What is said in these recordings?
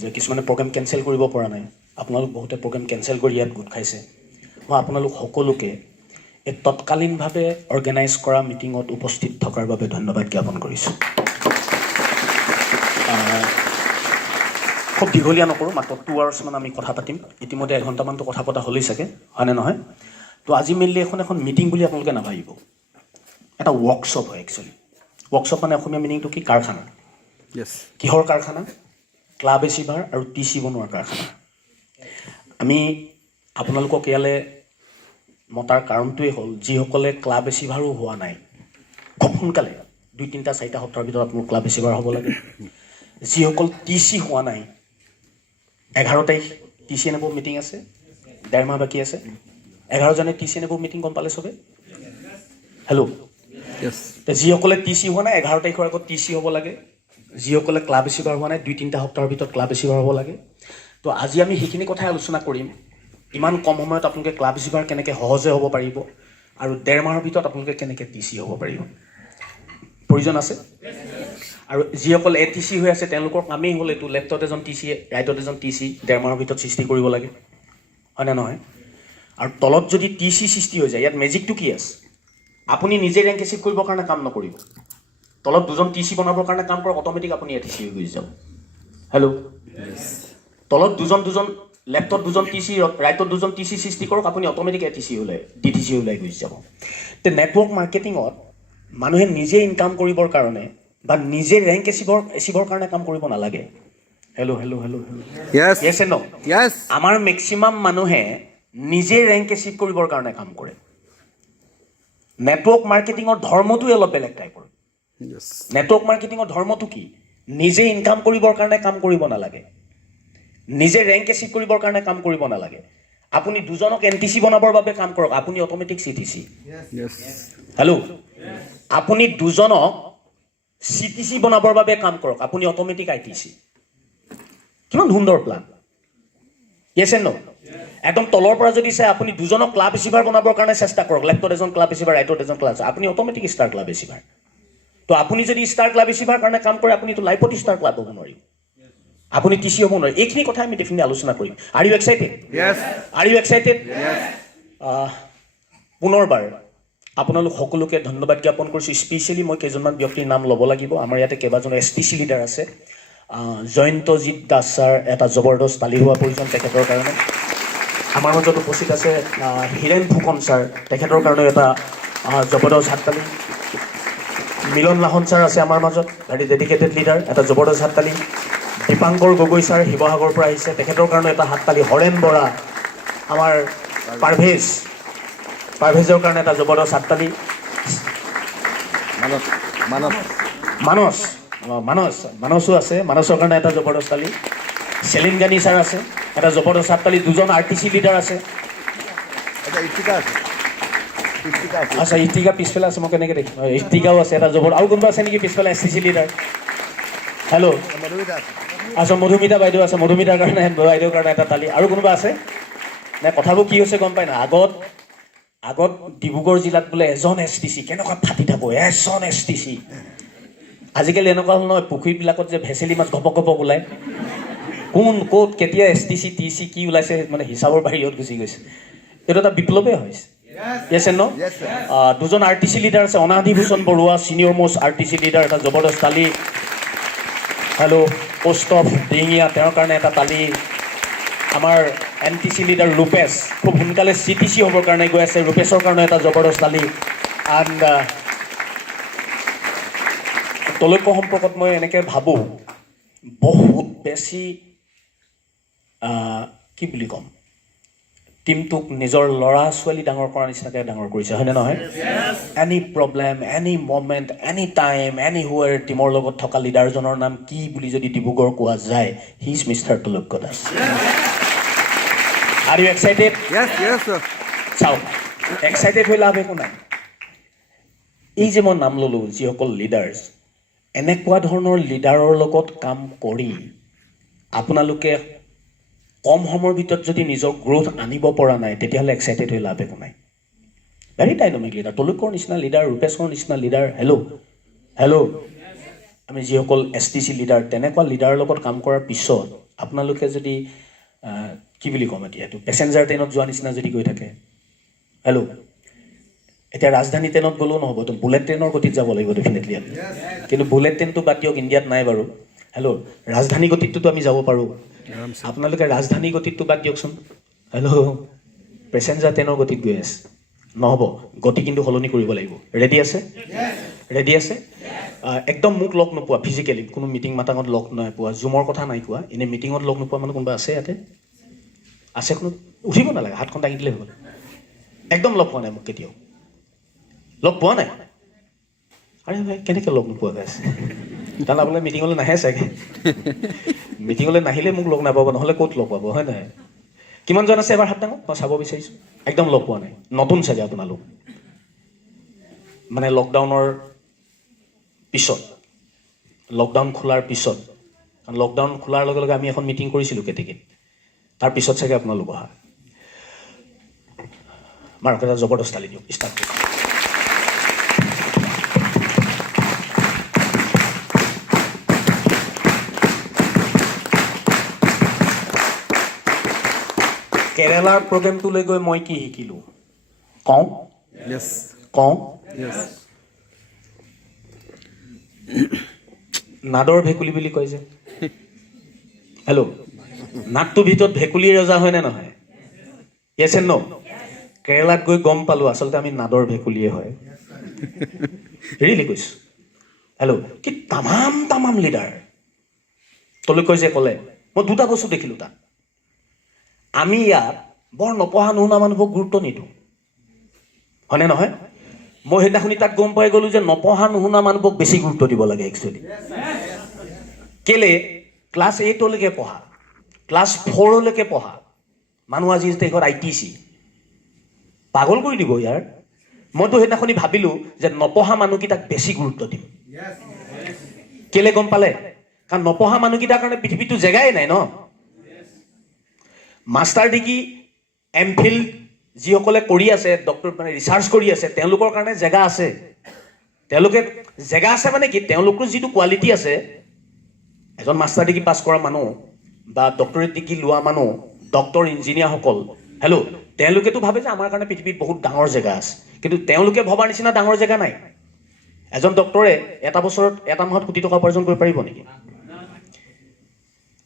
যে কিছুমানে programme cancel কৰিব পৰা নাই, আপোনালোক বহুতে প্ৰগ্ৰেম কেঞ্চেল কৰি ইয়াত গোট খাইছে। মই আপোনালোক সকলোকে এই তৎকালীনভাৱে অৰ্গেনাইজ কৰা মিটিঙত উপস্থিত থকাৰ বাবে ধন্যবাদ জ্ঞাপন কৰিছোঁ। খুব দীঘলীয়া নকৰোঁ, মাত্ৰ 2 hours মান আমি কথা পাতিম। ইতিমধ্যে 1 ঘণ্টামানটো কথা পতা হ'লেই চাগে, হয়নে নহয়? তো আজি মেইনলি এখন মিটিং বুলি আপোনালোকে নাভাবিব, এটা ৱৰ্কশ্বপ হয় একচুৱেলি। ৱৰ্কশ্বপ মানে অসমীয়া মিনিংটো কি? কাৰখানা। কিহৰ কাৰখানা? ক্লাব এচিভাৰ আৰু TC বনোৱাৰ কাৰখানা। আমি আপোনালোকক ইয়ালৈ মতাৰ কাৰণটোৱেই হ'ল, যিসকলে ক্লাব এচিভাৰো হোৱা নাই, খুব সোনকালে 2, 3, 4 সপ্তাহৰ ভিতৰত আপোনালোক ক্লাব এচিভাৰ হ'ব লাগে। যিসকল TC হোৱা নাই, 11 তাৰিখ TC এনেবোৰ মিটিং আছে, 1.5 মাহ বাকী আছে। 11 জানুৱাৰীত TC এনেবোৰ মিটিং গম পালে চবে? হেল্ল', যিসকলে TC হোৱা নাই 11 তাৰিখৰ আগত TC হ'ব লাগে। যিসকলে ক্লাব এচিভাৰ হোৱা নাই 2-3 সপ্তাহৰ ভিতৰত ক্লাব এচিভাৰ হ'ব লাগে। তো আজি আমি সেইখিনি কথাই আলোচনা কৰিম। ইমান কম সময়ত আপোনালোকে ক্লাব এচিভাৰ কেনেকৈ সহজে হ'ব পাৰিব আৰু 1.5 মাহৰ ভিতৰত আপোনালোকে কেনেকৈ TC হ'ব পাৰিব, প্ৰয়োজন আছে। আৰু যিসকল ATC হৈ আছে তেওঁলোকৰ কামেই হ'ল এইটো, লেফ্টত এজন TC, ৰাইটত এজন TC 1.5 মাহৰ ভিতৰত সৃষ্টি কৰিব লাগে, হয়নে নহয়? আৰু তলত যদি TC সৃষ্টি হৈ যায়, ইয়াত মেজিকটো কি আছে? আপুনি নিজে ৰেংক এচিভ কৰিবৰ কাৰণে কাম নকৰিব, তলত 2জন TC বনাবৰ কাৰণে কাম কৰক, অট'মেটিক আপুনি ATC হৈ গুচি যাব। হেল্ল', তলত 2জন লেফ্টত 2জন TC, ৰাইটত 2জন TC সৃষ্টি কৰক, আপুনি অট'মেটিক ATC ওলাই DTC ওলাই গুচি যাব। তে নেটৱৰ্ক মাৰ্কেটিঙত মানুহে নিজে ইনকাম কৰিবৰ কাৰণে বা নিজে ৰেংক এচিভৰ কাৰণে কাম কৰিব নালাগে। হেল্ল', য়েছ এণ্ড ন'? আমাৰ মেক্সিমাম মানুহে নিজে ৰেংক এচিভ কৰিবৰ কাৰণে কাম কৰে। নেটৱৰ্ক মাৰ্কেটিঙৰ ধৰ্মটোৱে অলপ বেলেগ টাইপৰ। নেটৱৰ্ক মাৰ্কেটিঙৰ ধৰ্মটো কি? নিজে ইনকাম কৰিবৰ কাৰণে কাম কৰিব নালাগে, নিজে ৰেংক এচিভ কৰিবৰ কাৰণে কাম কৰিব নালাগে। আপুনি 2জনক NTC বনাবৰ বাবে কাম কৰক, আপুনি অট'মেটিক CTC। হেল্ল', আপুনি 2জনক CTC বনাবৰ বাবে কাম কৰক, আপুনি অট'মেটিক ITC। কিমান সুন্দৰ প্লান, য়েছ এণ্ড ন'? একদম তলৰ পৰা যদি চাই আপুনি 2জনক ক্লাব এচিভাৰ বনাবৰ কাৰণে চেষ্টা কৰক, লেফ্টত এজন ক্লাব এচিভাৰ, ৰাইটত এজন ক্লাব, আপুনি অট'মেটিক ষ্টাৰ ক্লাব এচিভাৰ। তো আপুনি যদি ষ্টাৰ ক্লাব এচিভাৰ কাৰণে কাম কৰে, আপুনিতো লাইফত ষ্টাৰ ক্লাব হ'ব নোৱাৰিব, আপুনি TC হ'ব নোৱাৰে। এইখিনি কথা আমি ডেফিনেটলি আলোচনা কৰিম। Are you excited? Are you excited? পুনৰবাৰ আপোনালোক সকলোকে ধন্যবাদ জ্ঞাপন কৰিছোঁ। স্পেচিয়েলি মই কেইজনমান ব্যক্তিৰ নাম ল'ব লাগিব। আমাৰ ইয়াতে কেইবাজন STC লিডাৰ আছে। জয়ন্তজিৎ দাস ছাৰ, এটা জবৰদস্ত তালি হোৱা প্ৰয়োজন তেখেতৰ কাৰণে। আমাৰ মাজত উপস্থিত আছে হীৰেণ ফুকন ছাৰ, তেখেতৰ কাৰণেও এটা জবৰদস্ত হাততালি। মিলন লাহন ছাৰ আছে আমাৰ মাজত, ভেৰি ডেডিকেটেড লিডাৰ, এটা জবৰদস্ত হাততালি। দীপাংকৰ গগৈ ছাৰ শিৱসাগৰৰ পৰা আহিছে, তেখেতৰ কাৰণে এটা হাততালি। হৰেণ বৰা, আমাৰ পাৰভেজৰ কাৰণে এটা জবৰদস্ত হাততালি। মানসো আছে, মানসৰ কাৰণে এটা জবৰদস্ত তালি। চেলিন গানী ছাৰ আছে, এটা জবৰদস্ত হাততালি। 2জন RTC লিডাৰ আছে। আচ্ছা, ইষ্টিকা পিছফালে আছে, মই কেনেকৈ দেখিম? ইষ্টিকাও আছে, এটা জবৰ। আৰু কোনোবা আছে নেকি পিছফালে STC লিডাৰ? হেল্ল', আচ্ছা, মধুমিতা বাইদেউ আছে, মধুমিতাৰ কাৰণে, বাইদেউৰ কাৰণে এটা তালি। আৰু কোনোবা আছে নে? কথাবোৰ কি হৈছে গম পাই না? আগত ডিব্ৰুগড় জিলাত বোলে এজন STC, কেনেকুৱা ফাটি থাকোঁ, এজন STC। আজিকালি এনেকুৱা হ'ল নহয়, পুখুৰীবিলাকত যে ভেচেলি মাছ ঘপক ওলায়, কোন ক'ত কেতিয়া STC TC কি ওলাইছে মানে হিচাপৰ বাহিৰত গুচি গৈছে। এইটো এটা বিপ্লৱেই হৈছে, য়েছ এণ্ড ন'? 2জন RTC লিডাৰ আছে, Anadi Bhushan Baruah, senior most RTC leader, এটা জবৰদস্ত তালি। হেল্ল', পোষ্ট অফ ডিঙিয়া, তেওঁৰ কাৰণে এটা তালি। আমাৰ NTC লিডাৰ ৰূপেশ, খুব সোনকালে CTC হ'বৰ কাৰণে গৈ আছে, ৰূপেশৰ কাৰণে এটা জবৰদস্ত তালি। এণ্ড তলৈক্য সম্পৰ্কত মই এনেকৈ ভাবোঁ, বহুত বেছি কি বুলি ক'ম, টিমটোক নিজৰ ল'ৰা ছোৱালী ডাঙৰ কৰাৰ নিচিনাকৈ ডাঙৰ কৰিছে, হয়নে নহয়? Any problem, any moment, any time, anywhere টিমৰ লগত থকা লিডাৰজনৰ নাম কি বুলি যদি ডিব্ৰুগড় কোৱা যায়, হি ইজ মিষ্টাৰ তলৈক্য দাস। Are you excited? চাওক, এক্সাইটেড হৈ লাভ একো নাই। এই যে মই নাম ল'লোঁ যিসকল লিডাৰ্ছ, এনেকুৱা ধৰণৰ লিডাৰৰ লগত কাম কৰি আপোনালোকে কম সময়ৰ ভিতৰত যদি নিজৰ গ্ৰোথ আনিব পৰা নাই, তেতিয়াহ'লে এক্সাইটেড হৈ লাভ একো নাই। ভেৰি ডাইনামিক লিডাৰ, তলৈক্যৰ নিচিনা লিডাৰ, ৰূপেশৰ নিচিনা লিডাৰ। হেল্ল', আমি যিসকল STC লিডাৰ, তেনেকুৱা লিডাৰৰ লগত কাম কৰাৰ পিছত আপোনালোকে যদি কি বুলি ক'ম এতিয়া এইটো পেচেঞ্জাৰ ট্ৰেইনত যোৱা নিচিনা যদি গৈ থাকে হেল্ল' এতিয়া ৰাজধানী ট্ৰেইনত গ'লেও নহ'ব তো বুলেট ট্ৰেইনৰ গতিত যাব লাগিব ডেফিনেটলি আমি কিন্তু বুলেট ট্ৰেইনটো বাদ দিয়ক ইণ্ডিয়াত নাই বাৰু হেল্ল' ৰাজধানী গতিতটোতো আমি যাব পাৰোঁ আপোনালোকে ৰাজধানী গতিতটো বাদ দিয়কচোন হেল্ল' পেচেঞ্জাৰ ট্ৰেইনৰ গতিত গৈ আছে নহ'ব গতি কিন্তু সলনি কৰিব লাগিব ৰেডি আছে ৰেডি আছে একদম মোক লগ নোপোৱা ফিজিকেলি কোনো মিটিং মাটাঙত লগ নাই পোৱা জুমৰ কথা নাই কোৱা এনেই মিটিঙত লগ নোপোৱা মানে কোনোবা আছে ইয়াতে আছে কোনো উঠিব নালাগে হাতখন দাঙি দিলে হ'ল একদম লগ পোৱা নাই মোক কেতিয়াও লগ পোৱা নাই আৰে ভাই কেনেকৈ লগ নোপোৱাকৈ আছে কাৰণ আপোনালোকে মিটিঙলৈ নাহে চাগে মিটিঙলৈ নাহিলে মোক লগ নাপাব নহ'লে ক'ত লগ পাব হয় নহয় কিমানজন আছে এবাৰ হাত দাঙক মই চাব বিচাৰিছোঁ একদম লগ পোৱা নাই নতুন চাগে আপোনালোক মানে লকডাউনৰ পিছত লকডাউন খোলাৰ পিছত কাৰণ লকডাউন খোলাৰ লগে লগে আমি এখন মিটিং কৰিছিলোঁ কেতেকীত তাৰ পিছত চাগে আপোনালোক অহা মাৰক এটা জবৰদস্ত তালি দিয়ক ষ্টাৰ্ট কৰক কেৰেলাৰ প্ৰগ্ৰেমটোলৈ গৈ মই কি শিকিলোঁ কওঁ কওঁ নাদৰ ভেকুলী বুলি কয় যে হেল্ল' নাদটোৰ ভিতৰত ভেকুলী ৰজা হয়নে নহয় য়েছ এণ্ড ন' কেৰেলাত গৈ গম পালোঁ আচলতে আমি নাদৰ ভেকুলীয়ে হয় ৰিয়েলি কৈছোঁ হেল্ল' কি তামাম লিডাৰ তলৈকৈ যে ক'লে মই দুটা বস্তু দেখিলোঁ তাত আমি ইয়াত বৰ নপঢ়া নুশুনা মানুহবোৰক গুৰুত্ব নিদিওঁ হয়নে নহয় মই সেইদিনাখনি তাত গম পাই গ'লোঁ যে নপঢ়া নুশুনা মানুহবোৰক বেছি গুৰুত্ব দিব লাগে একচুৱেলি কেলে ক্লাছ 8লৈকে পঢ়া ক্লাছ 4লৈকে পঢ়া মানুহ আজি দেশত ITC পাগল কৰি দিব ইয়াৰ মইতো সেইদিনাখনি ভাবিলোঁ যে নপঢ়া মানুহকেইটাক বেছি গুৰুত্ব দিম কেলে গম পালে কাৰণ নপঢ়া মানুহকেইটাৰ কাৰণে পৃথিৱীতো জেগাই নাই ন মাষ্টাৰ ডিগ্ৰী MPhil যিসকলে কৰি আছে ডক্টৰ মানে ৰিচাৰ্চ কৰি আছে তেওঁলোকৰ কাৰণে জেগা আছে তেওঁলোকে জেগা আছে মানে কি তেওঁলোকৰ যিটো কোৱালিটি আছে এজন মাষ্টাৰ ডিগ্ৰী পাছ কৰা মানুহ বা ডক্টৰেট ডিগ্ৰী লোৱা মানুহ ডক্টৰ ইঞ্জিনিয়াৰসকল হেল্ল' তেওঁলোকেতো ভাবে যে আমাৰ কাৰণে পৃথিৱীত বহুত ডাঙৰ জেগা আছে কিন্তু তেওঁলোকে ভবাৰ নিচিনা ডাঙৰ জেগা নাই এজন ডক্টৰে এটা বছৰত এটা মাহত কোটি টকা উপাৰ্জন কৰিব পাৰিব নেকি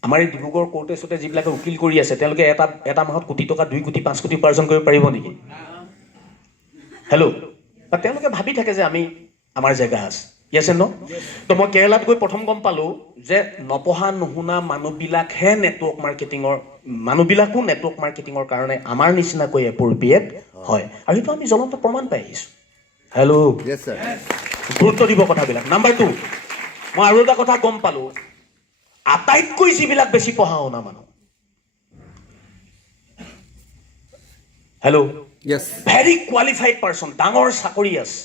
আমাৰ এই ডিব্ৰুগড় কোৰ্টে চোটে যিবিলাকে উকিল কৰি আছে তেওঁলোকে এটা মাহত কোটি টকা 2 কোটি 5 কোটি উপাৰ্জন কৰিব পাৰিব নেকি হেল্ল' বা তেওঁলোকে ভাবি থাকে যে আমি আমাৰ জেগা আছে য়েছ এণ্ড ন' তো মই কেৰেলাত গৈ প্ৰথম গম পালোঁ যে নপঢ়া নুশুনা মানুহবিলাকহে নেটৱৰ্ক মাৰ্কেটিঙৰ কাৰণে আমাৰ নিচিনাকৈ এপ্ৰপ্ৰিয়েট হয় আৰু সেইটো আমি জ্বলন্ত প্ৰমাণ পাই আহিছোঁ হেল্ল' গুৰুত্ব দিব কথাবিলাক নাম্বাৰ 2 মই আৰু এটা কথা গম পালোঁ আটাইতকৈ যিবিলাক বেছি পঢ়া শুনা মানুহ হেল্ল' ভেৰি কোৱালিফাইড পাৰ্চন ডাঙৰ চাকৰি আছে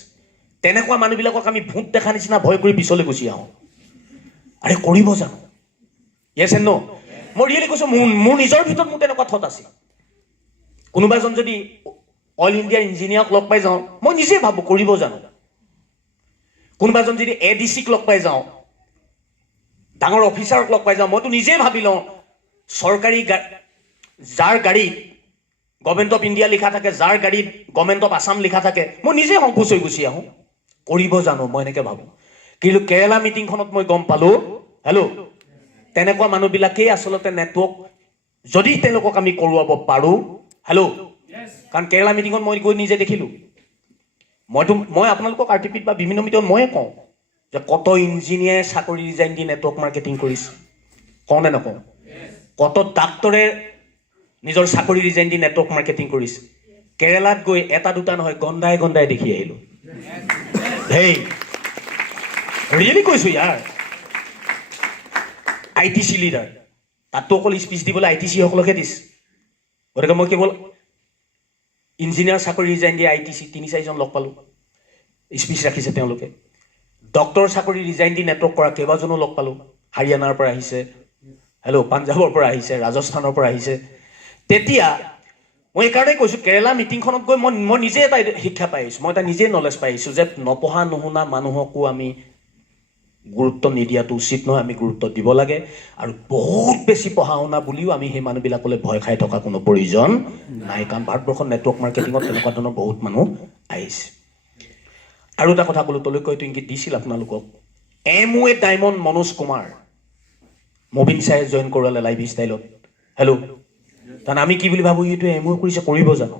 তেনেকুৱা মানুহবিলাকক আমি ভূত দেখা নিচিনা ভয় কৰি পিছলৈ গুচি আহোঁ আৰে কৰিব জানো য়েছ এণ্ড ন' মই ৰিয়েলি কৈছোঁ মোৰ নিজৰ ভিতৰত মোৰ তেনেকুৱা থট আছে কোনোবা এজন যদি অল ইণ্ডিয়া ইঞ্জিনিয়াৰক লগ পাই যাওঁ মই নিজে ভাবোঁ কৰিব জানো কোনোবা এজন যদি ADCক লগ পাই যাওঁ ডাঙৰ অফিচাৰক লগ পাই যাওঁ মইতো নিজে ভাবি লওঁ চৰকাৰী যাৰ গাড়ীত গভৰ্ণমেণ্ট অফ ইণ্ডিয়া লিখা থাকে যাৰ গাড়ীত গভৰ্ণমেণ্ট অফ আছাম লিখা থাকে মই নিজে সংকোচ হৈ গুচি আহোঁ কৰিব জানো মই এনেকৈ ভাবোঁ কিন্তু কেৰেলা মিটিংখনত মই গম পালোঁ হেল্ল' তেনেকুৱা মানুহবিলাকেই আচলতে নেটৱৰ্ক যদি তেওঁলোকক আমি কৰোৱাব পাৰোঁ হেল্ল' কাৰণ কেৰেলা মিটিঙত মই গৈ নিজে দেখিলোঁ মই আপোনালোকক RTPত বা বিভিন্ন মিটিঙত ময়ে কওঁ যে কত ইঞ্জিনিয়াৰে চাকৰি ডিজাইন দি নেটৱৰ্ক মাৰ্কেটিং কৰিছে কওঁ নে নকওঁ কত ডাক্তৰে নিজৰ চাকৰি ডিজাইন দি নেটৱৰ্ক মাৰ্কেটিং কৰিছে কেৰেলাত গৈ এটা দুটা নহয় গন্ধাই দেখি আহিলোঁ হেই ৰিয়েলি কৈছোঁ ইয়াৰ ITC লিডাৰ তাততো অকল স্পিচ দিবলৈ ITC সকলকহে দিছে গতিকে মই কেৱল ইঞ্জিনিয়াৰ চাকৰি ডিজাইন দিয়ে ITC 3-4জন লগ পালোঁ স্পিচ ৰাখিছে তেওঁলোকে ডক্টৰ চাকৰি ডিজাইন দি নেটৱৰ্ক কৰা কেইবাজনো লগ পালোঁ হাৰিয়ানাৰ পৰা আহিছে হেল্ল' পাঞ্জাৱৰ পৰা আহিছে ৰাজস্থানৰ পৰা আহিছে তেতিয়া মই এইকাৰণেই কৈছোঁ কেৰেলা মিটিংখনত গৈ মই নিজে এটা শিক্ষা পাই আহিছোঁ মই এটা নিজে নলেজ পাই আহিছোঁ যে নপঢ়া নুশুনা মানুহকো আমি গুৰুত্ব নিদিয়াটো উচিত নহয়, আমি গুৰুত্ব দিব লাগে। আৰু বহুত বেছি পঢ়া শুনা বুলিও আমি সেই মানুহবিলাকলৈ ভয় খাই থকা কোনো প্ৰয়োজন নাই, কাৰণ ভাৰতবৰ্ষৰ নেটৱৰ্ক মাৰ্কেটিঙত তেনেকুৱা ধৰণৰ বহুত মানুহ আহিছে। আৰু এটা কথা ক'লোঁ, তলৈকৈ এইটো ইংগিত দিছিল আপোনালোকক, MOA ডায়মণ্ড মনোজ কুমাৰ মবিন চাহে জইন কৰালে লাইফ ষ্টাইলত। হেল্ল', কাৰণ আমি কি বুলি ভাবোঁ, এইটো MOA কৰিছে, কৰিব জানো?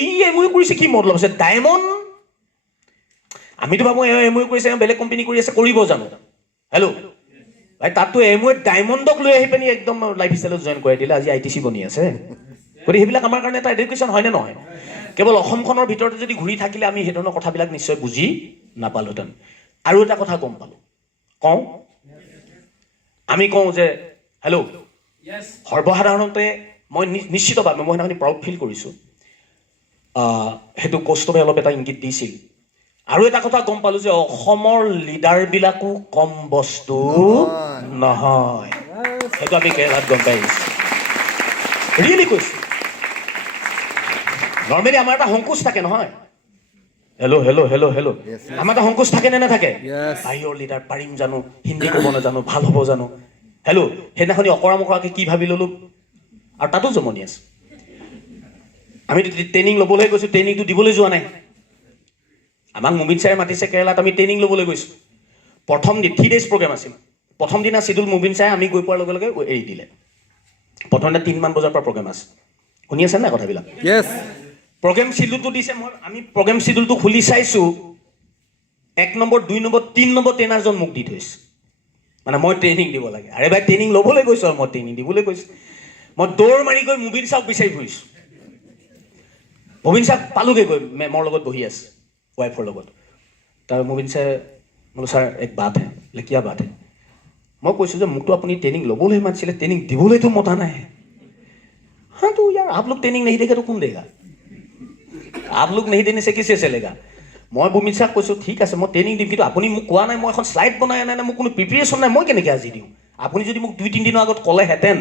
ই MOA কৰিছে কি মতলব আছে? ডায়মণ্ড আমিতো ভাবোঁ MOA কৰিছে, বেলেগ কোম্পানী কৰি আছে, কৰিব জানো? হেল্ল' ভাই, তাততো MOA ডায়মণ্ডক লৈ আহি পিনি একদম লাইফ ষ্টাইলত জইন কৰাই দিলে, আজি ITC বনি আছে। গতিকে সেইবিলাক আমাৰ কাৰণে এটা এডুকেশ্যন হয়নে নহয়? কেৱল অসমখনৰ ভিতৰতে যদি ঘূৰি থাকিলে আমি সেই ধৰণৰ কথাবিলাক নিশ্চয় বুজি নাপালোহেঁতেন। আৰু এটা কথা গম পালোঁ, আমি কওঁ যে হেল্ল', সৰ্বসাধাৰণতে মই নিশ্চিতভাৱে মই সেইদিনাখনি প্ৰাউড ফিল কৰিছোঁ, সেইটো কৌস্তৱে অলপ এটা ইংগিত দিছিল। আৰু এটা কথা গম পালোঁ যে অসমৰ লিডাৰবিলাকো কম বস্তু নহয়, সেইটো আমি কেৰেলাত গম পাই আহিছোঁ। ৰিয়েলি কৈছোঁ, নৰ্মেলি আমাৰ এটা সংকোচ থাকে নহয়। হেল্ল', আমাৰ এটা সংকোচ থাকে নে নাথাকে? বাহিৰৰ লিডাৰ পাৰিম জানো, হিন্দী ক'ব নাজানো, ভাল হ'ব জানো? হেল্ল', সেইদিনাখনি অকৰা মকৰাকৈ কি ভাবি ল'লোঁ, আৰু তাতো জমনি আছে। আমি ট্ৰেইনিং ল'বলৈ গৈছোঁ, ট্ৰেইনিংটো দিবলৈ যোৱা নাই। আমাক মুবিন ছাৰে মাতিছে কেৰেলাত, আমি ট্ৰেইনিং ল'বলৈ গৈছোঁ। প্ৰথম 3 days প্ৰগ্ৰেম আছিল। প্ৰথম দিনা চিডুল মুবিন ছাৰে আমি গৈ পোৱাৰ লগে লগে এৰি দিলে। প্ৰথম দিনা 3মান বজাৰ পৰা প্ৰগ্ৰেম আছে। শুনি আছে নাই কথাবিলাক? প্ৰগ্ৰেম চিডুলটো দিছে, আমি প্ৰগ্ৰেম চিডুলটো খুলি চাইছোঁ, 1 নম্বৰ 2 নম্বৰ 3 নম্বৰ ট্ৰেইনাৰজন মোক দি থৈছে, মানে মই ট্ৰেইনিং দিব লাগে। আৰে ভাই, ট্ৰেইনিং ল'বলৈ গৈছোঁ আৰু মই ট্ৰেইনিং দিবলৈ গৈছোঁ। মই দৌৰ মাৰি গৈ মুবিন ছাৰক বিচাৰি ফুৰিছোঁ। মুবিন ছাৰক পালোগৈ গৈ, মেমৰ লগত বহি আছে, ৱাইফৰ লগত। তাৰ মুবিন ছাৰে বোলো ছাৰ এক বাত হে, বোলে কিয়া বাত হে? মই কৈছোঁ যে মোকতো আপুনি ট্ৰেইনিং ল'বলৈ মাতিছিলে, ট্ৰেইনিং দিবলৈতো মতা নাই। हाँ तो यार आप लोग ट्रेनिंग नहीं देगा तो कौन देगा? आप लोग नहीं देने से किसे चलेगा? মই মুবিন ছাৰক কৈছোঁ ঠিক আছে মই ট্ৰেইনিং দিম, কিন্তু আপুনি মোক কোৱা নাই, মই এখন শ্লাইড বনাই আনা নাই, মোক কোনো প্ৰিপেৰেশ্যন নাই, মই কেনেকৈ আজি দিওঁ? আপুনি যদি মোক 2-3 দিনৰ আগত ক'লেহেঁতেন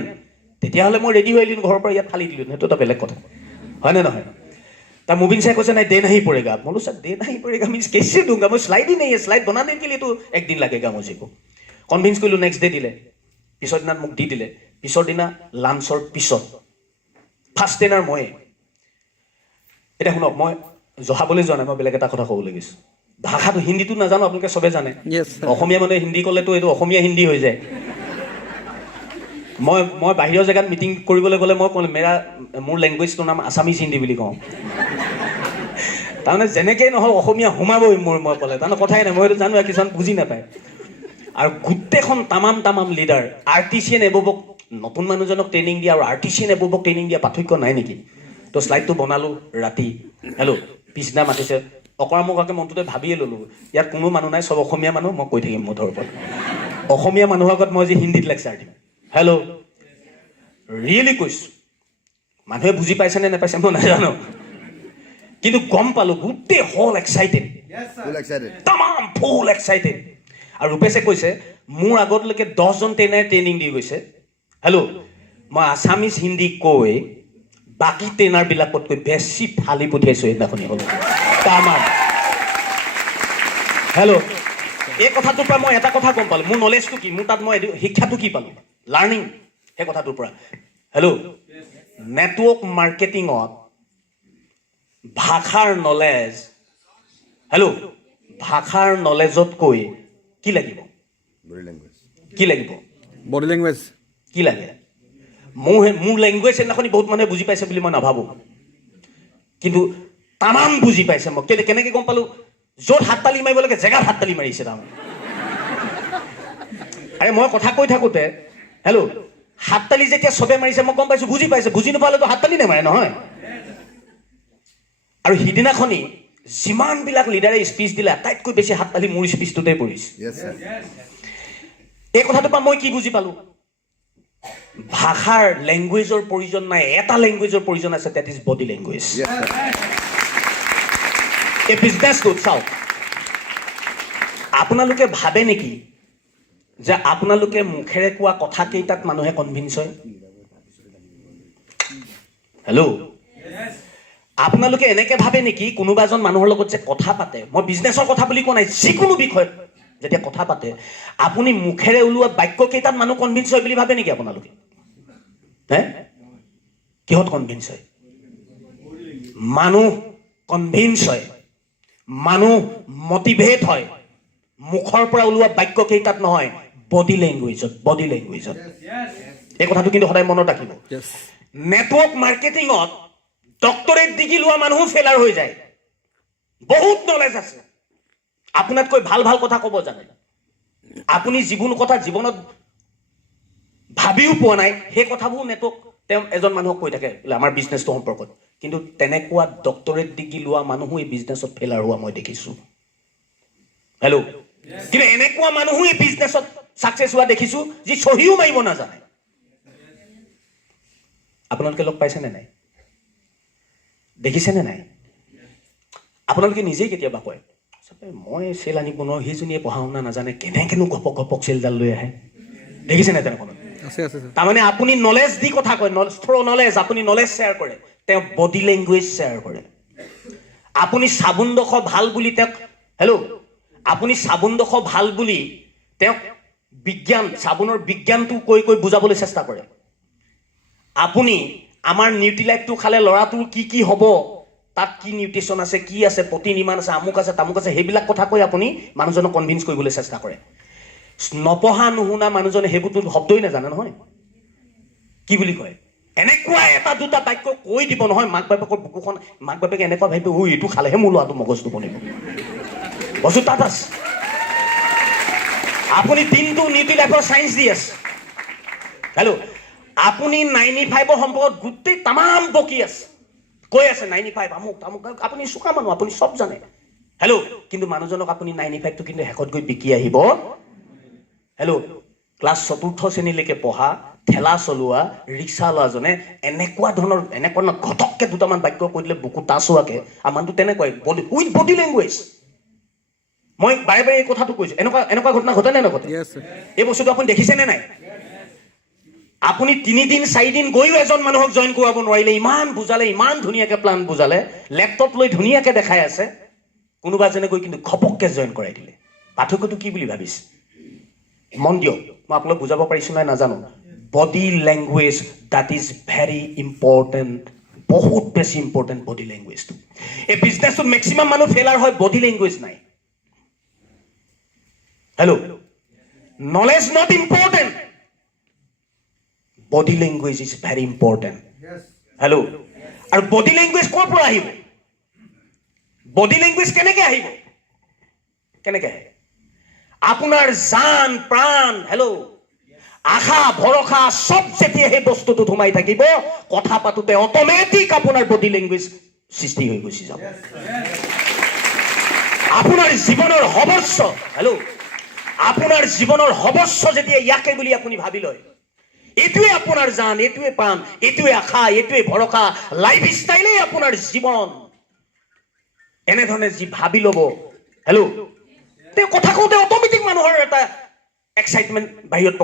তেতিয়াহ'লে মই ৰেডি হৈ আহিলোঁ, ঘৰৰ পৰা ইয়াত ফালি দিলোঁ, সেইটো এটা বেলেগ কথা, হয়নে নহয়? তাৰ মুবিন ছাৰে কৈছে নাই দে নাহি পড়েগা। মই বোলো ছাৰ দে নাহি পড়েগা মিনছ কেছে दूंगा, মই শ্লাইড ही नहीं है, শ্লাইড बनाने के लिए तो 1 दिन लगेगा मुझे को। কনভিন্স কৰিলোঁ, নেক্সট ডে দিলে, পিছৰ দিনাত মোক দি দিলে। পিছৰ দিনা লাঞ্চৰ পিছত ফাৰ্ষ্ট ট্ৰেইনাৰ ময়ে। এতিয়া শুনক, মই জহাবলৈ যোৱা নাই, মই বেলেগ এটা কথা ক'বলৈ গৈছোঁ। ভাষাটো হিন্দীটো নাজানো, আপোনালোকে চবে জানে। অসমীয়া মানুহে হিন্দী ক'লেতো এইটো অসমীয়া হিন্দী হৈ যায়। মই বাহিৰৰ জেগাত মিটিং কৰিবলৈ গ'লে মই ক'লো মোৰ লেংগুৱেজটোৰ নাম আছামিজ হিন্দী বুলি কওঁ। তাৰমানে যেনেকেই নহওক অসমীয়া সোমাবই মই ক'লে, তাৰমানে কথাই নাই, মই এইটো জানো, কিছুমান বুজি নাপায়। আৰু গোটেইখন তামাম লিডাৰ আৰ্টিচিয়ান এববক, নতুন মানুহজনক ট্ৰেইনিং দিয়া আৰু আৰ্টিচিয়ান এববক ট্ৰেইনিং দিয়া পাৰ্থক্য নাই নেকি? তো শ্লাইডটো বনালোঁ ৰাতি, হেল্ল', পিছদিনা মাতিছে, অকৰা মকৰাকৈ মনটোতে ভাবিয়ে ল'লোঁ, ইয়াত কোনো মানুহ নাই, চব অসমীয়া মানুহ, মই কৈ থাকিম মুঠৰ ওপৰত। অসমীয়া মানুহৰ আগত মই আজি হিন্দীত লেকচাৰ দিম। হেল্ল', ৰিয়েলি কৈছোঁ, মানুহে বুজি পাইছে নে নাপাইছে মই নাজানো, কিন্তু গম পালোঁ গোটেই হল এক্সাইটেড, তামাম ফুল এক্সাইটেড। আৰু ৰূপেশে কৈছে মোৰ আগতলৈকে 10জন ট্ৰেইনাৰে ট্ৰেইনিং দি গৈছে। হেল্ল', মই আছামিজ হিন্দী কৈ বাকী ট্ৰেইনাৰবিলাকতকৈ বেছি ফালি পঠিয়াইছোঁ সেইদিনাখনি হ'ল তামাম। হেল্ল', এই কথাটোৰ পৰা মই এটা কথা গম পালোঁ, মোৰ নলেজটো কি, মোৰ তাত মই শিক্ষাটো কি পালোঁ, লাৰ্ণিং সেই কথাটোৰ পৰা। হেল্ল', নেটৱৰ্ক মাৰ্কেটিঙত ভাষাৰ নলেজ, হেল্ল', ভাষাৰ নলেজতকৈ কি লাগিব? কি লাগিব? Body language. কি লাগে? মোৰ লেংগুৱেজ সেইদিনাখনি বহুত মানুহে বুজি পাইছে বুলি মই নাভাবোঁ, কিন্তু তামাম বুজি পাইছে। মই কেনেকৈ গম পালোঁ? য'ত হাত তালি মাৰিব লাগে জেগাত হাত তালি মাৰিছে তাৰমানে। আৰে মই কথা কৈ থাকোঁতে, হেল্ল', হাত তালি যেতিয়া চবে মাৰিছে মই গম পাইছোঁ, বুজি পাইছে। বুজি নাপালেতো হাত তালি নেমাৰে নহয়। আৰু সিদিনাখনি যিমানবিলাক লিডাৰে স্পীচ দিলে আটাইতকৈ বেছি হাত তালি মোৰ স্পীচটোতে পৰিছে। এই কথাটোৰ পৰা মই কি বুজি পালোঁ? ভাষাৰ লেংগুৱেজৰ প্ৰয়োজন নাই, এটা লেংগুৱেজৰ প্ৰয়োজন আছে, ডেট ইজ বডি লেংগুৱেজ। এই বিজনেছটোত চাওক, আপোনালোকে ভাবে নেকি যে আপোনালোকে মুখেৰে কোৱা কথাকেইটাত মানুহে কনভিন্স হয়? হেল্ল', আপোনালোকে এনেকে ভাবে নেকি কোনোবা এজন মানুহৰ লগত যে কথা পাতে, মই বিজনেছৰ কথা বুলি কোৱা নাই, যিকোনো বিষয়ত যেতিয়া কথা পাতে আপুনি মুখেৰে ওলোৱা বাক্য কেইটাত মানুহ কনভিন্স হয় বুলি ভাবে নেকি আপোনালোকে হে কিহত কনভিন্স হয় মানুহ কনভিন্স হয় মানুহ মটিভেট হয় মুখৰ পৰা ওলোৱা বাক্য কেইটাত নহয় বডি লেংগুৱেজত এই কথাটো কিন্তু সদায় মনত ৰাখিব নেটৱৰ্ক মাৰ্কেটিঙত ডক্টৰেট ডিগ্ৰী লোৱা মানুহ ফেলাৰ হৈ যায় বহুত নলেজ আছে আপোনাতকৈ ভাল ভাল কথা ক'ব জানে আপুনি যিবোৰ কথা জীৱনত ভাবিও পোৱা নাই সেই কথাবোৰ নেটৱৰ্ক তেওঁ এজন মানুহক কৈ থাকে আমাৰ বিজনেছটো সম্পৰ্কত কিন্তু তেনেকুৱা ডক্টৰেট ডিগ্ৰী লোৱা মানুহো এই বিজনেছত ফেলাৰ হোৱা মই দেখিছোঁ হেল্ল' কিন্তু এনেকুৱা মানুহো এই বিজনেছত ছাকচেছ হোৱা দেখিছোঁ যি চহীও মাৰিব নাজানে আপোনালোকে লগ পাইছেনে নাই দেখিছেনে নাই আপোনালোকে নিজেই কেতিয়াবা কয় মই চেল আনিব নোৱাৰোঁ সেইজনীয়ে পঢ়া শুনা নাজানে কেনেকেনো ঘপক চেলডাল লৈ আহে দেখিছেনে তেনেকুৱা তাৰমানে আপুনি নলেজ দি কথা কয় থ্ৰ' নলেজ আপুনি নলেজ শ্বেয়াৰ কৰে তেওঁ বডি লেংগুৱেজ শ্বেয়াৰ কৰে আপুনি চাবোনডোখৰ ভাল বুলি তেওঁক হেল্ল' আপুনি চাবোনডোখৰ ভাল বুলি তেওঁক বিজ্ঞান চাবোনৰ বিজ্ঞানটো কৈ বুজাবলৈ চেষ্টা কৰে আপুনি আমাৰ নিউট্ৰিলাইটটো খালে ল'ৰাটোৰ কি হ'ব তাত কি নিউট্ৰিশ্যন আছে কি আছে প্ৰটিন ইমান আছে আমুক আছে তামুক আছে সেইবিলাক কথা কৈ আপুনি মানুহজনক কনভিন্স কৰিবলৈ চেষ্টা কৰে নপঢ়া নুশুনা মানুহজনে সেইবোৰতো শব্দই নাজানে নহয় কি বুলি কয় এনেকুৱা এটা দুটা বাক্য কৈ দিব নহয় মাক বাপেকৰ বুকুখন মাক বাপেকে এনেকুৱা ভাবিব এইটো খালেহে মোৰ ল'ৰাটো মগজটো বনিব বস্তু তাত আছে আপুনি দিনটো নিউট্ৰিলাইফৰ চায়েন্স দি আছে হেল্ল' আপুনি 95ৰ সম্পৰ্কত গোটেই তামাম বকি আছে কৈ আছে 95 আমুক তামুক আপুনি চোকা মানুহ আপুনি চব জানে হেল্ল' কিন্তু মানুহজনক আপুনি 95টো কিন্তু শেষত গৈ বিকি আহিব হেল্ল' ক্লাছ 4ৰ্থ শ্ৰেণীলৈকে পঢ়া ঠেলা চলোৱা ৰিক্সা লোৱাজনে এনেকুৱা ধৰণৰ ঘটককে দুটামান বাক্য কৈ দিলে বুকু টাচ হোৱাকে আৰু মানুহটো তেনেকুৱাই উইথ বডি লেংগুৱেজ মই বাৰে বাৰে এই কথাটো কৈছো এনেকুৱা ঘটনা ঘটে নে নঘটে এই বস্তুটো আপুনি দেখিছেনে নাই আপুনি 3 দিন 4 দিন গৈও এজন মানুহক জইন কৰাব নোৱাৰিলে ইমান বুজালে ইমান ধুনীয়াকে প্লান বুজালে লেপটপ লৈ ধুনীয়াকে দেখাই আছে কোনোবা এজনে গৈ কিন্তু ঘপককে জইন কৰাই দিলে পাৰ্থক্যটো কি বুলি ভাবিছে মন দিয়ক মই আপোনাক বুজাব পাৰিছো নাই নাজানো body language that is very important বহুত বেছি ইম্পৰ্টেণ্ট বডি লেংগুৱেজটো এই বিজনেছটোত মেক্সিমাম মানুহ ফেলাৰ হয় বডি লেংগুৱেজ নাই hello' knowledge not important body language is very important hello' আৰু বডি লেংগুৱেজ ক'ৰ পৰা আহিব বডি লেংগুৱেজ কেনেকে আহিব আপোনাৰ জান প্ৰাণ হেল্ল' আশা ভৰসা চব যেতিয়া সেই বস্তুটোত সোমাই থাকিব কথা পাতোতে অট'মেটিক আপোনাৰ বডি লেংগুৱেজ সৃষ্টি হৈ গুচি যাব আপোনাৰ জীৱনৰ সৰ্বস্ব হেল্ল' আপোনাৰ জীৱনৰ সৰ্বস্ব যেতিয়া ইয়াকে বুলি আপুনি ভাবি লয় এইটোৱে আপোনাৰ জান এইটোৱে প্ৰাণ এইটোৱে আশা এইটোৱে ভৰসা লাইফ ষ্টাইলেই আপোনাৰ জীৱন এনেধৰণে যি ভাবি ল'ব হেল্ল' তেওঁ কথা কওঁতে অট'মেটিক মানুহৰ এটা এক্সাইটমেণ্ট বাহিৰত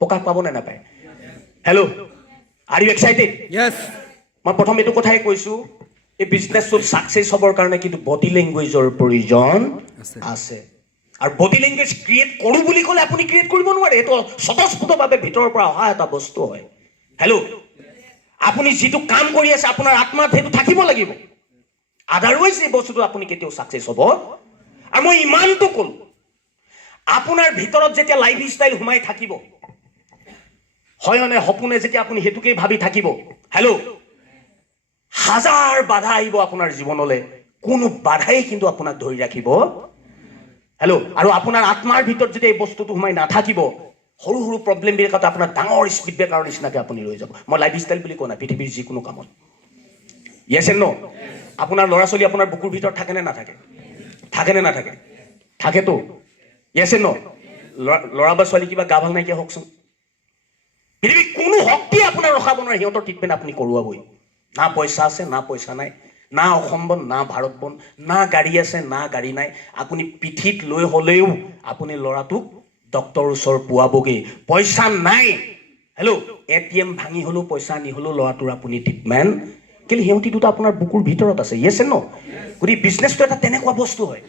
প্ৰকাশ পাব নে নাপায় হেল্ল' আৰ ইউ এক্সাইটেড মই প্ৰথম এইটো কথাই কৈছো এই বিজনেছটোত ছাকচেছ হ'বৰ কাৰণে কিন্তু বডি লেংগুৱেজৰ প্ৰয়োজন আছে আৰু বডি লেংগুৱেজ ক্ৰিয়েট কৰোঁ বুলি ক'লে আপুনি ক্ৰিয়েট কৰিব নোৱাৰে এইটো স্বতঃস্ফূৰ্তভাৱে ভিতৰৰ পৰা অহা এটা বস্তু হয় হেল্ল' আপুনি যিটো কাম কৰি আছে আপোনাৰ আত্মাত সেইটো থাকিব লাগিব আদাৰৱাইজ এই বস্তুটো আপুনি কেতিয়াও ছাকচেছ হ'ব আৰু মই ইমানটো ক'লো আপোনাৰ ভিতৰত যেতিয়া লাইফ ষ্টাইল সোমাই থাকিব হয়নে সপোনে যেতিয়া আপুনি সেইটোকেই ভাবি থাকিব হেল্ল' হাজাৰ বাধা আহিব আপোনাৰ জীৱনলৈ কোনো বাধাই কিন্তু আপোনাক ধৰি ৰাখিব হেল্ল' আৰু আপোনাৰ আত্মাৰ ভিতৰত যেতিয়া এই বস্তুটো সোমাই নাথাকিব সৰু সৰু প্ৰব্লেমবিলাকত আপোনাৰ ডাঙৰ স্পীড ব্ৰেকাৰ নিচিনাকৈ আপুনি ৰৈ যাব মই লাইফ ষ্টাইল বুলি কোৱা নাই পৃথিৱীৰ যিকোনো কামত য়েছ এণ্ড ন' আপোনাৰ ল'ৰা ছোৱালী আপোনাৰ বুকুৰ ভিতৰত থাকেনে নাথাকে থাকেতো য়েছ এণ্ড ন' ল'ৰা বা ছোৱালী কিবা গা ভাল নাইকিয়া হওকচোন পৃথিৱীৰ কোনো শক্তিয়ে আপোনাৰ ৰখাব নোৱাৰে সিহঁতৰ ট্ৰিটমেণ্ট আপুনি কৰোৱাবই না পইচা আছে না পইচা নাই না অসম বন না ভাৰত বন না গাড়ী আছে না গাড়ী নাই আপুনি পিঠিত লৈ হ'লেও আপুনি ল'ৰাটোক ডক্টৰৰ ওচৰ পোৱাবগৈ পইচা নাই হেল্ল' ATM ভাঙি হ'লেও পইচা আনি হ'লেও ল'ৰাটোৰ আপুনি ট্ৰিটমেণ্ট কেলে সিহঁতি দুটা আপোনাৰ বুকুৰ ভিতৰত আছে য়েছ এণ্ড ন' গতিকে বিজনেছটো এটা তেনেকুৱা বস্তু হয়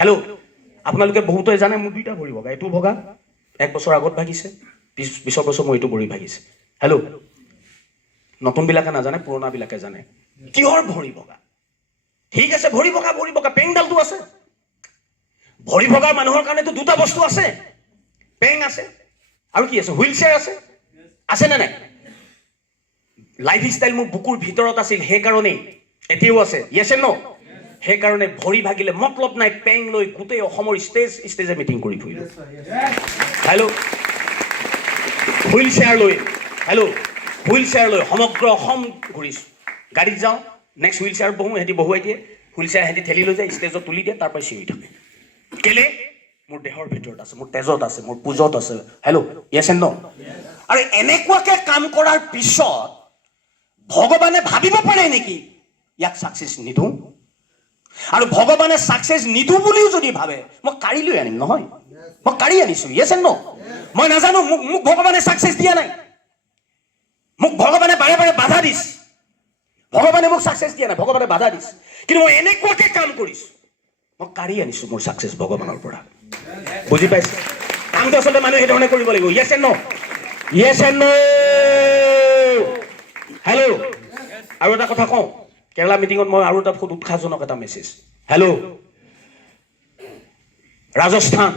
হেল্ল' আপোনালোকে বহুতে জানে মোৰ দুইটা ভৰি ভগা, এইটো ভগা 1 বছৰ আগত ভাগিছে, 20 বছৰ মোৰ এইটো ভৰি ভাগিছে। হেল্ল', নতুনবিলাকে নাজানে, পুৰণাবিলাকে জানে কিহৰ ভৰি ভগা। ঠিক আছে, ভৰি ভগা পেংডালটো আছে। ভৰি ভগা মানুহৰ কাৰণেতো দুটা বস্তু আছে, পেং আছে আৰু কি আছে, হুইল চেয়াৰ আছে নে নাই? লাইফ ষ্টাইল মোৰ বুকুৰ ভিতৰত আছিল, সেইকাৰণেই এতিয়াও আছে। য়েছ এণ্ড ন'? সেইকাৰণে ভৰি ভাগিলে মতলব নাই, পেং লৈ গোটেই অসমৰ ষ্টেজে মিটিং কৰি ফুৰিলোঁ। হেল্ল', হুইল চেয়াৰ লৈ সমগ্ৰ অসম ঘূৰিছোঁ। গাড়ীত যাওঁ, নেক্সট হুইল চেয়াৰ বহোঁ, সিহঁতি বহুৱাই দিয়ে, হুইল চেয়াৰ সিহঁতি ঠেলি লৈ যায়, ষ্টেজত তুলি দিয়ে, তাৰ পৰা চিঞৰি থাকে। কেলে? মোৰ দেহৰ ভিতৰত আছে, মোৰ তেজত আছে, মোৰ পুজত আছে। হেল্ল', য়েছ এণ্ড ন'? আৰু এনেকুৱাকে কাম কৰাৰ পিছত ভগৱানে ভাবিব পাৰে নেকি ইয়াক ছাকচেছ নিদিওঁ? আৰু ভগৱানে ছাকচেছ নিদিওঁ বুলিও যদি ভাবে, মই কাঢ়ি লৈ আনিম নহয়, মই কাঢ়ি আনিছোঁ। য়েছ এণ্ড ন'? মই নাজানো মোক ভগৱানে ছাকচেছ দিয়া নাই, মোক ভগৱানে বাৰে বাৰে বাধা দিছে। ভগৱানে মোক ছাকচেছ দিয়া নাই, ভগৱানে বাধা দিছে, কিন্তু মই এনেকুৱাকে কাম কৰিছোঁ, মই কাঢ়ি আনিছোঁ মোৰ ছাকচেছ ভগৱানৰ পৰা। বুজি পাইছে? কামটো আচলতে মানুহে সেইধৰণে কৰিব লাগিব। Yes and no'? Yes and no'? Hello', আৰু এটা কথা কওঁ, কেৰালা মিটিঙত মই আৰু এটা বহুত উৎসাহজনক এটা মেছেজ। হেল্ল', ৰাজস্থান,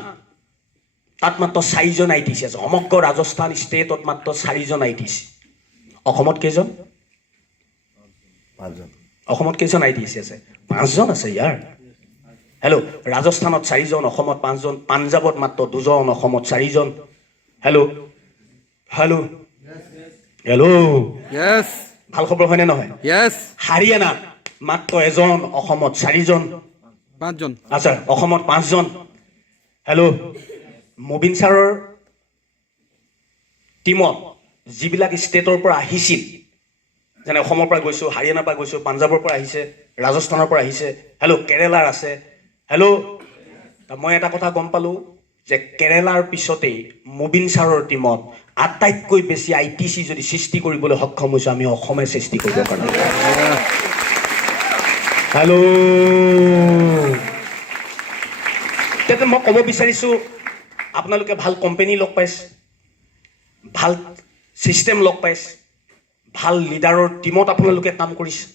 তাত মাত্ৰ 4জন ITC আছে, সমগ্ৰ ৰাজস্থান ষ্টেটত মাত্ৰ 4জন ITC। অসমত কেইজন? 5জন। অসমত কেইজন ITC আছে? 5জন আছে ইয়াৰ। হেল্ল', ৰাজস্থানত 4জন, অসমত 5জন, পাঞ্জাৱত মাত্ৰ 2জন, অসমত 4জন। হেল্ল', ভাল খবৰ হয়নে নহয়? হাৰিয়ানাত মাত্ৰ 1জন, অসমত 4জন, 5জন। আচ্ছা, অসমত 5জন। হেল্ল', মুবিন ছাৰৰ টিমত যিবিলাক ষ্টেটৰ পৰা আহিছিল, যেনে অসমৰ পৰা গৈছোঁ, হাৰিয়ানাৰ পৰা গৈছোঁ, পাঞ্জাৱৰ পৰা আহিছে, ৰাজস্থানৰ পৰা আহিছে, হেল্ল', কেৰেলাৰ আছে। হেল্ল', মই এটা কথা গম পালোঁ যে কেৰেলাৰ পিছতেই মুবিন ছাৰৰ টিমত আটাইতকৈ বেছি ITC যদি সৃষ্টি কৰিবলৈ সক্ষম হৈছোঁ, আমি অসমে সৃষ্টি কৰিব পাৰোঁ। হেল্ল', তেতিয়া মই ক'ব বিচাৰিছোঁ, আপোনালোকে ভাল কোম্পানী লগ পাইছে, ভাল চিষ্টেম লগ পাইছে, ভাল লিডাৰৰ টিমত আপোনালোকে কাম কৰিছে।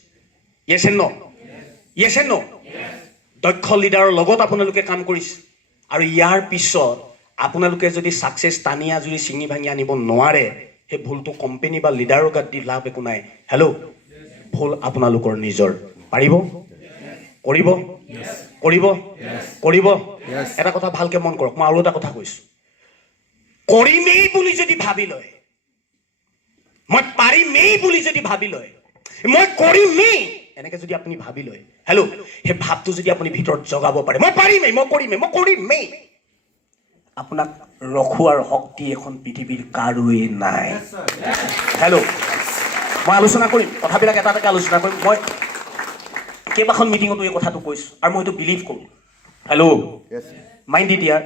য়েছ এণ্ড ন'? য়েছ এণ্ড ন'? দক্ষ লিডাৰৰ লগত আপোনালোকে কাম কৰিছে, আৰু ইয়াৰ পিছত আপোনালোকে যদি ছাকচেছ টানি আজুৰি চিঙি ভাঙি আনিব নোৱাৰে, সেই ভুলটো কোম্পানী বা লিডাৰৰ গাত দি লাভ একো নাই। হেল্ল', ভুল আপোনালোকৰ নিজৰ। পাৰিব? কৰিব? এটা কথা ভালকে মন কৰক, মই আৰু এটা কথা কৈছোঁ, কৰিমেই বুলি যদি ভাবি লয়, মই পাৰিমেই বুলি যদি ভাবি লয়, মই কৰিমেই এনেকে যদি আপুনি ভাবি লয়, হেল্ল', সেই ভাৱটো যদি আপুনি ভিতৰত জগাব পাৰে, মই পাৰিমেই, মই কৰিমেই, আপোনাক ৰখোৱাৰ শক্তি এখন পৃথিৱীৰ কাৰোৱেই নাই। হেল্ল', মই আলোচনা কৰিম, কথাবিলাক এটা এটাকে আলোচনা কৰিম। মই কেইবাখন মিটিঙতো এই কথাটো কৈছোঁ, আৰু মই এইটো বিলিভ কৰোঁ। হেল্ল', মাইণ্ড ইট ইয়াৰ।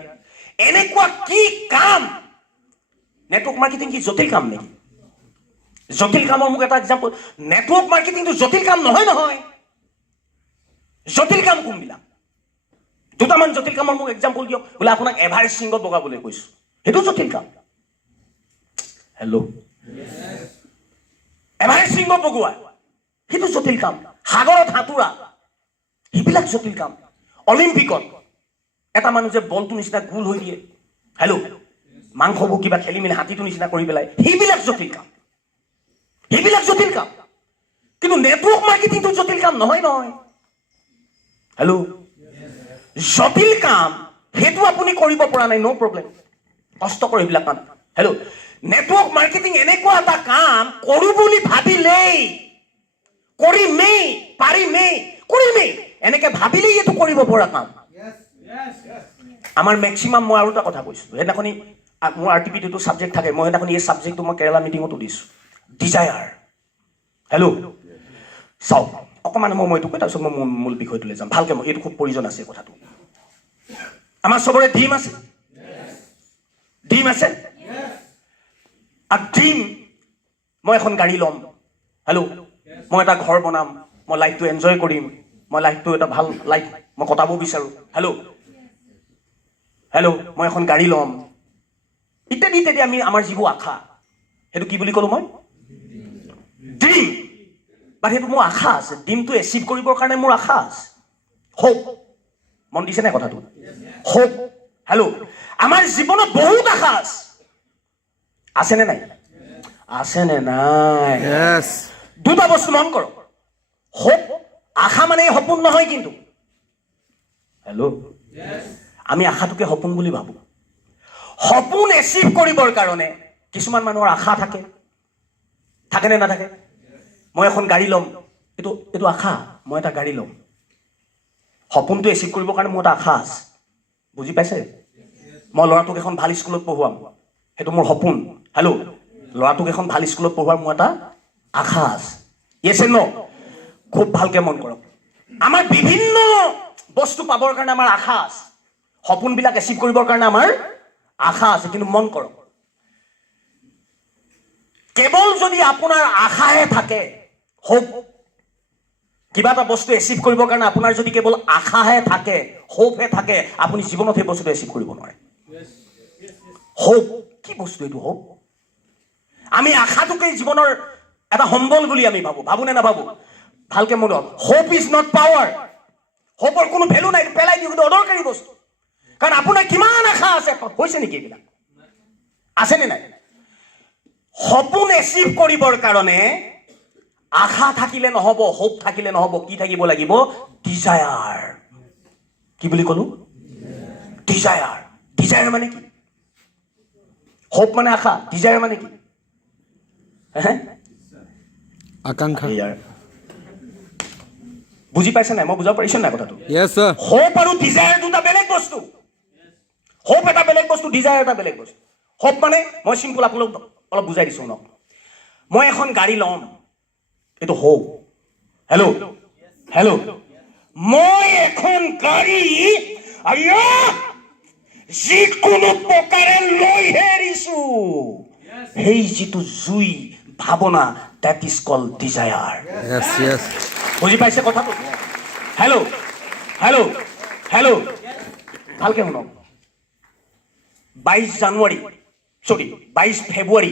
এনেকুৱা কি কাম, নেটৱৰ্ক মাৰ্কেটিং কি জটিল কাম নেকি? জটিল কামৰ মোক এটা এক্সাম্পল, নেটৱৰ্ক মাৰ্কেটিংটো জটিল কাম নহয়। জটিল কাম কোনবিলাক? দুটামান জটিল কামৰ মোক এক্সাম্পল দিয়ক। বোলে আপোনাক এভাৰেষ্ট শৃংগ বগাবলৈ কৈছোঁ, সেইটো জটিল কাম। হেল্ল', এভাৰেষ্ট শৃংগ বগোৱা সেইটো জটিল কাম। সাগৰত সাঁতোৰা সেইবিলাক জটিল কাম। অলিম্পিকত এটা মানুহ যে বলটো নিচিনা গোল হৈ দিয়ে, হেল্ল', মাংসবোৰ কিবা খেলি মেলি হাতীটো নিচিনা কৰি পেলাই, সেইবিলাক জটিল কাম। কিন্তু নেটৱৰ্ক মাৰ্কেটিংটো জটিল কাম নহয়। হেল্ল', জটিল কাম সেইটো আপুনি কৰিব পৰা নাই, ন' প্ৰব্লেম, কষ্ট কৰে এইবিলাক কাম। হেল্ল', নেটৱৰ্ক মাৰ্কেটিং এনেকুৱা এটা কাম, কৰোঁ বুলি ভাবিলেই, কৰিমেই এনেকে ভাবিলেই এইটো কৰিব পৰা কাম। আমাৰ মেক্সিমাম, মই আৰু এটা কথা কৈছোঁ, সেইদিনাখনি মোৰ RTP2 ছাবজেক্ট থাকে, মই সেইদিনাখনি এই ছাবজেক্টটো মই কেৰালা মিটিঙতো দিছোঁ, ডিজায়াৰ। হেল্ল', চাওক অকণমান মই এইটো কৈ, তাৰপিছত মই মূল বিষয়টোলৈ যাম ভালকে। মই এইটো খুব প্ৰয়োজন আছে কথাটো। আমাৰ চবৰে ড্ৰিম আছে, আৰু ড্ৰিম, মই এখন গাড়ী ল'ম, হেল্ল', মই এটা ঘৰ বনাম, মই লাইফটো এনজয় কৰিম, মই লাইফটো এটা ভাল লাইফ মই কটাব বিচাৰোঁ। হেল্ল', হেল্ল' মই এখন গাড়ী ল'ম ইত্যাদি ইত্যাদি আমি আমাৰ যিবোৰ আশা সেইটো কি বুলি ক'লো মই ড্ৰিম বা সেইটো মোৰ আশা আছে ড্ৰিমটো এচিভ কৰিবৰ কাৰণে মোৰ আশা আছে হোপ মন দিছে নাই কথাটো হোপ হেল্ল' আমাৰ জীৱনত বহুত আশা আছেনে নাই আছেনে নাই দুটা বস্তু মন কৰক হোপ আশা মানে সপোন নহয় কিন্তু হেল্ল' আমি আশাটোকে সপোন বুলি ভাবো সপোন এচিভ কৰিবৰ কাৰণে কিছুমান মানুহৰ আশা থাকে নে নাথাকে মই এখন গাড়ী ল'ম এইটো আশা মই এটা গাড়ী ল'ম সপোনটো এচিভ কৰিবৰ কাৰণে মোৰ এটা আশা আছে বুজি পাইছে মই ল'ৰাটোক এখন ভাল স্কুলত পঢ়ুৱাম সেইটো মোৰ সপোন হেল্ল' ল'ৰাটোক এখন ভাল স্কুলত পঢ়ুৱাৰ মোৰ এটা আশা আছে য়েছ এণ্ড ন' খুব ভালকে মন কৰক আমাৰ বিভিন্ন বস্তু পাবৰ কাৰণে আমাৰ আশা আছে সপোনবিলাক এচিভ কৰিবৰ কাৰণে আমাৰ আশা আছে কিন্তু মন কৰক কেৱল যদি আপোনাৰ আশাহে থাকে হোপ কিবা এটা বস্তু এচিভ কৰিবৰ কাৰণে আপোনাৰ যদি কেৱল আশাহে থাকে হোপহে থাকে আপুনি জীৱনত সেই বস্তুটো এচিভ কৰিব নোৱাৰে হোপ কি বস্তু এইটো হোপ আমি আশাটোকে জীৱনৰ এটা সম্বল বুলি আমি ভাবো নে নাভাবো ভালকে মনত হোপ ইজ নট পাৱাৰ হোপৰ কোনো ভেলু নাই পেলাই দিওঁ কিন্তু অদৰকাৰী বস্তু কাৰণ আপোনাৰ কিমান আশা আছে হৈছে নেকি এইবিলাক আছেনে নাই সপোন এচিভ কৰিবৰ কাৰণে আশা থাকিলে নহব হোপ থাকিলে নহব কি থাকিব লাগিব ডিজায়াৰ কি বুলি ক'লো ডিজায়াৰ মানে কি হোপ মানে আশা ডিজায়াৰ মানে কি আকাংক্ষা বুজি পাইছে নাই মই বুজাব পাৰিছো নাই কথাটো Yes sir হোপ আৰু ডিজায়াৰ দুটা বেলেগ বস্তু হোপ এটা বেলেগ বস্তু ডিজায়াৰ এটা বেলেগ বস্তু হোপ মানে মই চিম্পল আপোনালোক অলপ বুজাই দিছো ন মই এখন গাড়ী ল'ম এইটো হোপ হেল্ল' মই এখন গাড়ী যিকোনো প্ৰকাৰে লৈহে এৰিছো সেই যিটো জুই ভাৱনা that is called desire yes বুজি পাইছে কথাটো হেল্ল' ভালকে শুনক 22 ফেব্ৰুৱাৰী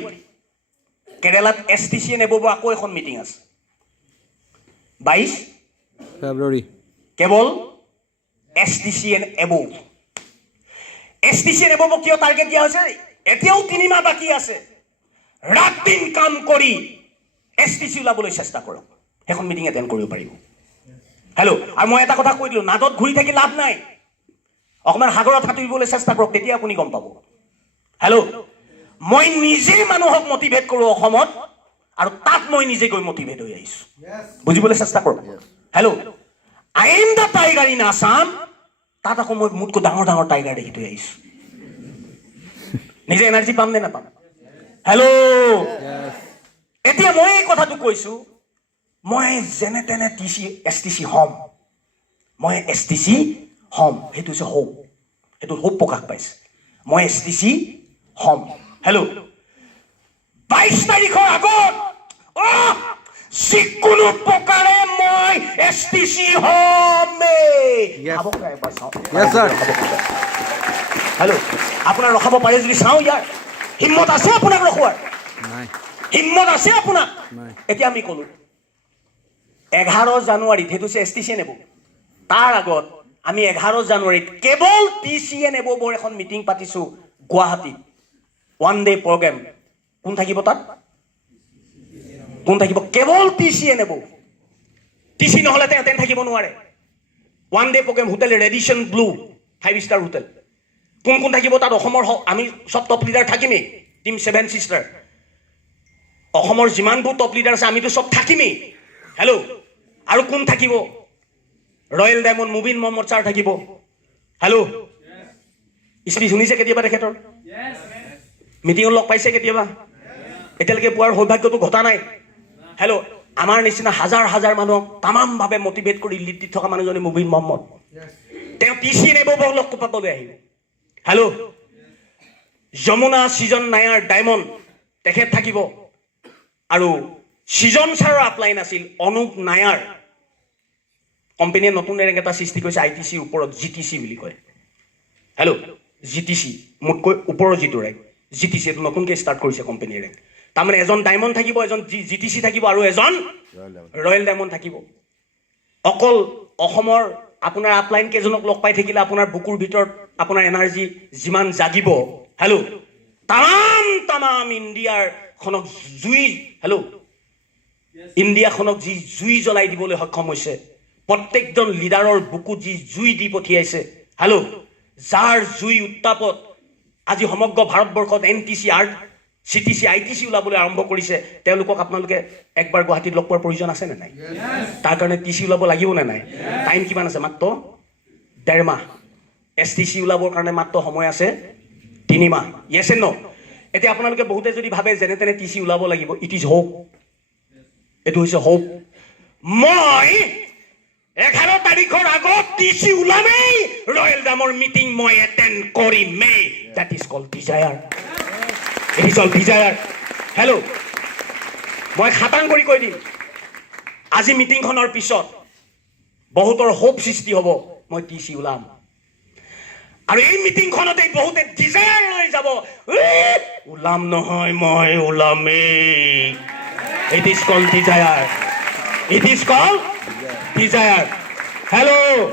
কেৰেলাত STCN এবব আকৌ এখন মিটিং আছে 22 ফেব্ৰুৱাৰী কেৱল STCN এবব কিয় টাৰ্গেট দিয়া হৈছে এতিয়াও 3 মাহ বাকী আছে ৰাত দিন কাম কৰি STC ওলাবলৈ চেষ্টা কৰক এখন মিটিং এটেণ্ড কৰিব পাৰিব হেল্ল' আৰু মই এটা কথা কৈ দিলোঁ নাদত ঘূৰি থাকি লাভ নাই অকণমান সাগৰত সাঁতুৰিবলৈ চেষ্টা কৰক তেতিয়া আপুনি গম পাব হেল্ল' মই নিজে মানুহক মটিভেট কৰোঁ অসমত আৰু তাত মই নিজে গৈ মটিভেট হৈ আহিছোঁ বুজিবলৈ চেষ্টা কৰক hello' I am the tiger in Assam তাত আকৌ মই মোতকৈ ডাঙৰ টাইগাৰ দেখি থৈ আহিছোঁ নিজে এনাৰ্জি পাম নে নাপাম হেল্ল' এতিয়া মই এই কথাটো কৈছোঁ মই যেনে তেনে STC হ'ম সেইটো হৈছে হোপ সেইটো হোপ প্ৰকাশ পাইছে মই STC হ'ম হেল্ল' 22 তাৰিখৰ আগত যিকোনো প্ৰকাৰে মই STC হ'মেই হেল্ল' আপোনাৰ ৰখাব পাৰে যদি চাওঁ ইয়াৰ হিম্মত আছে আপোনাক ৰখোৱাৰ হিম্মত আছে আপোনাক এতিয়া আমি ক'লো 11 জানুৱাৰীত সেইটো হৈছে STCN এবব তাৰ আগত আমি 11 জানুৱাৰীত কেৱল TCN এববৰ এখন মিটিং পাতিছোঁ গুৱাহাটীত 1 ডে প্ৰগ্ৰেম কোন থাকিব তাত কেৱল TCN এবব TC নহ'লে তেন থাকিব নোৱাৰে 1 day program hotel Radisson Blu 5 star hotel কোন থাকিব তাত অসমৰ আমি সব টপ লিডাৰ থাকিমেই টিম 7 সিষ্টাৰ অসমৰ যিমানবোৰ টপ লিডাৰ আছে আমিতো সব থাকিমেই হেল্ল' আৰু কোন থাকিব royal diamond Mubin Mohammad sir থাকিব হেল্ল' স্পিচ শুনিছে কেতিয়াবা তেখেতৰ মিটিঙত লগ পাইছে কেতিয়াবা এতিয়ালৈকে পোৱাৰ সৌভাগ্যটো ঘটা নাই হেল্ল' আমাৰ নিচিনা হাজাৰ মানুহক তামামভাৱে মটিভেট কৰি লিড দি থকা মানুহজনী মুবিন মহম্মদ তেওঁ TCN এবক লগ পাবলৈ আহিব হেল্ল' যমুনা সৃজন নায়াৰ ডায়মণ্ড তেখেত থাকিব আৰু সৃজন ছাৰৰ আপলাইন আছিল অনুপ নায়াৰ কোম্পানীয়ে নতুন ৰেংক এটা সৃষ্টি কৰিছে ITC ওপৰত GTC বুলি কয় হেল্ল' GTC মোতকৈ ওপৰৰ যিটো ৰেংক GTC এইটো নতুনকৈ ষ্টাৰ্ট কৰিছে কোম্পানীৰ ৰেংক তাৰমানে এজন ডায়মণ্ড থাকিব এজন GTC থাকিব আৰু এজন ৰয়েল ডায়মণ্ড থাকিব অকল অসমৰ আপোনাৰ আপলাইন কেইজনক লগ পাই থাকিলে আপোনাৰ বুকুৰ ভিতৰত আপোনাৰ এনাৰ্জি যিমান জাগিব হেল্ল' তামাম ইণ্ডিয়াৰ খনক জুই হেল্ল' ইণ্ডিয়াখনক যি জুই জ্বলাই দিবলৈ সক্ষম হৈছে প্ৰত্যেকজন লিডাৰৰ বুকুত যি জুই দি পঠিয়াইছে হেল্ল' যাৰ জুই উত্তাপত আজি সমগ্ৰ ভাৰতবৰ্ষত NTC CTC ITC ওলাবলৈ আৰম্ভ কৰিছে তেওঁলোকক আপোনালোকে একবাৰ গুৱাহাটীত লগ পোৱাৰ প্ৰয়োজন আছে নে নাই তাৰ কাৰণে TC ওলাব লাগিব নে নাই টাইম কিমান আছে মাত্ৰ 1.5 মাহ STC ওলাবৰ কাৰণে মাত্ৰ সময় আছে 3 মাহ য়েছ এণ্ড ন এতিয়া আপোনালোকে বহুতে যদি ভাবে যেনে তেনে TC ওলাব লাগিব ইট ইজ হোপ এইটো হৈছে হোপ মই 11 তাৰিখৰ আগত TC ওলামেই ৰয়েল ডামৰ মিটিং মই এটেণ্ড কৰিমেই that is called desire it is all desire hello' মই খাটাং কৰি কৈ দিম আজি মিটিংখনৰ পিছত বহুতৰ হোপ সৃষ্টি হ'ব মই TC ওলাম আৰু এই মিটিংখনতে বহুতে ডিজায়াৰ লৈ যাব ওলাম নহয় মই ওলামেই it is called desire it is called desire hello'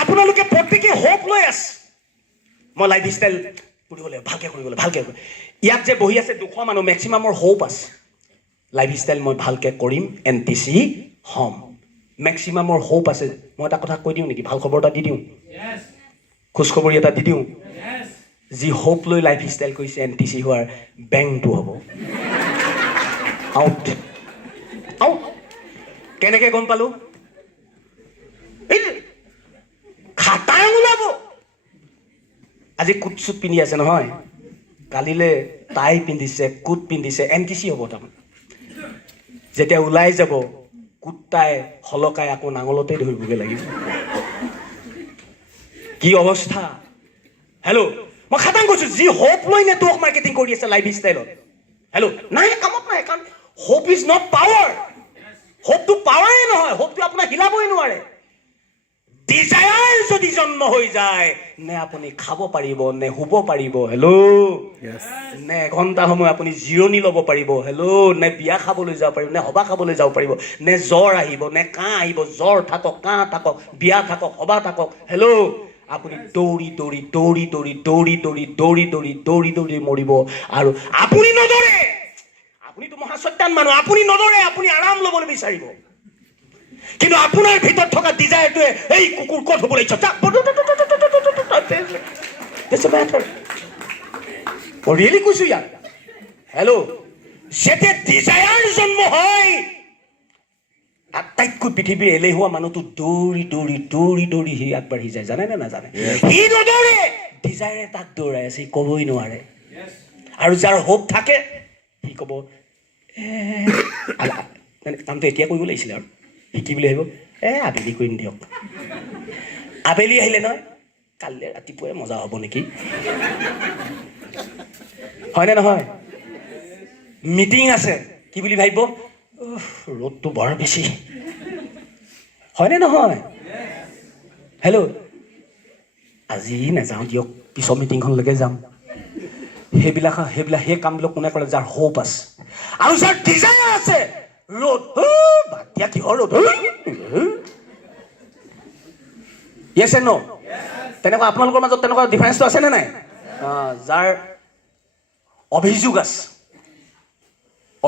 আপোনালোকে প্ৰত্যেকে হোপ লৈ আছে মই লাইফ ষ্টাইল কৰিবলৈ ভালকে ইয়াত যে বহি আছে 200 মানুহ মেক্সিমামৰ হোপ আছে লাইফ ষ্টাইল মই ভালকে কৰিম NTC হ'ম মেক্সিমামৰ হোপ আছে মই এটা কথা কৈ দিওঁ নেকি ভাল খবৰ এটা দি দিওঁ খুচখবৰি এটা দি দিওঁ যি হোপ লৈ লাইফ ষ্টাইল কৰিছে NTC হোৱাৰ বেংকটো হ'ব আউট কেনেকে গম পালো খাটাং ওলাব আজি কুট চুট পিন্ধি আছে নহয় কালিলে টাই পিন্ধিছে কুট পিন্ধিছে NTC হ'ব তাৰমানে যেতিয়া ওলাই যাব কুটাই হলকাই আকৌ নাঙলতে ধৰিবগৈ লাগিব কি অৱস্থা হেল্ল' মই খাটাং কৈছো যি হোপ লৈ নেটৱৰ্ক মাৰ্কেটিং কৰি আছে লাইফ ষ্টাইলত হেল্ল' নাই কামত নাই কাৰণ হোপ ইজ নট পাৱাৰ হোপটো পাৱাৰেই নহয় হোপটো আপোনাক হিলাবই নোৱাৰে ডিজায়াৰ যদি জন্ম হৈ যায় নে আপুনি খাব পাৰিব নে শুব পাৰিব হেল্ল' নে এঘণ্টা সময় আপুনি জিৰণি ল'ব পাৰিব হেল্ল' নে বিয়া খাবলৈ যাব পাৰিব নে সভা খাবলৈ যাব পাৰিব নে জ্বৰ আহিব নে কাহ আহিব জ্বৰ থাকক কাহ থাকক বিয়া থাকক সভা থাকক হেল্ল' আপুনি দৌৰি মৰিব আৰু আপুনি নদৌৰে আপুনিতো মহাসত্যান মানুহ আপুনি নদৌৰে আপুনি আৰাম ল'বলৈ বিচাৰিব কিন্তু আপোনাৰ ভিতৰত থকা ডিজায়াৰটোৱে এই কুকুৰ ক'ত হ'বলৈ ইচ্ছা মই ৰিয়েলি কৈছো ইয়াৰ হেল্ল' যেতিয়া ডিজায়াৰ জন্ম হয় আটাইতকৈ পৃথিৱীৰ এলেহুৱা মানুহটো দৌৰি সি আগবাঢ়ি যায় জানে নে নাজানে সি নদৌৰে ডিজায়াৰে তাক দৌৰাই আছে সি ক'বই নোৱাৰে আৰু যাৰ হোপ থাকে সি ক'ব কামটো এতিয়া কৰিব লাগিছিলে আৰু সি কি বুলি আহিব আবেলি কৰিম দিয়ক আবেলি আহিলে নহয় কালিলৈ ৰাতিপুৱাই মজা হ'ব নেকি হয়নে নহয় মিটিং আছে কি বুলি ভাবিব ৰ'দটো বৰ বেছি হয়নে নহয় হেল্ল' আজি নাযাওঁ দিয়ক পিছৰ মিটিংখনলৈকে যাম সেইবিলাক সেই কামবিলাক কোনে কৰে যাৰ হোপ আছে আৰু যাৰ ডিজায়াৰ আছে ৰ'দ বাদ কিহৰ ৰ'দ য়েছ এণ্ড ন' তেনেকুৱা আপোনালোকৰ মাজত তেনেকুৱা ডিফাৰেঞ্চটো আছেনে নাই যাৰ অভিযোগ আছে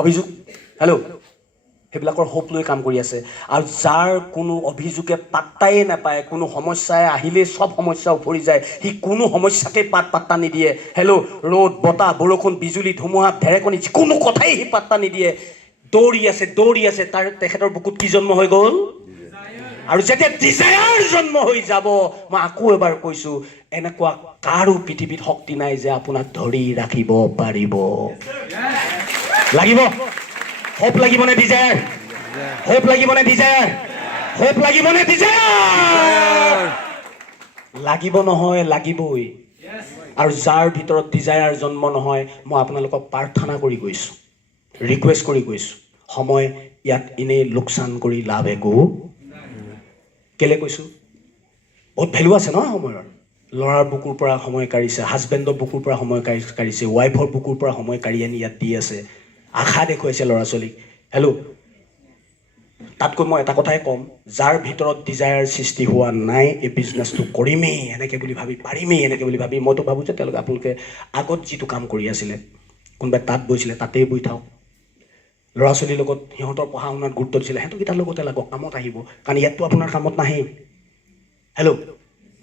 অভিযোগ হেল্ল' সেইবিলাকৰ হোপ লৈ কাম কৰি আছে আৰু যাৰ কোনো অভিযোগে পাত্তাই নাপায় কোনো সমস্যাই আহিলে চব সমস্যা উফৰি যায় সি কোনো সমস্যাকে পাত্তা নিদিয়ে হেল্ল' ৰ'দ বতাহ বৰষুণ বিজুলী ধুমুহা ঢেৰেকণি কোনো কথাই সি পাত্তা নিদিয়ে দৌৰি আছে তাৰ তেখেতৰ বুকুত কি জন্ম হৈ গ'ল আৰু যেতিয়া ডিজায়াৰ জন্ম হৈ যাব মই আকৌ এবাৰ কৈছো এনেকুৱা কাৰো পৃথিৱীত শক্তি নাই যে আপোনাক ধৰি ৰাখিব পাৰিব লাগিব হোপ লাগিবনে ডিজায়াৰ হোপ লাগিবনে ডিজায়াৰ হোপ লাগিবনে ডিজায়াৰ লাগিব নহয় লাগিবই আৰু যাৰ ভিতৰত ডিজায়াৰ জন্ম নহয় মই আপোনালোকক প্ৰাৰ্থনা কৰি গৈছো ৰিকুৱেষ্ট কৰি গৈছো সময় ইয়াত এনেই লোকচান কৰি লাভ একো কেলে কৈছো বহুত ভেলু আছে নহয় সময়ৰ ল'ৰাৰ বুকুৰ পৰা সময় কাঢ়িছে, হাজবেণ্ডৰ বুকুৰ পৰা সময় কাঢ়িছে, ৱাইফৰ বুকুৰ পৰা সময় কাঢ়ি আনি ইয়াত দি আছে, আশা দেখুৱাইছে ল'ৰা ছোৱালীক। হেল্ল', তাতকৈ মই এটা কথাই ক'ম, যাৰ ভিতৰত ডিজায়াৰ সৃষ্টি হোৱা নাই এই বিজনেছটো কৰিমেই এনেকৈ বুলি ভাবি, পাৰিমেই এনেকৈ বুলি ভাবি, মইতো ভাবোঁ যে আপোনালোকে আগত যিটো কাম কৰি আছিলে, কোনোবাই তাত বৈছিলে তাতেই বৈ থাকক, ল'ৰা ছোৱালীৰ লগত সিহঁতৰ পঢ়া শুনাত গুৰুত্ব দিছিলে, সিহঁতকেইটাৰ লগতে লাগক, কামত আহিব, কাৰণ ইয়াততো আপোনাৰ কামত নাহেই। হেল্ল',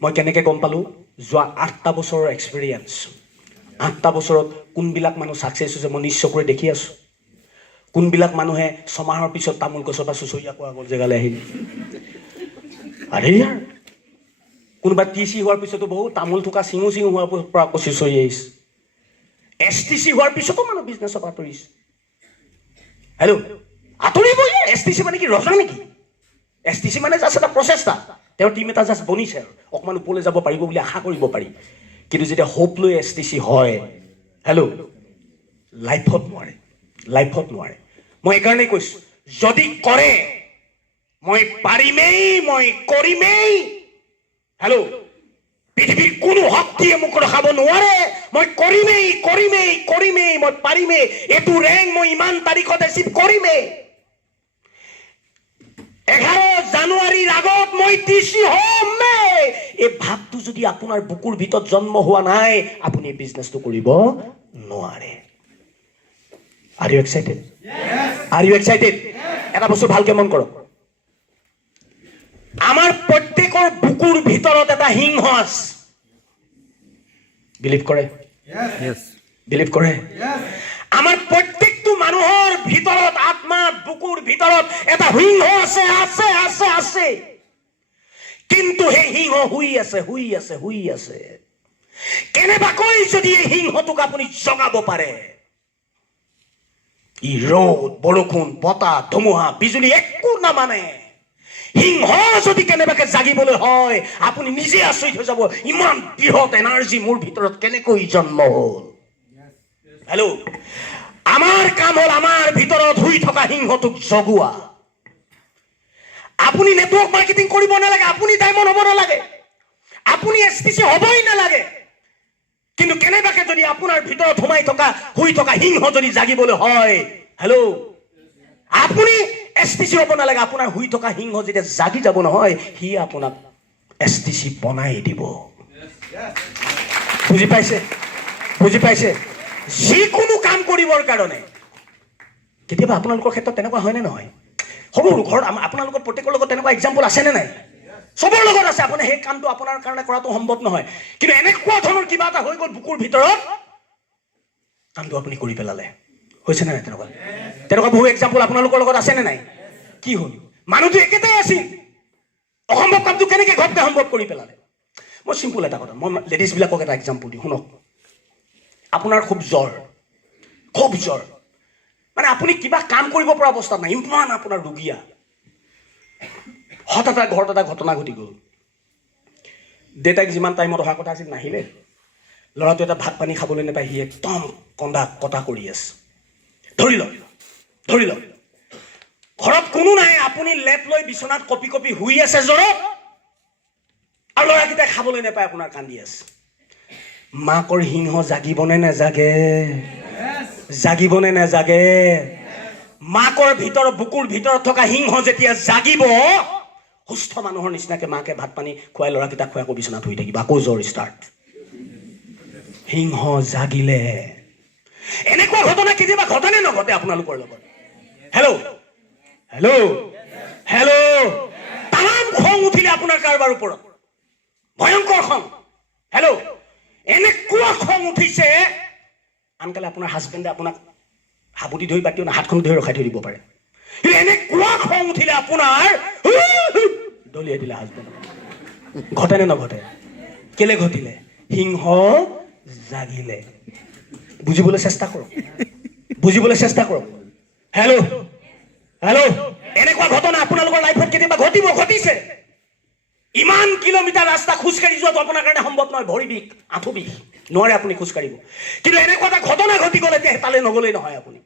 মই কেনেকৈ গম পালোঁ? যোৱা 8টা বছৰৰ এক্সপিৰিয়েঞ্চ, 8টা বছৰত কোনবিলাক মানুহ ছাকচেছ হৈছে মই নিজ চকুৰে দেখি আছোঁ। কোনবিলাক মানুহে 6 মাহৰ পিছত তামোল গছৰ পৰা চুচৰি আকৌ আগৰ জেগালৈ আহিল। আৰে ইয়াৰ কোনোবা TC হোৱাৰ পিছতো বহু তামোল থকা চিঙু হোৱাৰ পৰা আকৌ চুচৰি আহিছে। STC হোৱাৰ পিছতো মানুহ বিজনেছৰ পৰা আঁতৰিছে। হেল্ল', আঁতৰিবই। STC মানে কি, ৰজা নেকি? STC মানে জাষ্ট এটা প্ৰচেষ্টা, তেওঁৰ টীম এটা জাষ্ট বনিছে আৰু অকণমান ওপৰলৈ যাব পাৰিব বুলি আশা কৰিব পাৰি। কিন্তু যেতিয়া হোপ লৈ STC হয়, হেল্ল', লাইফত নোৱাৰে, লাইফত নোৱাৰে। মই এইকাৰণেই কৈছোঁ, যদি কৰে মই পাৰিমেই, মই কৰিমেই। হেল্ল', পৃথিৱীৰ কোনো শক্তিয়ে মোক ৰখাব নোৱাৰে, মই কৰিমেই কৰিমেই কৰিমেই, মই পাৰিমেই, এইটো ৰেংক মই ইমান তাৰিখত এচিভ কৰিমেই। 11 জানুৱাৰীৰ আগত মই TC হ'মেই। এই ভাৱটো যদি আপোনাৰ বুকুৰ ভিতৰত জন্ম হোৱা নাই, আপুনি এই বিজনেছটো কৰিব নোৱাৰে। Are you excited? Are you excited? এটা বস্তু ভালকে মন কৰক, আমাৰ প্ৰত্যেকৰ বুকুৰ ভিতৰত এটা সিংহ আছে। বিলিভ কৰে? Yes. বিলিভ কৰে? আমাৰ প্ৰত্যেকটো মানুহৰ ভিতৰত, আত্মা বুকুৰ ভিতৰত এটা সিংহ আছে, আছে আছে আছে। কিন্তু সেই সিংহ শুই আছে, শুই আছে, শুই আছে। কেনেবাকৈ যদি এই সিংহটোক আপুনি জগাব পাৰে, ই ৰ'দ, বৰষুণ, বতাহ, ধুমুহা, বিজুলী একো নামানে। সিংহ যদি কেনেবাকে জাগিবলৈ হয়, আপুনি নিজে আচৰিত হৈ যাব, ইমান বৃহৎ এনাৰ্জি মোৰ ভিতৰত কেনেকৈ জন্ম হ'ল। হেল্ল', আমাৰ কাম হ'ল আমাৰ ভিতৰত শুই থকা সিংহটোক জগোৱা। আপুনি নেটৱৰ্ক মাৰ্কেটিং কৰিব নালাগে, আপুনি ডায়মণ্ড হ'ব নালাগে, আপুনি STC হ'বই নালাগে। কিন্তু কেনেবাকে যদি আপোনাৰ ভিতৰত সোমাই থকা শুই থকা সিংহ যদি জাগিবলৈ হয়, হেল্ল', আপুনি STC হ'ব নালাগে, আপোনাৰ শুই থকা সিংহ যেতিয়া জাগি যাব নহয়, সি আপোনাক STC বনাই দিব। বুজি পাইছে? বুজি পাইছে? যিকোনো কাম কৰিবৰ কাৰণে কেতিয়াবা আপোনালোকৰ ক্ষেত্ৰত তেনেকুৱা হয়নে নহয়? সৰু ঘৰত আপোনালোকৰ প্ৰত্যেকৰ লগত তেনেকুৱা এক্সাম্পল আছেনে নাই? চবৰ লগত আছে। আপুনি সেই কামটো আপোনাৰ কাৰণে কৰাটো সম্ভৱ নহয়, কিন্তু এনেকুৱা ধৰণৰ কিবা এটা হৈ গ'ল বুকুৰ ভিতৰত, কামটো আপুনি কৰি পেলালে। হৈছে নে নাই তেনেকুৱা? তেনেকুৱা বহু এক্সাম্পল আপোনালোকৰ লগত আছেনে নাই? কি হ'ল? মানুহটো একেটাই আছিল, অসম্ভৱ কামটো কেনেকৈ ঘপকে সম্ভৱ কৰি পেলালে। মই চিম্পুল এটা কথা, মই লেডিজবিলাকক এটা এক্সাম্পল দিওঁ, শুনক। আপোনাৰ খুব জ্বৰ, খুব জ্বৰ, মানে আপুনি কিবা কাম কৰিব পৰা অৱস্থাত নাই, ইমান আপোনাৰ ৰোগীয়া। হঠাৎ ঘৰত এটা ঘটনা ঘটি গ'ল। দেউতাক যিমান টাইমত অহা কথা আছিল নাহিলে, ল'ৰাটো এটা ভাত পানী খাবলৈ নাপায়, সি একদম কটা কৰি আছে। ধৰি লওক ঘৰত কোনো নাই, আপুনি লেপ লৈ বিচনাত কপি কপি শুই আছে জ্বৰত, আৰু ল'ৰাকেইটাই খাবলৈ নাপায়, আপোনাৰ কান্দি আছে। মাকৰ সিংহ জাগিবনে নাজাগে? জাগিবনে নাজাগে? মাকৰ ভিতৰত, বুকুৰ ভিতৰত থকা সিংহ যেতিয়া জাগিব, সুস্থ মানুহৰ নিচিনাকে মাকে ভাত পানী খুৱাই ল'ৰাকেইটাক খুৱাই আকৌ বিচনাত শুই থাকিব, আকৌ জ্বৰ ষ্টাৰ্ট। সিংহ জাগিলে। এনেকুৱা ঘটনা কেতিয়াবা ঘটে নঘটে আপোনালোকৰ লগত? হেল্ল', হেল্ল', হেল্ল', তামাম খং উঠিলে আপোনাৰ কাৰোবাৰ ওপৰত, ভয়ংকৰ খং। হেল্ল', এনেকুৱা খং উঠিছে, আনকালে আপোনাৰ হাজবেণ্ডে আপোনাক হাবুটি ধৰি বাতিও হাতখন ধৰি ৰখাই থৈ দিব পাৰে। এনেকুৱা খং উঠিলে আপোনাৰ দলিয়াই দিলে হাজবেণ্ড। ঘটে নে নঘটে? কেলে ঘটিলে? সিংহ জাগিলে। বুজিবলৈ চেষ্টা কৰক, বুজিবলৈ চেষ্টা কৰক। হেল্ল', হেল্ল', এনেকুৱা ঘটনা আপোনালোকৰ লাইফত কেতিয়াবা ঘটিব, ঘটিছে। ইমান কিলোমিটাৰ ৰাস্তা খোজকাঢ়ি যোৱাটো আপোনাৰ কাৰণে সম্ভৱ নহয়, ভৰি বিষ, আঁঠু বিষ, নোৱাৰে আপুনি খোজকাঢ়িব। কিন্তু এনেকুৱা এটা ঘটনা ঘটি গ'ল, এতিয়া তালৈ নগ'লেই নহয় আপুনি।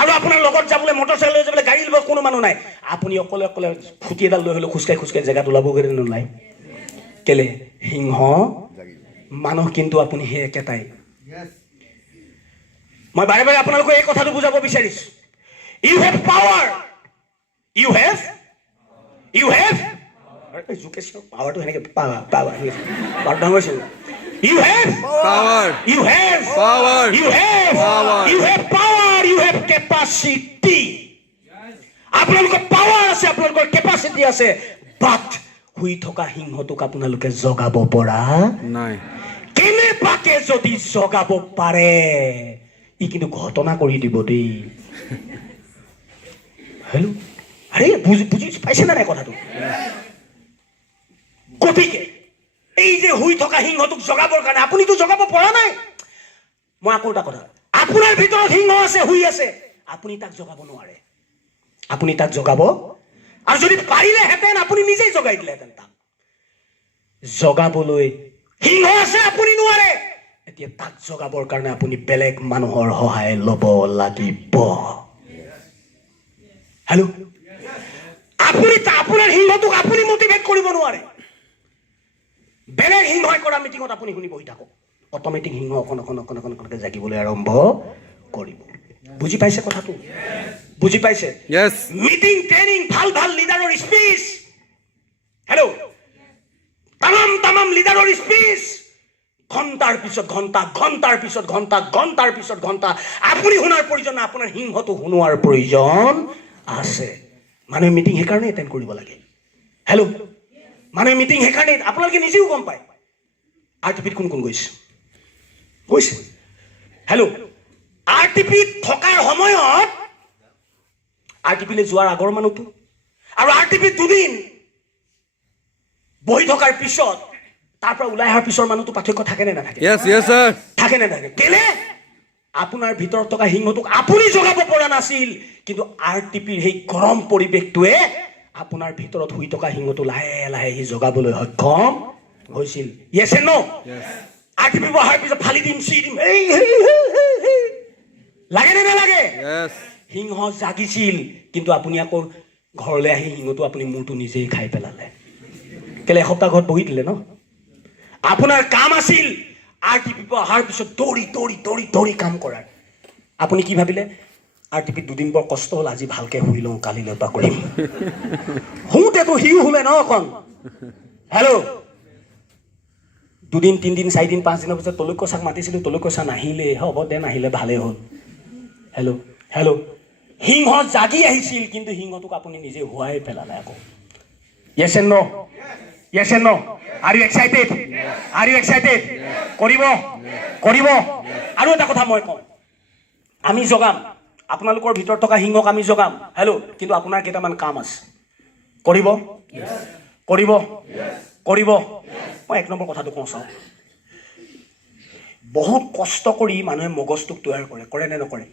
আৰু আপোনাৰ লগত যাবলৈ, মটৰ চাইকেল লৈ যাবলৈ, গাড়ী ল'ব কোনো মানুহ নাই, আপুনি অকলে অকলে খুটি এডাল লৈ হ'লেও খোজকাঢ়ি জেগাত ওলাবগৈ নোলায়। কেলে? সিংহ মানুহ কিন্তু আপুনি সেই একেটাই মই বাৰে বাৰে আপোনালোকক এই কথাটো বুজাব বিচাৰিছো you have power you have education পাৱাৰটো সেনেকে পাৱাৰ ডাঙৰ হৈছে You have Power. You have Power. You have Power. You have power. You have capacity. আপোনালোকৰ পাৱাৰ আছে, আপোনালোকৰ কেপাচিটি আছে, বাট শুই থকা সিংহটোক আপোনালোকে জগাব পৰা নাই কেনেবাকে যদি জগাব পাৰে ই কিন্তু ঘটনা কৰি দিব দেই হেল্ল' আৰে বুজি পাইছে না নাই কথাটো গতিকে এই যে শুই থকা সিংহটোক জগাবৰ কাৰণে আপুনিতো জগাব পৰা নাই মই আকৌ এটা কথা আপোনাৰ ভিতৰত সিংহ আছে শুই আছে আপুনি তাক জগাব নোৱাৰে আপুনি তাক জগাব আৰু যদি পাৰিলেহেঁতেন আপুনি নিজেই জগাই দিলেহেঁতেন তাক জগাবলৈ সিংহ আছে আপুনি নোৱাৰে এতিয়া তাক জগাবৰ কাৰণে আপুনি বেলেগ মানুহৰ সহায় ল'ব লাগিব হেল্ল' আপুনি আপোনাৰ সিংহটোক আপুনি মটিভেট কৰিব নোৱাৰে বেলেগ সিংহই কৰা মিটিঙত আপুনি শুনি বহি থাকক অট'মেটিক সিংহ অকণকে জাগিবলৈ আৰম্ভ কৰিব বুজি পাইছে কথাটো বুজি পাইছে Yes. মিটিং ট্ৰেইনিং ভাল লিডাৰৰ স্পীচ হেল্ল' তামাম লিডাৰৰ স্পীচ ঘণ্টাৰ পিছত ঘণ্টা আপুনি শুনাৰ প্ৰয়োজন নাই আপোনাৰ সিংহটো শুনোৱাৰ প্ৰয়োজন আছে মানুহে মিটিং সেইকাৰণে এটেণ্ড কৰিব লাগে হেল্ল' মানুহে মিটিং সেইকাৰণে আপোনালোকে নিজেও গম পায় আৰটিপিত কোন গৈছে হেল্ল' আৰটিপিত থকাৰ সময়ত আৰটিপিলৈ যোৱাৰ আগৰ মানুহটো আৰু আৰটিপিত দুদিন বহি থকাৰ পিছত তাৰ পৰা ওলাই অহাৰ পিছৰ মানুহটো পাৰ্থক্য থাকে নে নাথাকে Yes, sir. থাকে নে নাথাকে কেলে আপোনাৰ ভিতৰত থকা সিংহটোক আপুনি জগাব পৰা নাছিল কিন্তু আৰটিপিৰ সেই গৰম পৰিৱেশটোৱে আপোনাৰ ভিতৰত শুই থকা সিংহটো লাহে লাহে সি জগাবলৈ সক্ষম হৈছিল yes and no আৰটিপি বহাৰ পিছত ফালি দিম চি দিম লাগে নে নালাগে Yes. সিংহ জাগিছিল কিন্তু আপুনি আকৌ ঘৰলৈ আহি সিংহটো আপুনি মূৰটো নিজেই খাই পেলালে কেলে এসপ্তাহ ঘৰত বহি দিলে ন আপোনাৰ কাম আছিল আৰটিপি অহাৰ পিছত দৌৰি কাম কৰাৰ আপুনি কি ভাবিলে আৰটিপিত দুদিন বৰ কষ্ট হ'ল আজি ভালকে শুই লওঁ কালিলৈ পৰা কৰিম শুওঁতেতো সিও শুলে ন অকণ হেল্ল' দুদিন তিনিদিন চাৰিদিন 5 দিনৰ পিছত তলৈক চাক মাতিছিলোঁ তলৈক চা নাহিলে হ'ব দে নাহিলে ভালেই হ'ল হেল্ল' সিংহ জাগি আহিছিল কিন্তু সিংহটোক আপুনি নিজে হুৱাই পেলালে আকৌ yes and no are you excited কৰিব আৰু এটা কথা মই কওঁ আমি জগাম আপোনালোকৰ ভিতৰত থকা সিংহক আমি জগাম হেল্ল' কিন্তু আপোনাৰ কেইটামান কাম আছে কৰিব মই 1 নম্বৰ কথাটো কওঁ চাওঁ বহুত কষ্ট কৰি মানুহে মগজটোক তৈয়াৰ কৰে নে নকৰে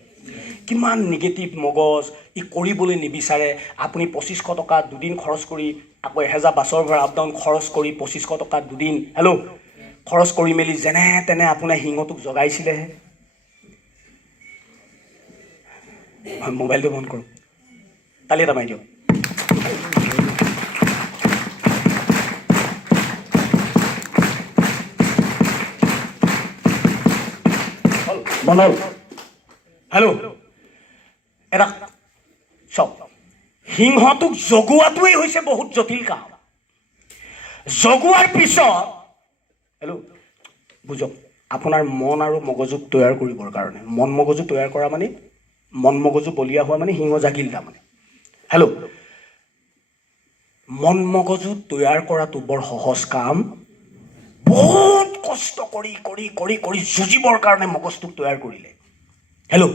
কিমান নিগেটিভ মগজ ই কৰিবলৈ নিবিচাৰে আপুনি 2500 টকা দুদিন খৰচ কৰি আকৌ 1000 বাছৰ ভাড়া আপ ডাউন খৰচ কৰি 2500 টকা দুদিন হেল্ল' খৰচ কৰি মেলি যেনে তেনে আপোনাৰ সিংহটোক জগাইছিলেহে মোবাইলটো বন্ধ কৰোঁ তালি এটা মাৰি দিয়ক বনল হেল্ল' এটা চব সিংহটোক জগোৱাটোৱেই হৈছে বহুত জটিল কাম জগোৱাৰ পিছত হেল্ল' বুজক আপোনাৰ মন আৰু মগজুক তৈয়াৰ কৰিবৰ কাৰণে মন মগজু তৈয়াৰ কৰা মানে মন মগজু বলিয়া হোৱা মানে সিংহ জাগিল তাৰমানে হেল্ল' মন মগজু তৈয়াৰ কৰাটো বৰ সহজ কাম বহুত কষ্ট কৰি যুঁজিবৰ কাৰণে মগজটোক তৈয়াৰ কৰিলে হেল্ল'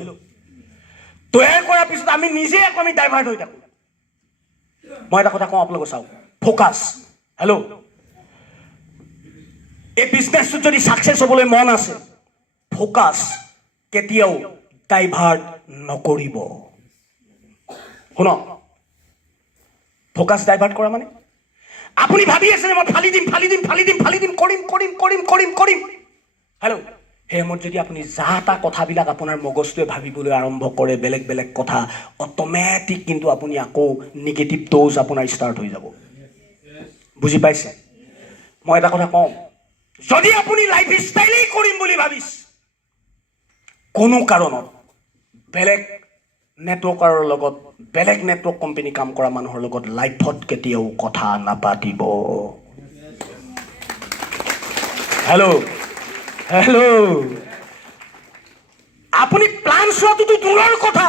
তৈয়াৰ কৰাৰ পিছত আমি নিজে আকৌ আমি ডাইভাৰ্ট হৈ থাকোঁ মই এটা কথা কওঁ আপোনালোকে চাওক ফ'কাছ হেল্ল' এই বিজনেছটোত যদি ছাকচেছ হ'বলৈ মন আছে ফ'কাছ কেতিয়াও ডাইভাৰ্ট নকৰিব শুনক ফ'কাছ ডাইভাৰ্ট কৰা মানে আপুনি ভাবি আছে মই ফালি দিম কৰিম হেল্ল' সেই সময়ত যদি আপুনি যা তা কথাবিলাক আপোনাৰ মগজটোৱে ভাবিবলৈ আৰম্ভ কৰে বেলেগ কথা অট'মেটিক কিন্তু আপুনি আকৌ নিগেটিভ ড'জ আপোনাৰ ষ্টাৰ্ট হৈ যাব বুজি পাইছে মই এটা কথা কওঁ যদি আপুনি লাইফ ষ্টাইলেই কৰিম বুলি ভাবিছে, কোনো কাৰণত বেলেগ নেটৱৰ্কাৰৰ লগত, বেলেগ নেটৱৰ্ক কোম্পানী কাম কৰা মানুহৰ লগত লাইফত কেতিয়াও কথা নাপাতিব। হেল্ল' আপুনি প্লান চোৱাটোতো দূৰৰ কথা,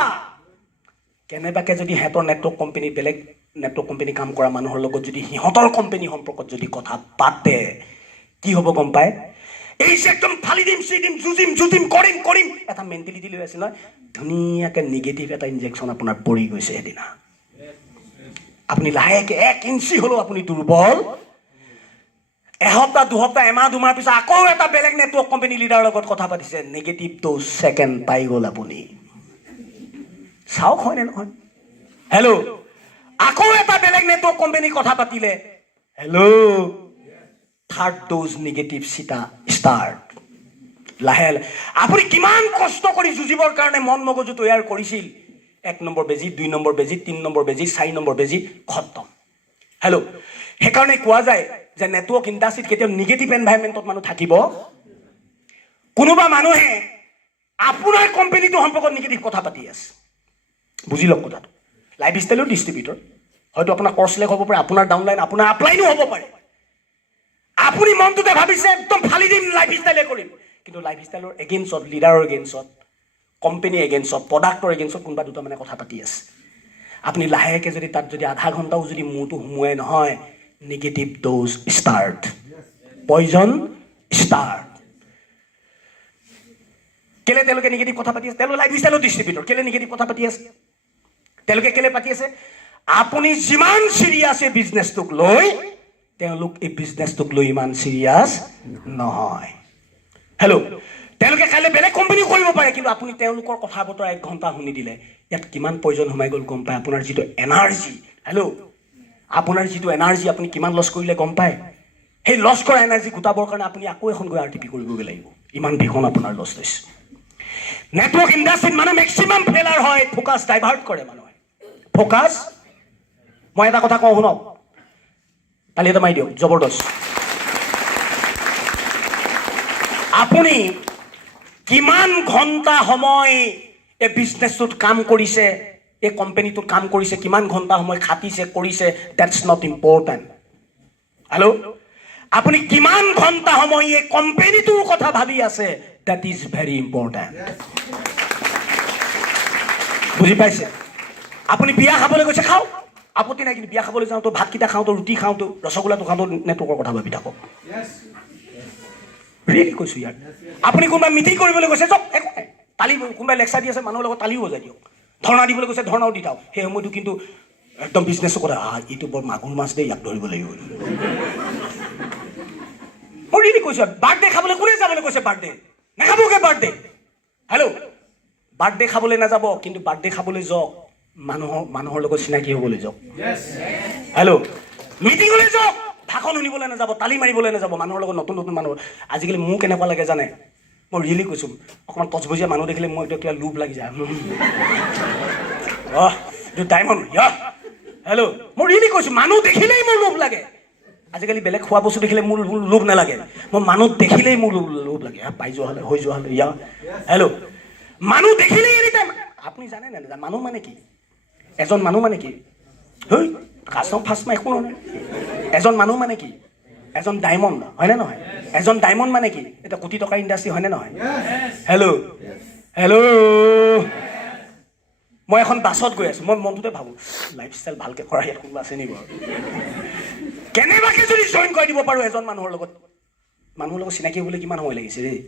কেনেবাকে যদি সিহঁতৰ নেটৱৰ্ক কোম্পানী, বেলেগ নেটৱৰ্ক কোম্পানী কাম কৰা মানুহৰ লগত যদি সিহঁতৰ কোম্পানী সম্পৰ্কত যদি কথা পাতে, কি হ'ব গম পায়? এই যে একদম ফালি দিম, চিদিম, যুঁজিম, কৰিম এটা মেণ্টেলিটি লৈ আছে নহয়, ধুনীয়াকে নিগেটিভ এটা ইনজেকশ্যন আপোনাৰ পৰি গৈছে সেইদিনা। আপুনি লাহেকে 1 ইঞ্চি হ'লেও আপুনি দুৰ্বল। এসপ্তাহ, দুসপ্তাহ, এমাহ, দুমাহ পিছত আকৌ এটা বেলেগ নেটৱৰ্ক কোম্পানী লিডাৰৰ লগত কথা পাতিছে, নেগেটিভ ড'জ ছেকেণ্ড পাই গ'ল আপুনি। চাওক হয়নে নহয়? হেল্ল', আকৌ এটা বেলেগ নেটৱৰ্ক কোম্পানী কথা পাতিলে, হেল্ল', থাৰ্ড ড'জ নেগেটিভ চিটা ষ্টাৰ্ট। লাহে আপুনি কিমান কষ্ট কৰি যুঁজিবৰ কাৰণে মন মগজু তৈয়াৰ কৰিছিল, 1 নম্বৰ বেজি, 2 নম্বৰ বেজি, 3 নম্বৰ বেজি, 4 নম্বৰ বেজি খতম। হেল্ল', সেইকাৰণে কোৱা যায় যে নেটৱৰ্ক ইণ্ডাষ্ট্ৰীত কেতিয়াও নিগেটিভ এনভাইৰনমেণ্টত মানুহ থাকিব। কোনোবা মানুহে আপোনাৰ কোম্পানীটো সম্পৰ্কত নিগেটিভ কথা পাতি আছে, বুজি লওক কথাটো। লাইফ ষ্টাইলৰ ডিষ্ট্ৰিবিউটৰ, হয়তো আপোনাৰ কৰ্চলেক হ'ব পাৰে, আপোনাৰ ডাউনলাইন, আপোনাৰ আপলাইনো হ'ব পাৰে। আপুনি মনটোতে ভাবিছে একদম ফালি দিম, লাইফ ষ্টাইলে কৰিম, কিন্তু লাইফ ষ্টাইলৰ এগেইনষ্টত, লিডাৰৰ এগেইনষ্টত, কোম্পানী এগেইনষ্টত, প্ৰডাক্টৰ এগেইনষ্টত কোনোবা দুটা মানে কথা পাতি আছে। আপুনি লাহেকে যদি তাত যদি আধা ঘণ্টাও যদি মূৰটো সোমোৱাই নহয়, negative dose start, poison start. কেলে তেওঁলোকে নিগেটিভ কথা পাতি আছে? তেওঁলোকে লাইফ ষ্টাইলৰ ডিষ্ট্ৰিবিউটৰ, কেলে নিগেটিভ কথা পাতি আছে? তেওঁলোকে কেলে পাতি আছে? আপুনি যিমান চিৰিয়াছ এই বিজনেছটোক লৈ, তেওঁলোক এই বিজনেছটোক লৈ ইমান চিৰিয়াছ নহয়। হেল্ল', তেওঁলোকে কাইলৈ বেলেগ কোম্পানীও কৰিব পাৰে, কিন্তু আপুনি তেওঁলোকৰ কথা বতৰা 1 ঘণ্টা শুনি দিলে, ইয়াত কিমান প্ৰয়োজন সোমাই গ'ল গম পায়? আপোনাৰ যিটো এনাৰ্জি, হেল্ল', আপোনাৰ যিটো এনাৰ্জি আপুনি কিমান লছ কৰিলে গম পায়? সেই লছ কৰা এনাৰ্জি গোটাবৰ কাৰণে আপুনি আকৌ এখন গৈ RTP কৰিবগৈ লাগিব, ইমান ভীষণ আপোনাৰ লছ হৈছে। নেটৱৰ্ক ইণ্ডাষ্ট্ৰীত মানুহ মেক্সিমাম ফেইলাৰ হয়, ফ'কাছ ডাইভাৰ্ট কৰে মানুহে। ফ'কাছ, মই এটা কথা কওঁ শুনক, তালি এটা মাৰি দিয়ক, জবৰদস্ত। আপুনি কিমান ঘণ্টা সময় এই বিজনেছটোত কাম কৰিছে, এই কোম্পানীটোত কাম কৰিছে, কিমান ঘণ্টা সময় খাটিছে কৰিছে, ডেটছ নট ইম্পৰ্টেণ্ট। হেল্ল', আপুনি কিমান ঘণ্টা সময় এই কোম্পানীটোৰ কথা ভাবি আছে, ডেট ইজ ভেৰি ইম্পৰ্টেণ্ট। বুজি পাইছে? আপুনি বিয়া খাবলৈ গৈছে, খাওক, আপত্তি নাই, কিন্তু বিয়া খাবলৈ যাওঁতো, ভাতকেইটা খাওঁতো, ৰুটি খাওঁতো, ৰসগোল্লাটো খাওঁতো নেটৱৰ্কৰ কথা ভাবি থাকক। ৰিয়েলি কৈছো ইয়াৰ। আপুনি কোনোবা মিটিং কৰিবলৈ গৈছে, যাওক, একো নাই, তালি, কোনোবাই লেকচাৰ দি আছে মানুহৰ লগত তালিও বজাই দিয়ক, ধৰ্ণা দিবলৈ গৈছে ধৰ্ণাও দি থাকক। সেই সময়টো কিন্তু একদম বিজনেছৰ কথা, এইটো বৰ মাগুৰ মাছ দেই, ইয়াক ধৰিব লাগিব। মই ৰিয়েলি কৈছো, বাৰ্থডে খাবলৈ কোনে যাবলৈ কৈছে? বাৰ্থডে নাখাবগে, বাৰ্থডে। হেল্ল', বাৰ্থডে খাবলৈ নাযাব, কিন্তু বাৰ্থডে খাবলৈ যাওক, মানুহৰ লগত চিনাকি হ'বলৈ যাওক। হেল্ল', মিটিঙলৈ যাওক, ভাষণ শুনিবলৈ নাযাব, তালি মাৰিবলৈ নাযাব, মানুহৰ লগত নতুন নতুন মানুহ। আজিকালি মোৰ কেনেকুৱা লাগে জানে? মই ৰিয়েলি কৈছো, অকণমান তচবজীয়া মানুহ দেখিলে মোৰ একদম কিবা লোভ লাগি যায়। ডায়মণ্ড, হেল্ল', মই ৰিয়েলি কৈছো, মানুহ দেখিলেই মোৰ লোভ লাগে। আজিকালি বেলেগ খোৱা বস্তু দেখিলে মোৰ লোভ নালাগে, মই মানুহ দেখিলেই মোৰ লোভ লাগে। পাই যোৱা হ'লে, হৈ যোৱা হ'লে, হেল্ল', মানুহ দেখিলেই এনি টাইম। আপুনি জানে নে নাজানে মানুহ মানে কি? এজন মানুহ মানে কি? হৈ কাছম ফাৰ্ষ্ট একো নহয়। এজন মানুহ মানে কি? এজন ডায়মণ্ড, হয়নে নহয়? এজন ডায়মণ্ড মানে কি? এটা কোটি টকাৰ ইণ্ডাষ্ট্ৰী, হয়নে নহয়? হেল্ল', মই এখন বাছত গৈ আছো, মই মনটোতে ভাবো, লাইফ ষ্টাইল ভালকে কৰা ইয়াত কোনোবা আছে নেকি বাৰু? কেনেবাকে যদি জইন কৰি দিব পাৰো এজন মানুহৰ লগত চিনাকি হ'বলৈ কিমান সময় লাগিছে দেই?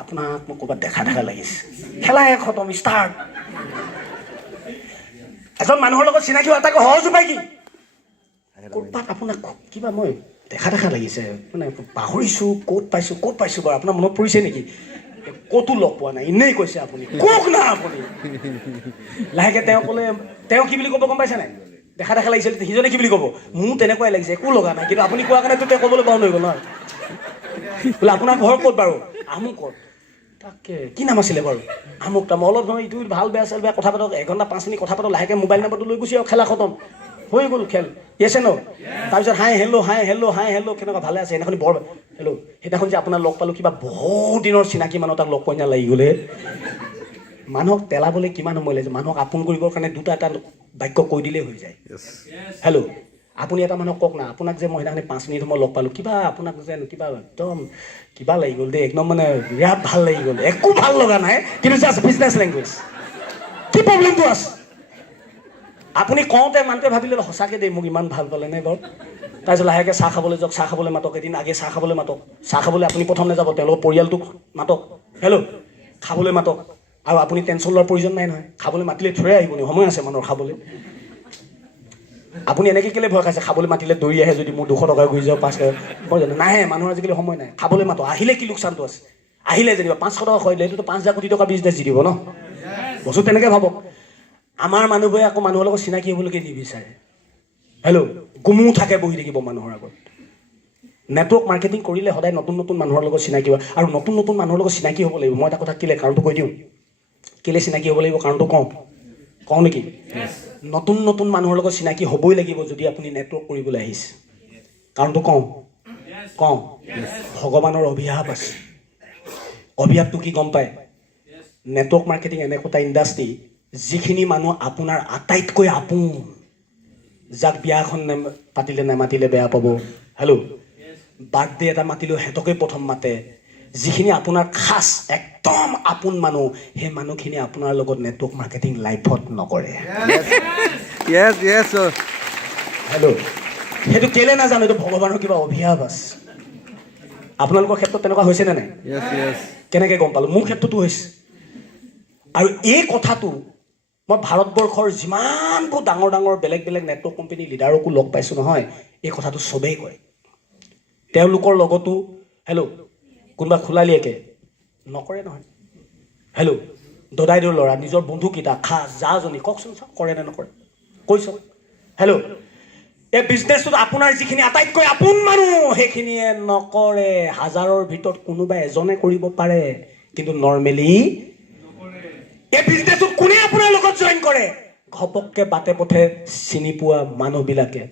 আপোনাক মোক ক'ৰবাত দেখা লাগিছে, খেলাই খতম, ষ্টাৰ্ট। এজন মানুহৰ লগত চিনাকি হোৱা তাকে সহজ উপায় কি? ক'ৰবাত আপোনাক কিবা মই দেখা লাগিছে, মানে পাহৰিছো, ক'ত পাইছো বাৰু? আপোনাৰ মনত পৰিছে নেকি? ক'তো লগ পোৱা নাই, এনেই কৈছে আপুনি, কওক না আপুনি। লাহেকে তেওঁ ক'লে, তেওঁ কি বুলি ক'ব গম পাইছে নাই? দেখা লাগিছিল, সিজনে কি বুলি ক'ব? মোৰ তেনেকুৱাই লাগিছে, একো লগা নাই, কিন্তু আপুনি কোৱা কাৰণেতো তেওঁ ক'বলৈ বাও হৈ গ'ল নহয়। বোলে আপোনাৰ ঘৰ ক'ত বাৰু? আমুকত। তাকে কি নাম আছিলে বাৰু? আমুক তাম। অলপ নহয় ইটো ভাল বেয়া কথা পাতক, 1 ঘণ্টা 5 মিনিট কথা পাতক, লাহেকে মোবাইল নাম্বাৰটো লৈ গুচি আহক, খেলা খতম। হৈ গ'ল খেল য়েছ ন তাৰপিছত হাই হেল্ল' কেনেকুৱা ভালে আছে সেইদিনাখন বৰ হেল্ল' সেইদিনাখন যে আপোনাৰ লগ পালোঁ কিবা বহুত দিনৰ চিনাকি মানুহ তাক লগ পোৱা নিচিনা লাগি গ'লে মানুহক পেলাবলৈ কিমান সময় লাগিছে মানুহক আপোন কৰিবৰ কাৰণে দুটা এটা বাক্য কৈ দিলেই হৈ যায় হেল্ল' আপুনি এটা মানুহক কওক না আপোনাক যে মই সেইদিনাখনি 5 মিনিট সময় লগ পালোঁ কিবা আপোনাক যেন কিবা একদম কিবা লাগি গ'ল দেই একদম মানে বিৰাট ভাল লাগি গ'ল একো ভাল লগা নাই কিন্তু জাষ্ট বিজনেছ লেংগুৱেজ কি প্ৰব্লেমটো আছে আপুনি কওঁতে মানুহটোৱে ভাবিলে সঁচাকৈ দেই মোক ইমান ভাল পালে নে বাৰু তাৰপিছত লাহেকৈ চাহ খাবলৈ যাওক চাহ খাবলৈ মাতক এদিন আগে চাহ খাবলৈ মাতক চাহ খাবলৈ আপুনি প্ৰথম নাযাব তেওঁলোকৰ পৰিয়ালটোক মাতক হেল্ল' খাবলৈ মাতক আৰু আপুনি টেনশ্যন লোৱাৰ প্ৰয়োজন নাই নহয় খাবলৈ মাতিলে থৈ আহিব নি সময় আছে মানুহৰ খাবলৈ আপুনি এনেকৈ কেলৈ ভয় খাইছে খাবলৈ মাতিলে দৌৰি আহে যদি মোৰ 200 টকা গুচি যাওঁ 5 টকা মই জানো নাহে মানুহৰ আজিকালি সময় নাই খাবলৈ মাতক আহিলে কি লোকচানটো আছে আহিলে যেনিবা 500 টকা খুৱাই দিলে এইটোতো 5,000 কোটি টকা বিজনেছ দি দিব ন বস্তু তেনেকৈ ভাবক আমাৰ মানুহবোৰে আকৌ মানুহৰ লগত চিনাকি হ'বলৈকে নিবিচাৰে হেল্ল' গুমো থাকে বহি থাকিব মানুহৰ আগত নেটৱৰ্ক মাৰ্কেটিং কৰিলে সদায় নতুন নতুন মানুহৰ লগত চিনাকি হয় আৰু নতুন নতুন মানুহৰ লগত চিনাকি হ'ব লাগিব মই এটা কথা কেলৈ কাৰণটো কৈ দিওঁ কেলৈ চিনাকি হ'ব লাগিব কাৰণটো কওঁ নেকি নতুন নতুন মানুহৰ লগত চিনাকি হ'বই লাগিব যদি আপুনি নেটৱৰ্ক কৰিবলৈ আহিছে কাৰণটো কওঁ ভগৱানৰ অভিশাপ আছে অভিশাপটো কি গম পায় নেটৱৰ্ক মাৰ্কেটিং এনেকুৱা এটা ইণ্ডাষ্ট্ৰী যিখিনি মানুহ আপোনাৰ আটাইতকৈ আপোন যাক বিয়া এখন পাতিলে নামাতিলে বেয়া পাব হেল্ল' বাৰ্থডে এটা মাতিলেও সিহঁতকে প্ৰথম মাতে যিখিনি আপোনাৰ খাচ একদম আপোন মানুহ সেই মানুহখিনি আপোনাৰ লগত নেটৱৰ্ক মাৰ্কেটিং লাইফত নকৰে হেল্ল' সেইটো কেলৈ নাজানো এইটো ভগৱানৰ কিবা অভিশাপ আছে আপোনালোকৰ ক্ষেত্ৰত তেনেকুৱা হৈছেনে নাই কেনেকৈ গম পালোঁ মোৰ ক্ষেত্ৰতো হৈছে আৰু এই কথাটো মই ভাৰতবৰ্ষৰ যিমানবোৰ ডাঙৰ ডাঙৰ বেলেগ বেলেগ নেটৱৰ্ক কোম্পানী লিডাৰকো লগ পাইছোঁ নহয় এই কথাটো চবেই কয় তেওঁলোকৰ লগতো হেল্ল' কোনোবা খোলালিয়াকৈ নকৰে নহয় হেল্ল' দদাইদেউৰ ল'ৰা নিজৰ বন্ধুকেইটা খাচ যাজনী কওকচোন চাওক কৰে নে নকৰে কৈছ হেল্ল' এই বিজনেছটোত আপোনাৰ যিখিনি আটাইতকৈ আপোন মানুহ সেইখিনিয়ে নকৰে হাজাৰৰ ভিতৰত কোনোবা এজনে কৰিব পাৰে কিন্তু নৰ্মেলি এই বিজনেছটোত কোনে আপোনাৰ লগত জইন কৰে ঘপককে বাটে পথে চিনি পোৱা মানুহবিলাকে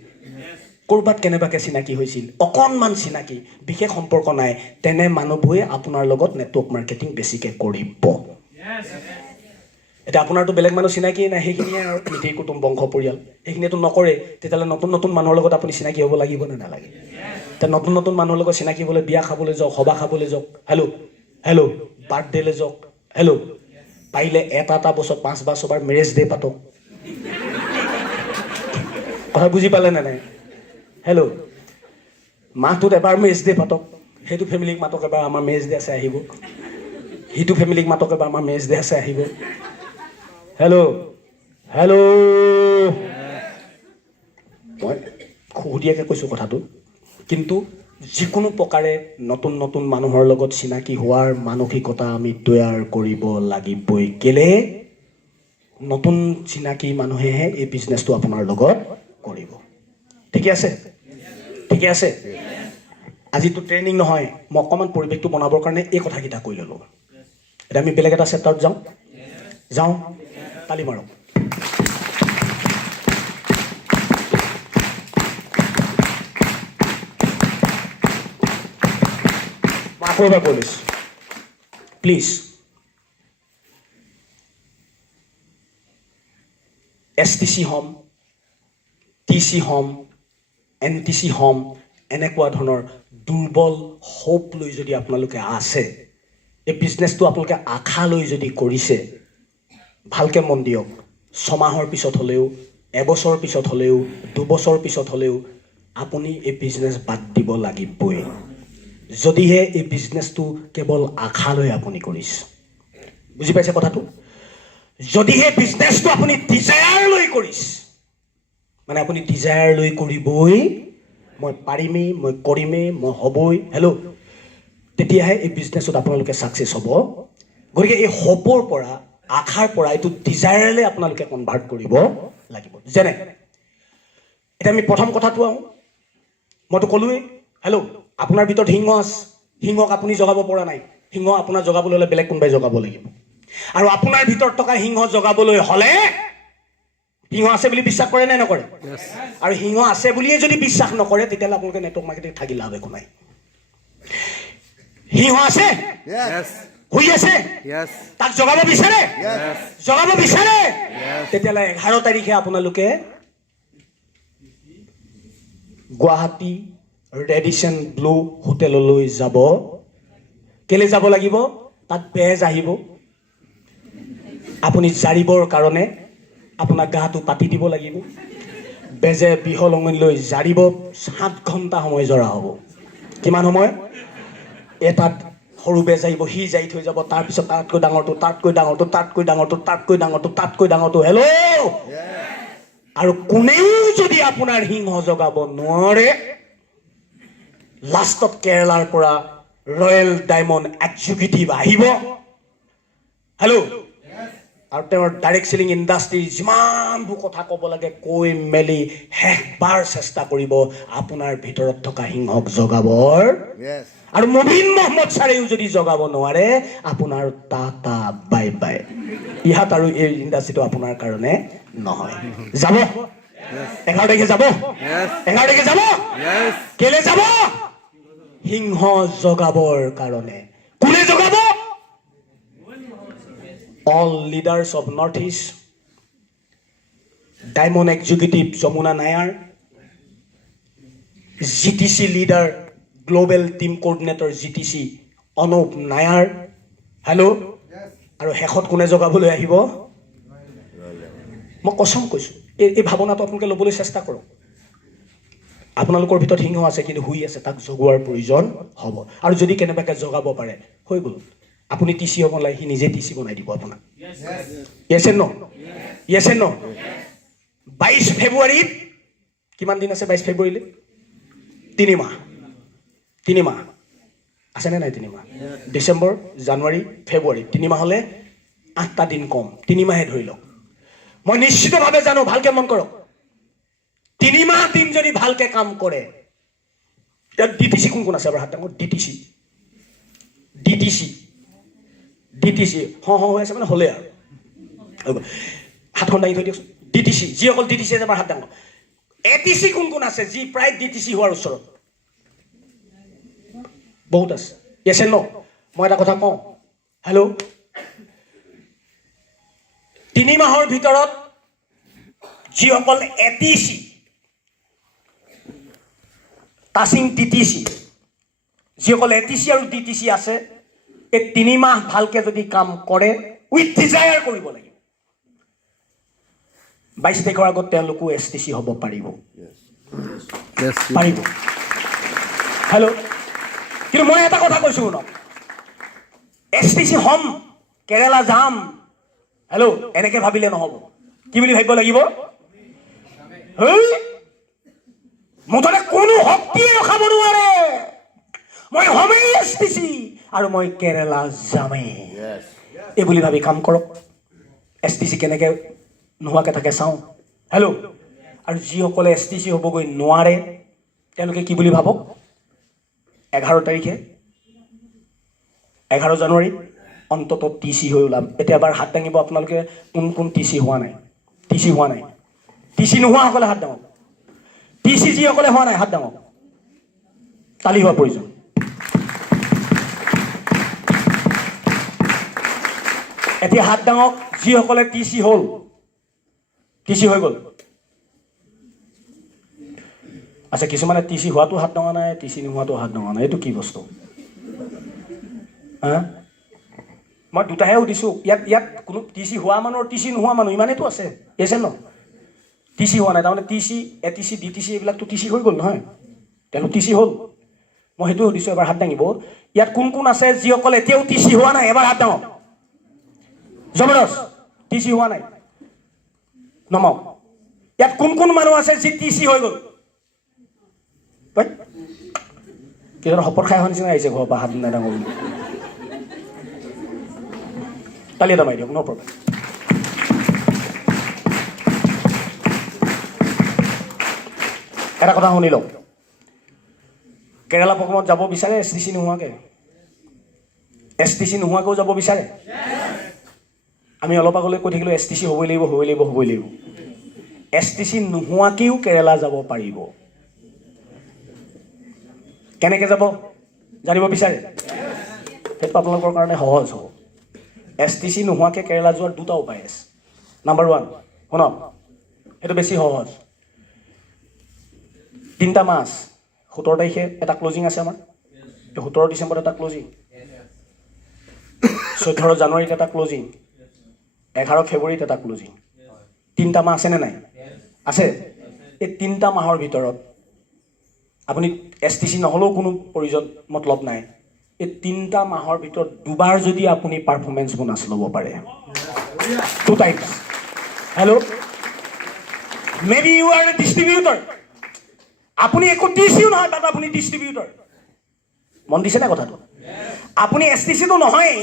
ক'ৰবাত কেনেবাকৈ চিনাকি হৈছিল অকণমান চিনাকি বিশেষ সম্পৰ্ক নাই তেনে মানুহবোৰে আপোনাৰ লগত নেটৱৰ্ক মাৰ্কেটিং বেছিকৈ কৰিব এতিয়া আপোনাৰতো বেলেগ মানুহ চিনাকিয়ে নাই সেইখিনিয়ে আৰু মিতিৰ কুটুম বংশ পৰিয়াল সেইখিনিয়েতো নকৰে তেতিয়াহ'লে নতুন নতুন মানুহৰ লগত আপুনি চিনাকি হ'ব লাগিব নে নালাগে এতিয়া নতুন নতুন মানুহৰ লগত চিনাকি হ'বলৈ বিয়া খাবলৈ যাওক সভা খাবলৈ যাওক হেল্ল' বাৰ্থডেলৈ যাওক হেল্ল' পাৰিলে এটা বছৰত 5 বা 6 বাৰ মেৰেজ ডে পাতক কথা বুজি পালে নে নাই হেল্ল' মাহটোত এবাৰ মেৰেজ ডে পাতক সেইটো ফেমিলিক মাতক এবাৰ আমাৰ মেৰেজ ডে আছে আহিব সিটো ফেমিলিক মাতক এবাৰ আমাৰ মেৰেজ ডে আছে আহিব হেল্ল' মই সুধিয়াকৈ কৈছোঁ কথাটো কিন্তু যিকোনো প্ৰকাৰে নতুন নতুন মানুহৰ লগত চিনাকি হোৱাৰ মানসিকতা আমি তৈয়াৰ কৰিব লাগিবই কেলে নতুন চিনাকি মানুহেহে এই বিজনেছটো আপোনাৰ লগত কৰিব ঠিকে আছে আজিতো ট্ৰেইনিং নহয় মই অকণমান পৰিৱেশটো বনাবৰ কাৰণে এই কথাকেইটা কৈ ল'লোঁ এতিয়া আমি বেলেগ এটা চেপ্টাৰত যাওঁ তালি মাৰক আকৌ এবাৰ কৈ লৈছোঁ প্লিজ STC হ'ম TC হ'ম NTC হ'ম এনেকুৱা ধৰণৰ দুৰ্বল হোপ লৈ যদি আপোনালোকে আছে এই বিজনেছটো আপোনালোকে আশা লৈ যদি কৰিছে ভালকৈ মন দিয়ক 6 মাহৰ পিছত হ'লেও 1 বছৰৰ পিছত হ'লেও 2 বছৰ পিছত হ'লেও আপুনি এই বিজনেছ বাদ দিব লাগিবই যদিহে এই বিজনেছটো কেৱল আশা লৈ আপুনি কৰিছে বুজি পাইছে কথাটো যদিহে বিজনেছটো আপুনি ডিজায়াৰ লৈ কৰিছে মানে আপুনি ডিজায়াৰ লৈ কৰিবই মই পাৰিমেই মই কৰিমেই মই হ'বই হেল্ল' তেতিয়াহে এই বিজনেছত আপোনালোকে ছাকচেছ হ'ব গতিকে এই হ'বৰ পৰা আশাৰ পৰা এইটো ডিজায়াৰলৈ আপোনালোকে কনভাৰ্ট কৰিব লাগিব যেনে এতিয়া আমি প্ৰথম কথাটো আহোঁ মইতো ক'লোৱেই হেল্ল' আপোনাৰ ভিতৰত সিংহ আছে সিংহক আপুনি জগাব পৰা নাই সিংহ আপোনাৰ জগাবলৈ হ'লে বেলেগ কোনোবাই জগাব লাগিব আৰু আপোনাৰ ভিতৰত থকা সিংহ জগাবলৈ হ'লে সিংহ আছে বুলি বিশ্বাস কৰে নে নকৰে Yes. আৰু সিংহ আছে বুলিয়ে যদি বিশ্বাস নকৰে তেতিয়াহ'লে আপোনালোকে নেটৱৰ্ক মাৰ্কেটিং থাকি লাভ একো নাই সিংহ আছে Yes. শুই আছে Yes. তাক জগাব বিচাৰে Yes. জগাব বিচাৰে Yes. তেতিয়াহ'লে 11 তাৰিখে আপোনালোকে গুৱাহাটী ৰেডিচন ব্লু হোটেললৈ যাব কেলে যাব লাগিব তাত বেজ আহিব আপুনি জাৰিবৰ কাৰণে আপোনাৰ গাটো পাতি দিব লাগিব বেজে বিহলঙনিলৈ জাৰিব 7 ঘণ্টা সময় জৰা হ'ব কিমান সময় এটাত সৰু বেজ আহিব সি যাই থৈ যাব তাৰপিছত তাতকৈ ডাঙৰটো তাতকৈ ডাঙৰটো তাতকৈ ডাঙৰটো তাতকৈ ডাঙৰটো তাতকৈ ডাঙৰটো হেল্ল' আৰু কোনেও যদি আপোনাৰ সিংহ জগাব নোৱাৰে লাষ্টত কেৰালাৰ পৰা ৰয়েল ডায়মণ্ড এক্সিকিউটিভ আহিব হেল্ল' আৰু তেওঁৰ ডাইৰেক্ট চেলিং ইণ্ডাষ্ট্ৰী যিমানবোৰ কথা ক'ব লাগে কৈ মেলি শেষবাৰ চেষ্টা কৰিব আপোনাৰ ভিতৰত থকা সিংহক জগাবৰ Yes. আৰু মুবিন মহম্মদ ছাৰেও যদি জগাব নোৱাৰে আপোনাৰ টাটা বাই বাই ইয়াত আৰু এই ইণ্ডাষ্ট্ৰীটো আপোনাৰ কাৰণে নহয় যাব 11 তাৰিখে যাব Yes. 11 তাৰিখে যাব Yes. কেলে যাব সিংহ জগাবৰ কাৰণে কোনে জগাব all leaders of Northeast Diamond Executive Jamuna Nayar GTC leader Global Team Coordinator GTC Anup Nayar hello আৰু শেষত কোনে জগাবলৈ আহিব মই কসম কৈছো এই ভাৱনাটো আপোনালোকে ল'বলৈ চেষ্টা কৰক আপোনালোকৰ ভিতৰত সিংহ আছে কিন্তু হুই আছে তাক জগোৱাৰ প্ৰয়োজন হ'ব আৰু যদি কেনেবাকৈ জগাব পাৰে হৈ গ'ল আপুনি টিসি হ'ব লাগে সি নিজে টিসি বনাই দিব আপোনাক yes and no yes and no 22 ফেব্ৰুৱাৰীত কিমান দিন আছে 22 ফেব্ৰুৱাৰীলৈ 3 মাহ আছে নে নাই 3 মাহ ডিসেম্বৰ জানুৱাৰী ফেব্ৰুৱাৰী 3 মাহলে 8টা দিন কম 3 মাহে ধৰি লওক মই নিশ্চিতভাৱে জানো ভালকে মন কৰক 3 মাহ দিন যদি ভালকে কাম কৰে এতিয়া ডিটিসি কোন আছে আমাৰ হাতত ডিটিসি হৈ আছে মানে হ'লে আৰু হাতখন দাঙি থৈ দিয়কচোন ডিটিসি যি অকল ডিটিসি আছে আমাৰ হাত ডাঙৰ এটিসি কোন আছে যি প্ৰায় ডিটিসি হোৱাৰ ওচৰত বহুত আছে yes and no মই এটা কথা কওঁ হেল্ল' 3 মাহৰ ভিতৰত যি অকল এটিসি টাচিং ডিটিসি যি অকল এটিসি আৰু ডিটিসি আছে এই 3 মাহ ভালকে যদি কাম কৰে উইথ ডিজায়াৰ কৰিব লাগিব 22 তাৰিখৰ আগত তেওঁলোকো এছটিসি হ'ব পাৰিব Yes. পাৰিব হেল্ল' কিন্তু মই এটা কথা কৈছো শুনক এছটিসি হ'ম কেৰালা যাম হেল্ল' এনেকে ভাবিলে নহ'ব কি বুলি ভাবিব লাগিব মুঠতে কোনো শক্তিয়ে ৰখাব নোৱাৰে মই হ'মেই এছটিসি আৰু মই কেৰালা যামেই Yes. এই বুলি ভাবি কাম কৰক এছটিসি কেনেকে নোহোৱাকৈ থাকে চাওঁ হেল্ল' আৰু যিসকলে এছটিসি হ'বগৈ নোৱাৰে তেওঁলোকে কি বুলি ভাবক 11 তাৰিখে 11 জানুৱাৰী অন্তত টিসি হৈ ওলাম এতিয়া এবাৰ হাত দাঙিব আপোনালোকে কোন টিসি হোৱা নাই টিসি নোহোৱাসকলে হাত দাঙক টিসি যিসকলে হোৱা নাই হাত দাঙক তালি হোৱা প্ৰয়োজন এতিয়া হাত দাঙক যিসকলে টিসি হ'ল টিসি হৈ গ'ল আচ্ছা কিছুমানে টিসি হোৱাটো হাত দাঙা নাই টিসি নোহোৱাটো হাত দাঙা নাই এইটো কি বস্তু হা মই দুটাহে সুধিছোঁ ইয়াত কোনো টিসি হোৱা মানুহ আৰু টিসি নোহোৱা মানুহ ইমানেইতো আছে এছে ন টিসি হোৱা নাই তাৰমানে টিসি এটিসি ডিটিসি এইবিলাকতো টিসি হৈ গ'ল নহয় তেওঁলোক টিসি হ'ল মই সেইটো সুধিছোঁ এবাৰ হাত দাঙিব ইয়াত কোন আছে যিসকলে এতিয়াও টিসি হোৱা নাই এবাৰ হাত দাঙক জবৰদস্ত টিসি হোৱা নাই নমাওক ইয়াত কোন মানুহ আছে যি টিসি হৈ গ'ল কিহৰ শপত খাই অহা নিচিনা আহিছে ঘৰৰ পৰা হাত নাদাঙৰ তালি এটা মাৰি দিয়ক ন' প্ৰব্লেম এটা কথা শুনি লওক কেৰালা প্ৰগ্ৰামত যাব বিচাৰে এছটিসি নোহোৱাকৈও যাব বিচাৰে আমি অলপ আগলৈ কৈ থাকিলোঁ এছটিসি হ'বই লাগিব STC নোহোৱাকেও কেৰেলা যাব পাৰিব। কেনেকৈ যাব জানিব বিচাৰে? সেইটো আপোনালোকৰ কাৰণে সহজ হ'ব। STC নোহোৱাকৈ কেৰেলা যোৱাৰ দুটা উপায় আছে। নাম্বাৰ 1, শুনক, সেইটো বেছি সহজ। 3টা মাহ 17 তাৰিখে এটা ক্লজিং আছে আমাৰ, 17 ডিচেম্বৰত এটা ক্লজিং, 14 জানুৱাৰীত এটা ক্লজিং, 11 ফেব্ৰুৱাৰীত এটা ক্লজিং। 3টা মাহ আছেনে নাই? আছে। এই 3টা মাহৰ ভিতৰত আপুনি STC নহ'লেও কোনো প্ৰয়োজন মতলব নাই। এই 3টা মাহৰ ভিতৰত দুবাৰ যদি আপুনি পাৰফৰ্মেঞ্চ বোনাছ ল'ব পাৰে, 2 times. Hello', maybe you are a distributor. আপুনি একো টিচিও নহয়, বাট আপুনি ডিষ্ট্ৰিবিউটৰ। মন দিছেনে কথাটো? আপুনি STCটো নহয়,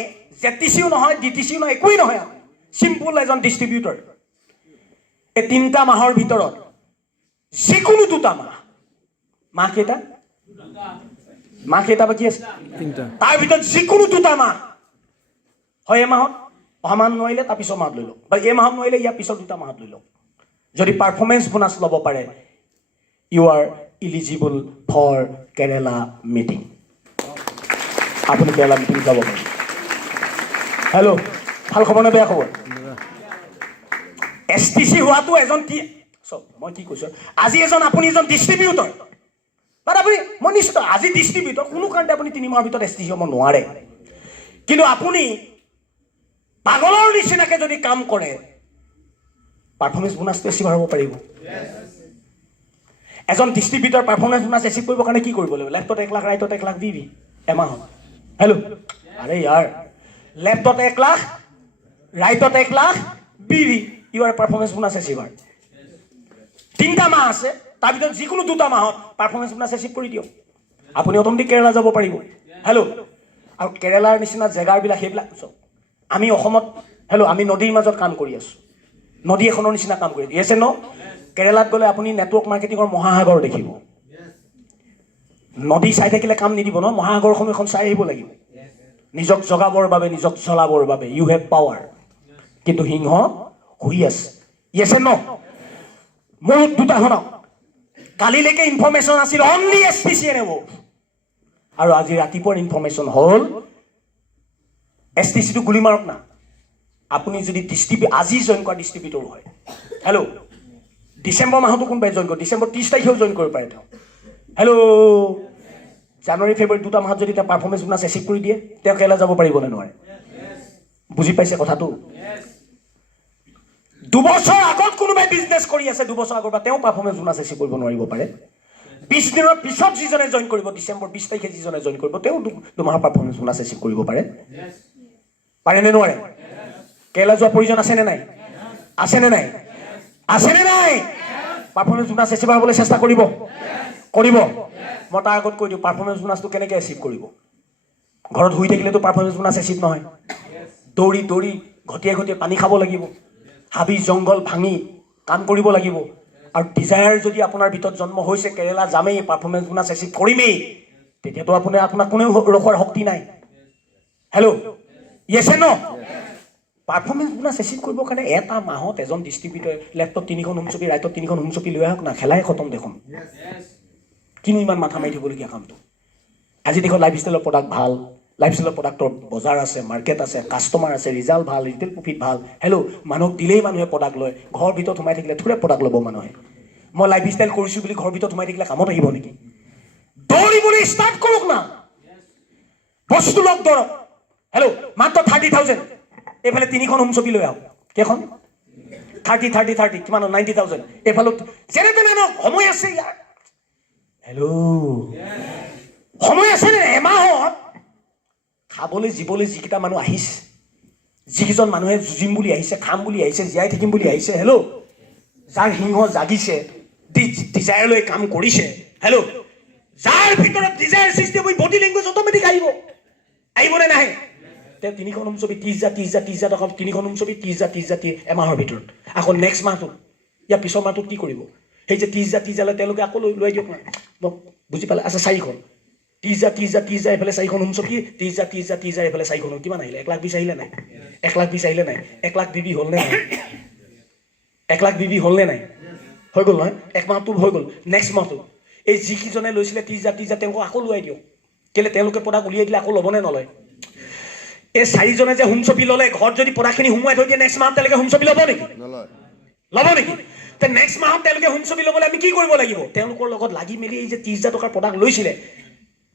ZTCও নহয়, DTCও নহয়, একোৱেই নহয়। চিম্পুল এজন ডিষ্ট্ৰিবিউটৰ। এই 3টা মাহৰ ভিতৰত যিকোনো 2টা মাহ, মাহ কেইটা বা কি আছে? 3টা। তাৰ ভিতৰত যিকোনো 2টা মাহ, হয় এমাহত, অহা মাহ নোৱাৰিলে তাৰ পিছৰ মাহত লৈ লওক, বা এই মাহত নোৱাৰিলে ইয়াৰ পিছৰ 2টা মাহত লৈ লওক। যদি পাৰফৰ্মেঞ্চ বোনাছ ল'ব পাৰে, you are eligible for Kerala meeting. আপুনি কেৰেলা মিটিং যাব পাৰে। হেল্ল', ভাল খবৰ নে বেয়া খবৰ? STC হোৱাটো এজন মই কি কৈছোঁ, আজি আপুনি এজন ডিষ্ট্ৰিবিউটৰ, বাট আপুনি, মই নিশ্চিত আজি ডিষ্ট্ৰিবিউটৰ, কোনো কাৰণতে আপুনি 3 মাহৰ ভিতৰত STC হ'ব নোৱাৰে। কিন্তু আপুনি পাগলৰ নিচিনাকৈ যদি কাম কৰে, পাৰফৰ্মেঞ্চ বোনাছটো এচিভ হ'ব পাৰিব। এজন ডিষ্ট্ৰিবিউটৰ পাৰফৰ্মেঞ্চ বোনাছ এচিভ কৰিবৰ কাৰণে কি কৰিব লাগিব? লেফ্টত 1 লাখ, ৰাইটত 1 লাখ দিবি এমাহত। হেল্ল', আৰে ইয়াৰ, লেফ্টত 1 লাখ, ৰাইটত 1 লাখ বিবি, you are performance bonus achiever. 3টা মাহ আছে, তাৰ ভিতৰত যিকোনো 2টা মাহত পাৰফৰ্মেঞ্চ বোনাছ এচিভ কৰি দিয়ক, আপুনি অট'মেটিক কেৰেলা যাব পাৰিব। হেল্ল', আৰু কেৰেলাৰ নিচিনা জেগাবিলাক সেইবিলাক চব আমি অসমত, হেল্ল', আমি নদীৰ মাজত কাম কৰি আছোঁ, নদী এখনৰ নিচিনা কাম কৰি আছে ন? কেৰেলাত গ'লে আপুনি নেটৱৰ্ক মাৰ্কেটিঙৰ মহাসাগৰ দেখিব। নদী চাই থাকিলে কাম নিদিব ন, মহাসাগৰখন এখন চাই আহিব লাগিব, নিজক জগাবৰ বাবে, নিজক চলাবৰ বাবে। You have power. কিন্তু সিংহ শুই আছে। Yes and no? মোৰ 2টা শুনক, কালিলৈকে ইনফৰ্মেশ্যন আছিল অনলি STC এনে, আৰু আজি ৰাতিপুৱাৰ ইনফৰ্মেশ্যন হ'ল STCটো গুলি মাৰক না। আপুনি যদি আজি জইন কৰা ডিষ্ট্ৰিবিউটৰ হয়, হেল্ল', ডিচেম্বৰ মাহতো কোনোবাই জইন কৰে, ডিচেম্বৰ 30 তাৰিখেও জইন কৰিব পাৰে তেওঁ। হেল্ল', জানুৱাৰী ফেব্ৰুৱাৰী 2টা মাহত যদি তেওঁ পাৰফৰ্মেঞ্চ বোনাছ এচিভ কৰি দিয়ে, তেওঁ কেৰেলা যাব পাৰিব নে নোৱাৰে? বুজি পাইছে কথাটো? 2 বছৰ আগত কোনোবাই বিজনেছ কৰি আছে, 2 বছৰ আগৰ পৰা তেওঁ পাৰফৰ্মেঞ্চ বোনাছ এচিভ কৰিব নোৱাৰিব পাৰে। 20 দিনৰ পিছত যিজনে জইন কৰিব, ডিচেম্বৰ 20 তাৰিখে যিজনে জইন কৰিব, তেওঁ 2 মাহৰ পাৰফৰ্মেঞ্চ বোনাছ এচিভ কৰিব পাৰে। পাৰে নে নোৱাৰে? কেৰেলা যোৱাৰ প্ৰয়োজন আছেনে নাই? আছেনে নাই? আছেনে নাই? পাৰফৰ্মেঞ্চ বোনাছ এচিভ হ'বলৈ চেষ্টা কৰিব? মই তাৰ আগত কৈ দিওঁ, পাৰফৰ্মেঞ্চ বোনাছটো কেনেকৈ এচিভ কৰিব? ঘৰত শুই থাকিলেতো পাৰফৰ্মেঞ্চ বোনাছ এচিভ নহয়। দৌৰি দৌৰি ঘটিয়াই ঘটিয়াই পানী খাব লাগিব, হাবি জংঘল ভাঙি কাম কৰিব লাগিব। আৰু ডিজায়াৰ যদি আপোনাৰ ভিতৰত জন্ম হৈছে, কেৰেলা যামেই, পাৰফৰ্মেঞ্চ বোনাছ এচিভ কৰিমেই, তেতিয়াতো আপোনাক কোনেও ৰখোৱাৰ শক্তি নাই। Hello', yes and no? Performance bonus achieve কৰিবৰ কাৰণে এটা মাহত এজন ডিষ্ট্ৰিবিউটৰ লেফ্টত 3খন হোম চপি, ৰাইটত 3খন হোম চপি লৈ আহক না, খেলাই খতম দেখোন। কিনো ইমান মাথা মাৰি থাকিবলগীয়া কামটো? আজি দেখোন লাইফষ্টাইলৰ প্ৰডাক্ট ভাল, লাইফষ্টাইলৰ প্ৰডাক্টৰ বজাৰ আছে, মাৰ্কেট আছে, কাষ্টমাৰ আছে, ৰিজাল্ট ভাল, ৰিটেইল প্ৰফিট ভাল। হেল্ল', মানুহক দিলেই মানুহে প্ৰডাক্ট লয়। ঘৰৰ ভিতৰত সোমাই থাকিলে থোৰে প্ৰডাক্ট ল'ব মানুহে। মই লাইফষ্টাইল কৰিছোঁ বুলি ঘৰৰ ভিতৰত সোমাই থাকিলে কামত আহিব নেকি? দৌৰিবলৈ ষ্টাৰ্ট কৰক না, বস্তু লগ ধৰক। হেল্ল', মাত্ৰ 30,000, এইফালে 3খন হোম চপি লৈ আহক। কেইখন? 30 কিমান? 90,000। এইফালে যেনে তেনে সময় আছে ইয়াৰ। হেল্ল', সময় আছে নে? এমাহত খাবলৈ জীৱলৈ যিকেইটা মানুহ আহিছে, যিকেইজন মানুহে যুঁজিম বুলি আহিছে, খাম বুলি আহিছে, জীয়াই থাকিম বুলি আহিছে, হেল্ল', যাৰ সিংহ জাগিছে, ডিজায়াৰলৈ কাম কৰিছে, হেল্ল', যাৰ ভিতৰত ডিজায়াৰ সৃষ্টি হৈ বডি লেংগুৱেজ অট'মেটিক আহিবনে নাহে? তেওঁ 3খন হোম চপি 30,000 টকা, 3খন হোম চপি 30,000 এমাহৰ ভিতৰত। আকৌ নেক্সট মাহটোত, ইয়াৰ পিছৰ মাহটোত কি কৰিব? সেই যে 30,000 তেওঁলোকে আকৌ লৈ দিয়ক না। মোক বুজি পালে? আচ্ছা, 4খন 30,000 এইফালে 4খন হোম চপি, 30,000 এইফালে 4খন, কিমান আহিলে? 1,20,000 আহিলে নাই? 1,20,000 আহিলে নাই? 1,20,000 হ'লনে নাই? 1,20,000 হ'লনে নাই? হৈ গ'ল নহয়, এক মাহটো হৈ গ'ল, নেক্সট মাহটো এই যিকেইজনে লৈছিলে 30,000 তেওঁলোকক আকৌ লোৱাই দিয়ক। কেলৈ তেওঁলোকে প্ৰডাক্ট উলিয়াই দিলে আকৌ ল'বনে নলয়? এই 4জনে যে হোম চপি ল'লে, ঘৰত যদি প্ৰডাক্টখিনি সোমোৱাই থৈ দিয়ে নেক্সট মাহত তেওঁলোকে হোম চপি ল'ব নেকি? ল'ব নেকি? তে নেক্সট মাহত তেওঁলোকে হোম চপি ল'বলৈ আমি কি কৰিব লাগিব? তেওঁলোকৰ লগত লাগি মেলি এই যে 30,000 টকাৰ প্ৰডাক্ট লৈছিলে,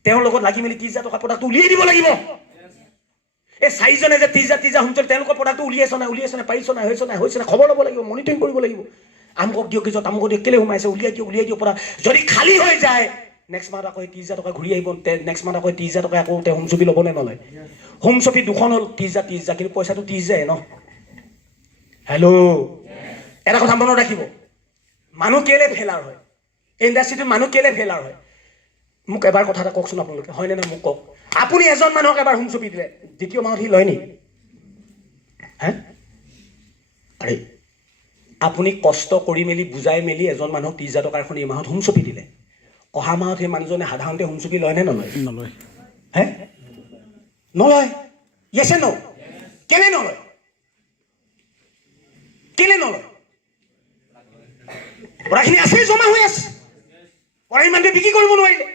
তেওঁৰ লগত লাগি মেলি 30,000 টকাৰ প্ৰডাক্টটো উলিয়াই দিব লাগিব। এই 4জনে যে 30,000 হোম চপি তেওঁলোকৰ প্ৰডাক্টটো উলিয়াইছে নাই, পাৰিছ নাই, হৈছে নাই, খবৰ ল'ব লাগিব, মনিটৰিং কৰিব লাগিব। আমুকক দিয়ক, তামুকক দিয়ক, কেলৈ সোমাইছে, উলিয়াই দিয়ক প্ৰডাক্ট। যদি খালী হৈ যায় নেক্সট মাহত আকৌ 30,000 টকা ঘূৰি আহিব, নেক্সট মাহত আকৌ 30,000 টকা আকৌ তেওঁ হোম চপি ল'বনে নলয়? হোম চপি দুখন হ'ল, 30,000, কিন্তু পইচাটো 30,000 ন? হেল্ল', এটা কথা মনত ৰাখিব, মানুহ কেলে ফেইলাৰ হয়, এই ইণ্ডাষ্ট্ৰিটোত মানুহ কেলে ফেইলাৰ হয়? মোক এবাৰ কথা এটা কওকচোন আপোনালোকে, হয়নে নহয় মোক কওক। আপুনি এজন মানুহক এবাৰ হোম চপি দিলে, দ্বিতীয় মাহত সি লয় নি? হে, আৰে আপুনি কষ্ট কৰি মেলি বুজাই মেলি এজন মানুহক 30,000 টকাৰ এখন এই মাহত হোম চপি দিলে, অহা মাহত সেই মানুহজনে সাধাৰণতে হোম চপি লয় নে নলয়? নলয়। হে, নলয়। য়েছ এণ্ড ন'? কেলে নলয়? কেলে নলয়? পঢ়াখিনি আছে, জমা হৈ আছে, পঢ়া ইমানটো বিক্ৰী কৰিব নোৱাৰিলে।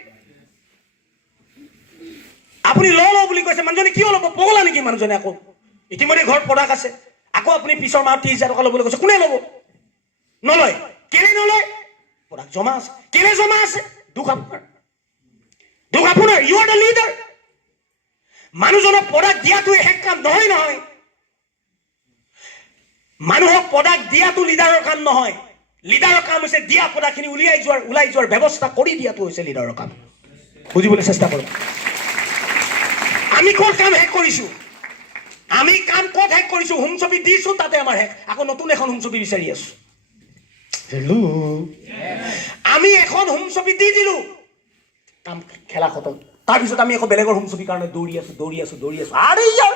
আপুনি লওঁ বুলি কৈছে, মানুহজনে কিয় ল'ব? পগলা নেকি মানুহজনে? আকৌ ইতিমধ্যে ঘৰত প্ৰডাক্ট আছে, আকৌ আপুনি পিছৰ মাহত 30,000 টকা ল'বলৈ কৈছে, কোনে ল'ব? নলয়। কেলে নলয়? প্ৰডাক্ট জমা আছে। কেলে জমা আছে? দুখ আপোনাৰ, ইউ আৰ দ্য লিডাৰ। মানুহজনক প্ৰডাক্ট দিয়াটোৱে শেষ কাম নহয়। মানুহক প্ৰডাক্ট দিয়াটো লিডাৰৰ কাম নহয়। লিডাৰৰ কাম হৈছে দিয়া প্ৰডাক্টখিনি ওলাই যোৱাৰ ব্যৱস্থা কৰি দিয়াটো হৈছে লিডাৰৰ কাম। বুজিবলৈ চেষ্টা কৰক। আমি ক'ত কাম শেষ কৰিছো? হোম চপি দিছো, তাতে আমাৰ শেষ। আকৌ নতুন এখন হোম চপি বিচাৰি আছো। আমি এখন হোম চপি দি দিলো, কাম খেলা খতম। তাৰপিছত আমি আকৌ বেলেগৰ হোম চপিৰ কাৰণে দৌৰি আছো। আৰে ইয়াৰ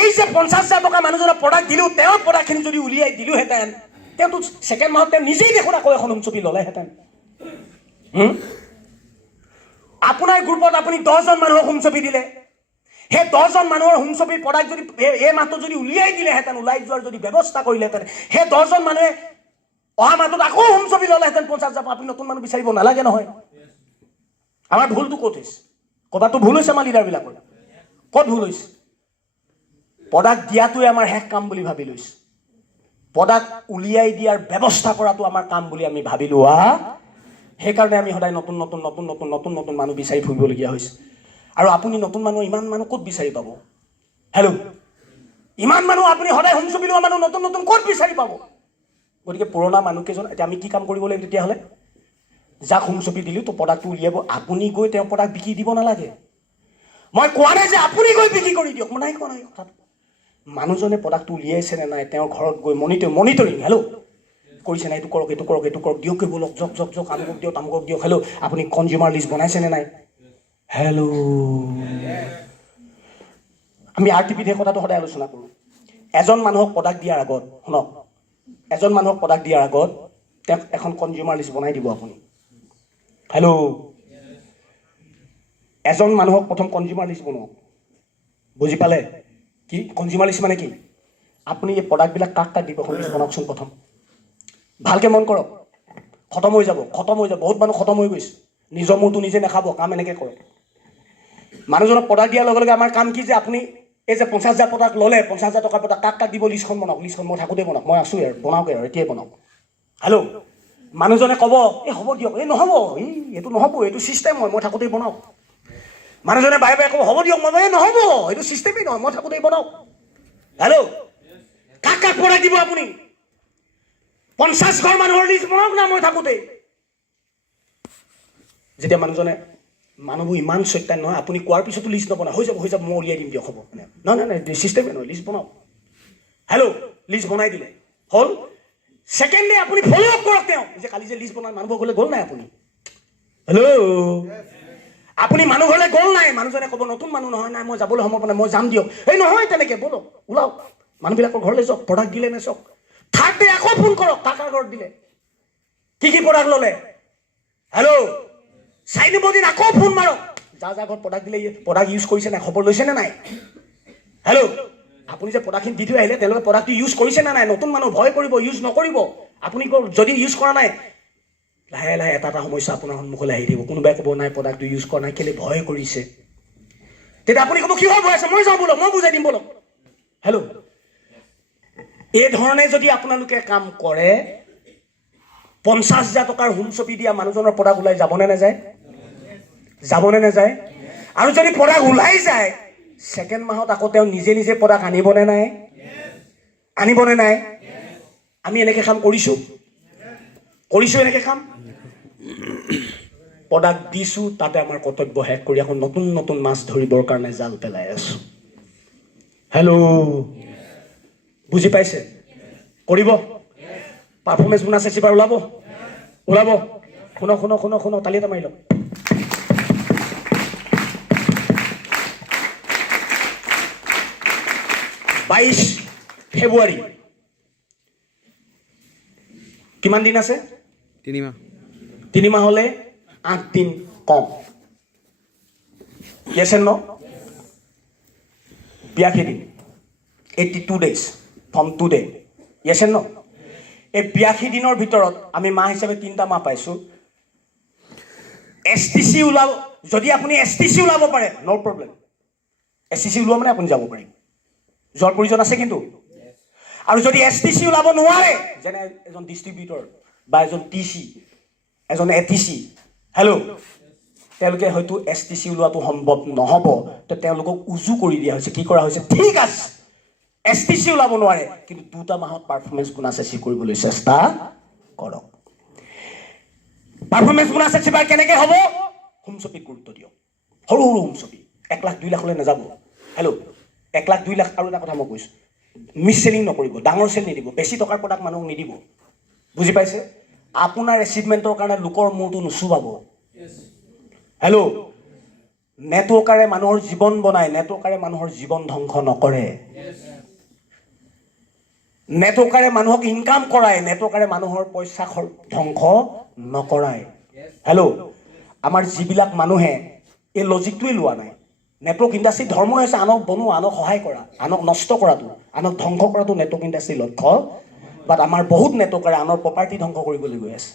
এই যে 50,000 টকা মানুহজনক প্ৰডাক্ট দিলো, তেওঁৰ প্ৰডাক্টখিনি যদি উলিয়াই দিলোহেঁতেন, তেওঁতো ছেকেণ্ড মাহত তেওঁ নিজেই দেখোন আকৌ এখন হোম চপি ল'লেহেঁতেন। আপোনাৰ গ্ৰুপত আপুনি 10জন মানুহক হোম চপি দিলে, সেই 10জন মানুহৰ হোম চপিৰ প্ৰডাক্ট যদি এই মাহটো যদি উলিয়াই দিলেহেঁতেন, ওলাই যোৱাৰ যদি ব্যৱস্থা কৰিলেহেঁতেন, সেই 10জন মানুহে অহা মাহটোত আকৌ হোম চপি ল'লেহেঁতেন 50,000। আপুনি নতুন মানুহ বিচাৰিব নালাগে নহয়। আমাৰ ভুলটো ক'ত হৈছে? ক'ৰবাততো ভুল হৈছে আমাৰ লিডাৰবিলাকৰ। ক'ত ভুল হৈছে? প্ৰডাক্ট দিয়াটোৱে আমাৰ শেষ কাম বুলি ভাবি লৈছে। প্ৰডাক্ট উলিয়াই দিয়াৰ ব্যৱস্থা কৰাটো আমাৰ কাম বুলি আমি ভাবি লোৱা। সেইকাৰণে আমি সদায় নতুন মানুহ বিচাৰি ফুৰিবলগীয়া হৈছে। আৰু আপুনি নতুন মানুহ, ইমান মানুহ ক'ত বিচাৰি পাব? হেল্ল', ইমান মানুহ আপুনি সদায় হোম চপি লোৱা মানুহ নতুন ক'ত বিচাৰি পাব? গতিকে পুৰণা মানুহকেইজন, এতিয়া আমি কি কাম কৰিব লাগিব তেতিয়াহ'লে? যাক হোম চপি দিলোঁ তো প্ৰডাক্টটো উলিয়াব, আপুনি গৈ তেওঁ প্ৰডাক্ট বিক্ৰী দিব নালাগে। মই কোৱা নাই যে আপুনি গৈ বিক্ৰী কৰি দিয়ক, মই নাই কোৱা নাই কথাটো। মানুহজনে প্ৰডাক্টটো উলিয়াইছে নে নাই তেওঁৰ ঘৰত গৈ মনিটৰিং, হেল্ল' কৰিছে নাই, এইটো কৰক, দিয়ক, বলক, যক, আমুকক দিয়ক, তামুকক দিয়ক। হেল্ল', আপুনি কনজিউমাৰ লিষ্ট বনাইছে নে নাই? হেল্ল', আমি RTPত সেই কথাটো সদায় আলোচনা কৰোঁ। এজন মানুহক প্ৰডাক্ট দিয়াৰ আগত, শুনক, তেওঁক এখন কনজিউমাৰ লিষ্ট বনাই দিব আপুনি। হেল্ল', এজন মানুহক প্ৰথম কনজিউমাৰ লিষ্ট বনাওক। বুজি পালে? কি কনজিউমাৰ লিষ্ট মানে কি? আপুনি এই প্ৰডাক্টবিলাক কাক দিব, এখন লিষ্ট বনাওকচোন প্ৰথম। ভালকৈ মন কৰক, খতম হৈ যাব। বহুত মানুহ খতম হৈ গৈছে। নিজৰ মূৰটো নিজে নাখাব, কাম এনেকৈ কৰক। মানুহজনক প্ৰডাক্ট দিয়াৰ লগে লগে আমাৰ কাম কি যে আপুনি এই যে 50,000 প্ৰডাক্ট ল'লে, 50,000 টকাৰ প্ৰডাক্ট কাক দিব, লিষ্টখন বনাওক। মই থাকোঁতে বনাওক, মই আছোঁ আৰু বনাওঁগৈ আৰু এতিয়াই বনাওক। হেল্ল', মানুহজনে ক'ব হ'ব দিয়ক, নহ'ব, এইটো নহ'ব, এইটো ছিষ্টেম হয়, মই থাকোঁতেই বনাওক। মানুহজনে বাৰে বাৰে ক'ব হ'ব দিয়ক, নহ'ব, এইটো ছিষ্টেমেই নহয়, মই থাকোঁতেই বনাওক। হেল্ল', কাক প্ৰডাক্ট দিব আপুনি? 50 ঘৰ মানুহৰ লিষ্ট বনাওক না, মই থাকোঁতেই। যেতিয়া মানুহবোৰ ইমান চৈতান নহয়, আপুনি কোৱাৰ পিছতো লিষ্ট নবনায়, হৈ যাব, মই উলিয়াই দিম দিয়ক, হ'ব। নাই, ছিষ্টেমে নহয়, লিষ্ট বনাওক। হেল্ল', লিষ্ট বনাই দিলে, হ'ল। ছেকেণ্ড ডে আপুনি ফ'ল' আপ কৰক তেওঁ যে কালি যে লিষ্ট বনাই মানুহবোৰ গ'ল নাই আপুনি? হেল্ল', আপুনি মানুহ ঘৰলৈ গ'ল নাই? মানুহজনে ক'ব নতুন মানুহ নহয়, নাই মই যাবলৈ সময় পোৱা নাই, মই যাম দিয়ক। নহয় তেনেকৈ বলক, ওলাওক, মানুহবিলাকৰ ঘৰলৈ যাওক, প্ৰডাক্ট দিলে নে চাওক। থাৰ্ড ডে আকৌ ফোন কৰক, কাৰ ঘৰত দিলে, কি প্ৰডাক্ট ল'লে। হেল্ল', 4 নম্বৰ দিন আকৌ ফোন মাৰক, যাৰ ঘৰত প্ৰডাক্ট দিলে, প্ৰডাক্ট ইউজ কৰিছে নাই, খবৰ লৈছে নে নাই। হেল্ল', আপুনি যে প্ৰডাক্টখিনি দি থৈ আহিলে, তেওঁলোকে প্ৰডাক্টটো ইউজ কৰিছে নে নাই। নতুন মানুহ ভয় কৰিব, ইউজ নকৰিব। আপুনি যদি ইউজ কৰা নাই লাহে লাহে এটা সমস্যা আপোনাৰ সন্মুখলৈ আহি থাকিব কোনোবাই ক'ব নাই প্ৰডাক্টটো ইউজ কৰা নাই কেলে ভয় কৰিছে তেতিয়া আপুনি ক'ব কিহৰ ভয় আছে মই যাওঁ বলক মই বুজাই দিম বলক হেল্ল' এই ধৰণে যদি আপোনালোকে কাম কৰে 50,000 টকাৰ হোম ছপি দিয়া মানুহজনৰ প্ৰডাক্ট ওলাই যাবনে নাযায় আৰু যদি প্ৰডাক্ট ওলাই যায় ছেকেণ্ড মাহত আকৌ তেওঁ নিজে নিজে প্ৰডাক্ট আনিবনে নাই আমি এনেকৈ কাম কৰিছোঁ এনেকৈ কাম প্ৰডাক্ট দিছোঁ তাতে আমাৰ কৰ্তব্য শেষ কৰি আকৌ নতুন নতুন মাছ ধৰিবৰ কাৰণে জাল পেলাই আছোঁ হেল্ল' বুজি পাইছে কৰিব পাৰফৰ্মেঞ্চ বোনাছ এচিবাৰ ওলাব শুনক তালি এটা মাৰি লওক 22 ফেব্ৰুৱাৰী কিমান দিন আছে 3 মাহলৈ 8 দিন কম yes and no 82 দিন 82 days from today yes and no এই 82 দিনৰ ভিতৰত আমি মাহ হিচাপে 3টা মাহ পাইছোঁ STC ওলাব যদি আপুনি STC ওলাব পাৰে নো প্ৰব্লেম STC ওলোৱা মানে আপুনি যাব পাৰিব যোৱাৰ প্ৰয়োজন আছে কিন্তু আৰু যদি STC ওলাব নোৱাৰে যেনে এজন ডিষ্ট্ৰিবিউটৰ বা এজন TC এজন ATC হেল্ল' তেওঁলোকে হয়তো STC ওলোৱাটো সম্ভৱ নহ'ব তো তেওঁলোকক উজু কৰি দিয়া হৈছে কি কৰা হৈছে ঠিক আছে STC ওলাব নোৱাৰে কিন্তু 2টা মাহত পাৰফৰ্মেঞ্চ বোনাছ এচিভ কৰিবলৈ চেষ্টা কৰক পাৰফৰ্মেঞ্চ বোনাছ এচিভ কেনেকৈ হ'ব হোম ছপিত গুৰুত্ব দিয়ক সৰু হোম ছপি 1 লাখ 2 লাখলৈ নাযাব হেল্ল' 1 লাখ 2 লাখ আৰু এটা কথা মই কৈছোঁ মিছ চেলিং নকৰিব ডাঙৰ চেল নিদিব বেছি টকাৰ প্ৰডাক্ট মানুহক নিদিব বুজি পাইছে আপোনাৰ এচিভমেণ্টৰ কাৰণে লোকৰ মূৰটো নুচুবাব হেল্ল' নেটৱৰ্কাৰে মানুহৰ জীৱন বনায় নেটৱৰ্কাৰে মানুহৰ জীৱন ধ্বংস নকৰে নেটৱৰ্কাৰে মানুহক ইনকাম কৰায় নেটৱৰ্কাৰে মানুহৰ পইচা ধ্বংস নকৰায় হেল্ল' আমাৰ যিবিলাক মানুহে এই লজিকটোৱে লোৱা নাই নেটৱৰ্ক ইণ্ডাষ্ট্ৰীৰ ধৰ্ম হৈছে আনক বনোৱা আনক সহায় কৰা আনক নষ্ট কৰাটো আনক ধ্বংস কৰাটো নেটৱৰ্ক ইণ্ডাষ্ট্ৰীৰ লক্ষ্য বাট আমাৰ বহুত নেটৱৰ্কাৰে আনৰ প্ৰপাৰ্টি ধ্বংস কৰিবলৈ গৈ আছে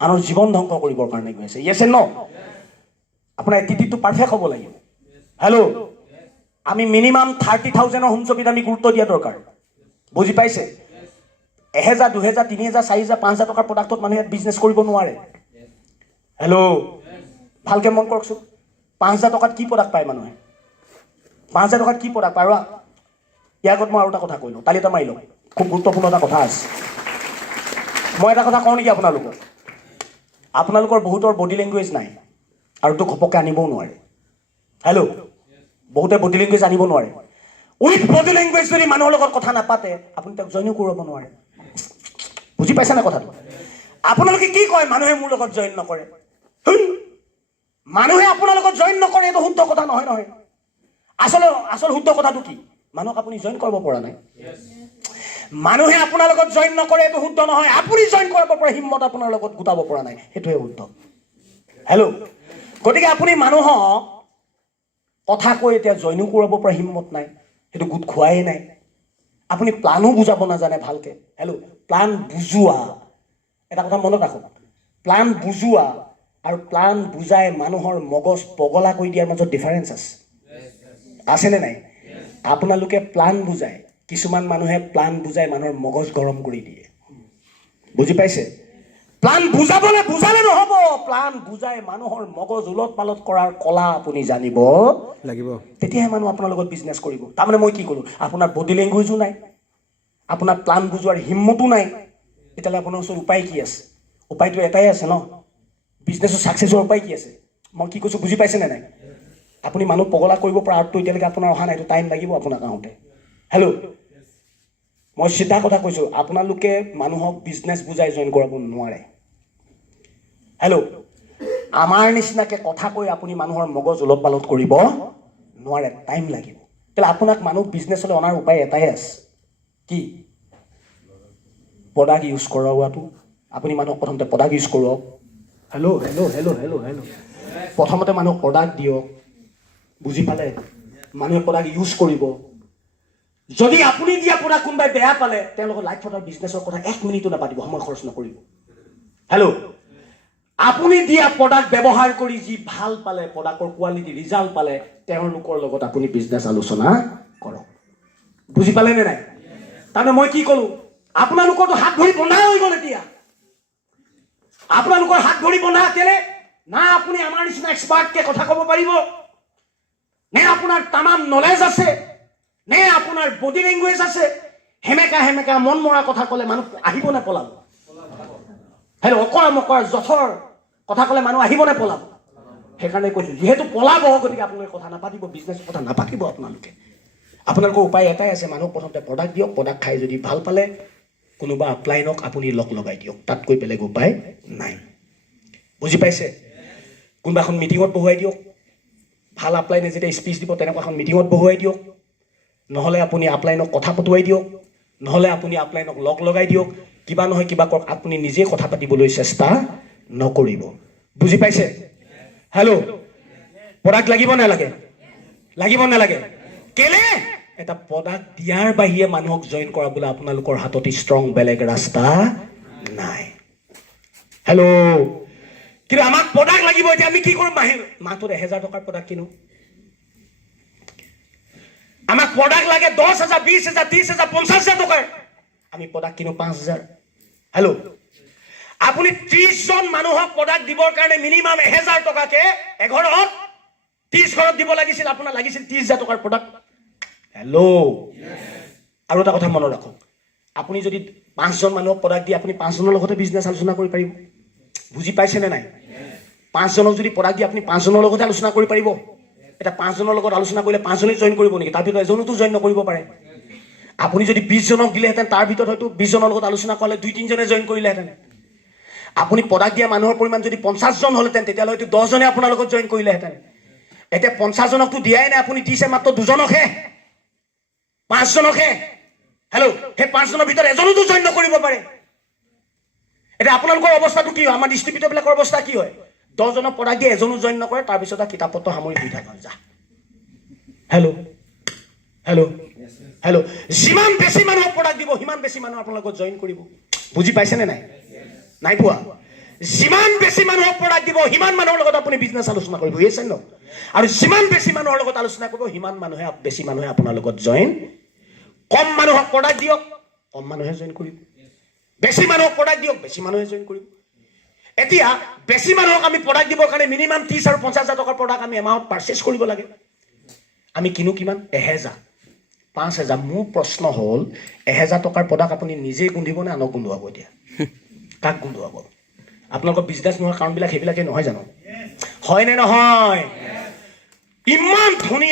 আনৰ জীৱন ধ্বংস কৰিবৰ কাৰণে গৈ আছে য়েছ এণ্ড ন আপোনাৰ এটিটিউডটো পাৰফেক্ট হ'ব লাগিব হেল্ল' আমি মিনিমাম 30,000 হোম ছপিত আমি গুৰুত্ব দিয়া দৰকাৰ বুজি পাইছে 1,000 2,000 3,000 4,000 5,000 টকাৰ প্ৰডাক্টত মানুহে বিজনেছ কৰিব নোৱাৰে হেল্ল' ভালকৈ মন কৰকচোন 5,000 টকাত কি প্ৰডাক্ট পায় মানুহে 5,000 টকাত কি প্ৰডাক্ট পায় আৰু ইয়াৰ আগত মই আৰু এটা কথা কৈ লওঁ তালি এটা মাৰি লওঁ খুব গুৰুত্বপূৰ্ণ এটা কথা আছে মই এটা কথা কওঁ নেকি আপোনালোকৰ বহুতৰ বডি লেংগুৱেজ নাই আৰু তো ঘপককৈ আনিবও নোৱাৰে হেল্ল' বহুতে বডি লেংগুৱেজ আনিব নোৱাৰে উইথ বডি লেংগুৱেজ যদি মানুহৰ লগত কথা নাপাতে আপুনি তেওঁক জইনো কৰিব নোৱাৰে বুজি পাইছেনে কথাটো আপোনালোকে কি কয় মানুহে মোৰ লগত জইন নকৰে মানুহে আপোনাৰ লগত জইন নকৰে এইটো শুদ্ধ কথা নহয় আচল শুদ্ধ কথাটো কি মানুহক আপুনি জইন কৰিব পৰা নাই মানুহে আপোনাৰ লগত জইন নকৰে এইটো শুদ্ধ নহয় আপুনি জইন কৰিব পৰা হিম্মত আপোনাৰ লগত গোটাব পৰা নাই সেইটোৱে শুদ্ধ হেল্ল' গতিকে আপুনি মানুহক কথা কৈ এতিয়া জইনো কৰাব পৰা হিম্মত নাই সেইটো গোট খোৱাই নাই আপুনি প্লানো বুজাব নাজানে ভালকৈ হেল্ল' প্লান বুজোৱা এটা কথা মনত ৰাখক প্লান বুজোৱা আৰু প্লান বুজাই মানুহৰ মগজ পগলা কৰি দিয়াৰ মাজত ডিফাৰেঞ্চ আছেনে নাই আপোনালোকে প্লান বুজায় কিছুমান মানুহে প্লান বুজাই মানুহৰ মগজ গৰম কৰি দিয়ে বুজি পাইছে প্লান বুজালে নহ'ব প্লান বুজাই মানুহৰ মগজ উলট পালট কৰাৰ কলা আপুনি জানিব লাগিব তেতিয়াহে মানুহ আপোনাৰ লগত বিজনেছ কৰিব তাৰমানে মই কি কৰোঁ আপোনাৰ বডি লেংগুৱেজো নাই আপোনাৰ প্লান বুজোৱাৰ হিম্মতো নাই তেতিয়াহ'লে আপোনাৰ ওচৰত উপায় কি আছে উপায়টো এটাই আছে ন বিজনেছৰ ছাকচেছ হোৱাৰ উপায় কি আছে মই কি কৈছোঁ বুজি পাইছেনে নাই আপুনি মানুহ পগলা কৰিব পৰা আৰ্টটো এতিয়ালৈকে আপোনাৰ অহা নাই এইটো টাইম লাগিব আপোনাক আহোঁতে হেল্ল' মই চিধা কথা কৈছোঁ আপোনালোকে মানুহক বিজনেছ বুজাই জইন কৰাব নোৱাৰে হেল্ল' আমাৰ নিচিনাকৈ কথা কৈ আপুনি মানুহৰ মগজ ওলট পালট কৰিব নোৱাৰে টাইম লাগিব তেতিয়াহ'লে আপোনাক মানুহ বিজনেছলৈ অনাৰ উপায় এটাই আছে কি প্ৰডাক্ট ইউজ কৰোৱাটো আপুনি মানুহক প্ৰথমতে প্ৰডাক্ট ইউজ কৰক হেল্ল' প্ৰথমতে মানুহক প্ৰডাক্ট দিয়ক বুজি পালে মানুহে প্ৰডাক্ট ইউজ কৰিব যদি আপুনি দিয়া প্ৰডাক্ট কোনোবাই বেয়া পালে তেওঁলোকৰ লাইফত আৰু বিজনেছৰ কথা 1 মিনিটো নাপাতিব, সময় খৰচ নকৰিব। হেল্ল', আপুনি দিয়া প্ৰডাক্ট ব্যৱহাৰ কৰি যি ভাল পালে, প্ৰডাক্টৰ কোৱালিটি ৰিজাল্ট পালে, তেওঁলোকৰ লগত আপুনি বিজনেছ আলোচনা কৰক। বুজি পালে নে নাই? তাৰমানে মই কি ক'লো, আপোনালোকৰতো হাত ভৰি বন্ধা হৈ গ'ল এতিয়া। আপোনালোকৰ হাত ভৰি বন্ধা কেলে? না আপুনি আমাৰ নিচিনা এক্সপাৰ্টকে কথা ক'ব পাৰিব, নে আপোনাৰ তামাম নলেজ আছে, নে আপোনাৰ বডি লেংগুৱেজ আছে। হেমেকা হেমেকা মন মৰা কথা ক'লে মানুহ আহিব নে পলাব? হেল্ল', অকৰা মকৰা জঠৰ কথা ক'লে মানুহ আহিব নে পলাব? সেইকাৰণে কৈছো, যিহেতু পলাব, গতিকে আপোনালোকে কথা নাপাতিব, বিজনেছৰ কথা নাপাতিব। আপোনালোকৰ উপায় এটাই আছে, মানুহক প্ৰথমতে প্ৰডাক্ট দিয়ক, প্ৰডাক্ট খাই যদি ভাল পালে কোনোবা আপলাইনক আপুনি লগ লগাই দিয়ক, তাতকৈ বেলেগ উপায় নাই। বুজি পাইছে? কোনোবা এখন মিটিঙত বহুৱাই দিয়ক, ভাল আপলাইনে যেতিয়া স্পীচ দিব তেনেকুৱা এখন মিটিঙত বহুৱাই দিয়ক, নহ'লে আপুনি আপলাইনক কথা পতুৱাই দিয়ক, নহ'লে আপুনি আপলাইনক লগ লগাই দিয়ক, কিবা নহয় কিবা কৰক, আপুনি নিজে কথা পাতিবলৈ চেষ্টা নকৰিব। বুজি পাইছে? হেল্ল', প্ৰডাক্ট লাগিব নালাগে? লাগিব নালাগে? কেলে? এটা প্ৰডাক্ট দিয়াৰ বাহিৰে মানুহক জইন কৰাবলৈ আপোনালোকৰ হাতত ষ্ট্ৰং বেলেগ ৰাস্তা নাই। হেল্ল', কিন্তু আমাক প্ৰডাক্ট লাগিব। এতিয়া আমি কি কৰিম? মাহটোত 1000 টকাৰ প্ৰডাক্ট কিনো। আমাক প্ৰডাক্ট লাগে 10,000, 20,000, 30,000, 50,000 টকাৰ। আমি প্ৰডাক্ট কিনো 5,000। হেল্ল', আপুনি 30 জন মানুহক প্ৰডাক্ট দিবৰ কাৰণে মিনিমাম 1000 টকাকে এঘৰত 30 ঘৰত দিব লাগিছিল, আপোনাৰ লাগিছিল 30,000 টকাৰ প্ৰডাক্ট। হেল্ল', আৰু এটা কথা মনত ৰাখক, আপুনি যদি 5 জন মানুহক প্ৰডাক্ট দিয়ে, আপুনি 5 জনৰ লগতে বিজনেছ আলোচনা কৰিব পাৰিব। বুজি পাইছেনে নাই? 5 জনক যদি প্ৰডাক্ট দিয়ে, আপুনি 5 জনৰ লগতে আলোচনা কৰিব পাৰিব। এটা 5 জনৰ লগত আলোচনা কৰিলে 5 জনেই জইন কৰিব নেকি? তাৰ ভিতৰত এজনোতো জইন নকৰিব পাৰে। আপুনি যদি 20 জনক দিলেহেঁতেন, তাৰ ভিতৰত হয়তো 20 জনৰ লগত আলোচনা কৰিলে 2-3 জনে জইন কৰিলেহেঁতেন। আপুনি প্ৰডাক্ট দিয়া মানুহৰ পৰিমাণ যদি 50 জন হ'লহেঁতেন, তেতিয়াহ'লে হয়তো 10 জনে আপোনাৰ লগত জইন কৰিলেহেঁতেন। এতিয়া 50 জনকতো দিয়াই নাই, আপুনি দিছে মাত্ৰ 2 জনকহে, 5 জনকহে। হেল্ল', সেই 5 জনৰ ভিতৰত এজনোতো জইন নকৰিব পাৰে। এতিয়া আপোনালোকৰ অৱস্থাটো কি হয়? আমাৰ ডিষ্ট্ৰিবিউটৰবিলাকৰ অৱস্থা কি হয়? 10 জনক প্ৰডাক্ট দিয়ে, এজনো জইন নকৰে, তাৰপিছত কিতাপ পত্ৰ সামৰি দি থাকে যা। হেল্ল', হেল্ল', হেল্ল', যিমান বেছি মানুহক প্ৰডাক্ট দিব, সিমান বেছি মানুহ আপোনালোকক জইন কৰিব। বুজি পাইছেনে নাই? নাই পোৱা? যিমান বেছি মানুহক প্ৰডাক্ট দিব, সিমান মানুহৰ লগত আপুনি বিজনেছ আলোচনা কৰিব। বুজিছে ন? আৰু যিমান বেছি মানুহৰ লগত আলোচনা কৰিব, সিমান বেছি মানুহে আপোনাৰ লগত জইন। কম মানুহক প্ৰডাক্ট দিয়ক, কম মানুহে জইন কৰিব। বেছি মানুহক প্ৰডাক্ট দিয়ক, বেছি মানুহে জইন কৰিব। এতিয়া বেছি মানুহক আমি প্ৰডাক্ট দিবৰ কাৰণে মিনিমাম 30 আৰু 50,000 টকাৰ প্ৰডাক্ট আমি এমাউণ্ট পাৰ্চেছ কৰিব লাগে। আমি কিনো কিমান? 1000, 5,000। মোৰ প্ৰশ্ন হ'ল, 1000 টকাৰ প্ৰডাক্ট আপুনি নিজেই গোন্ধিব নে আনক গোন্ধোৱাব? এতিয়া কাক গোন্ধোৱাব? আপোনালোকৰ বিজনেছ নোহোৱা কাৰণবিলাক সেইবিলাকেই নহয় জানো? হয় নে নহয়? ইমান ধুনীয়া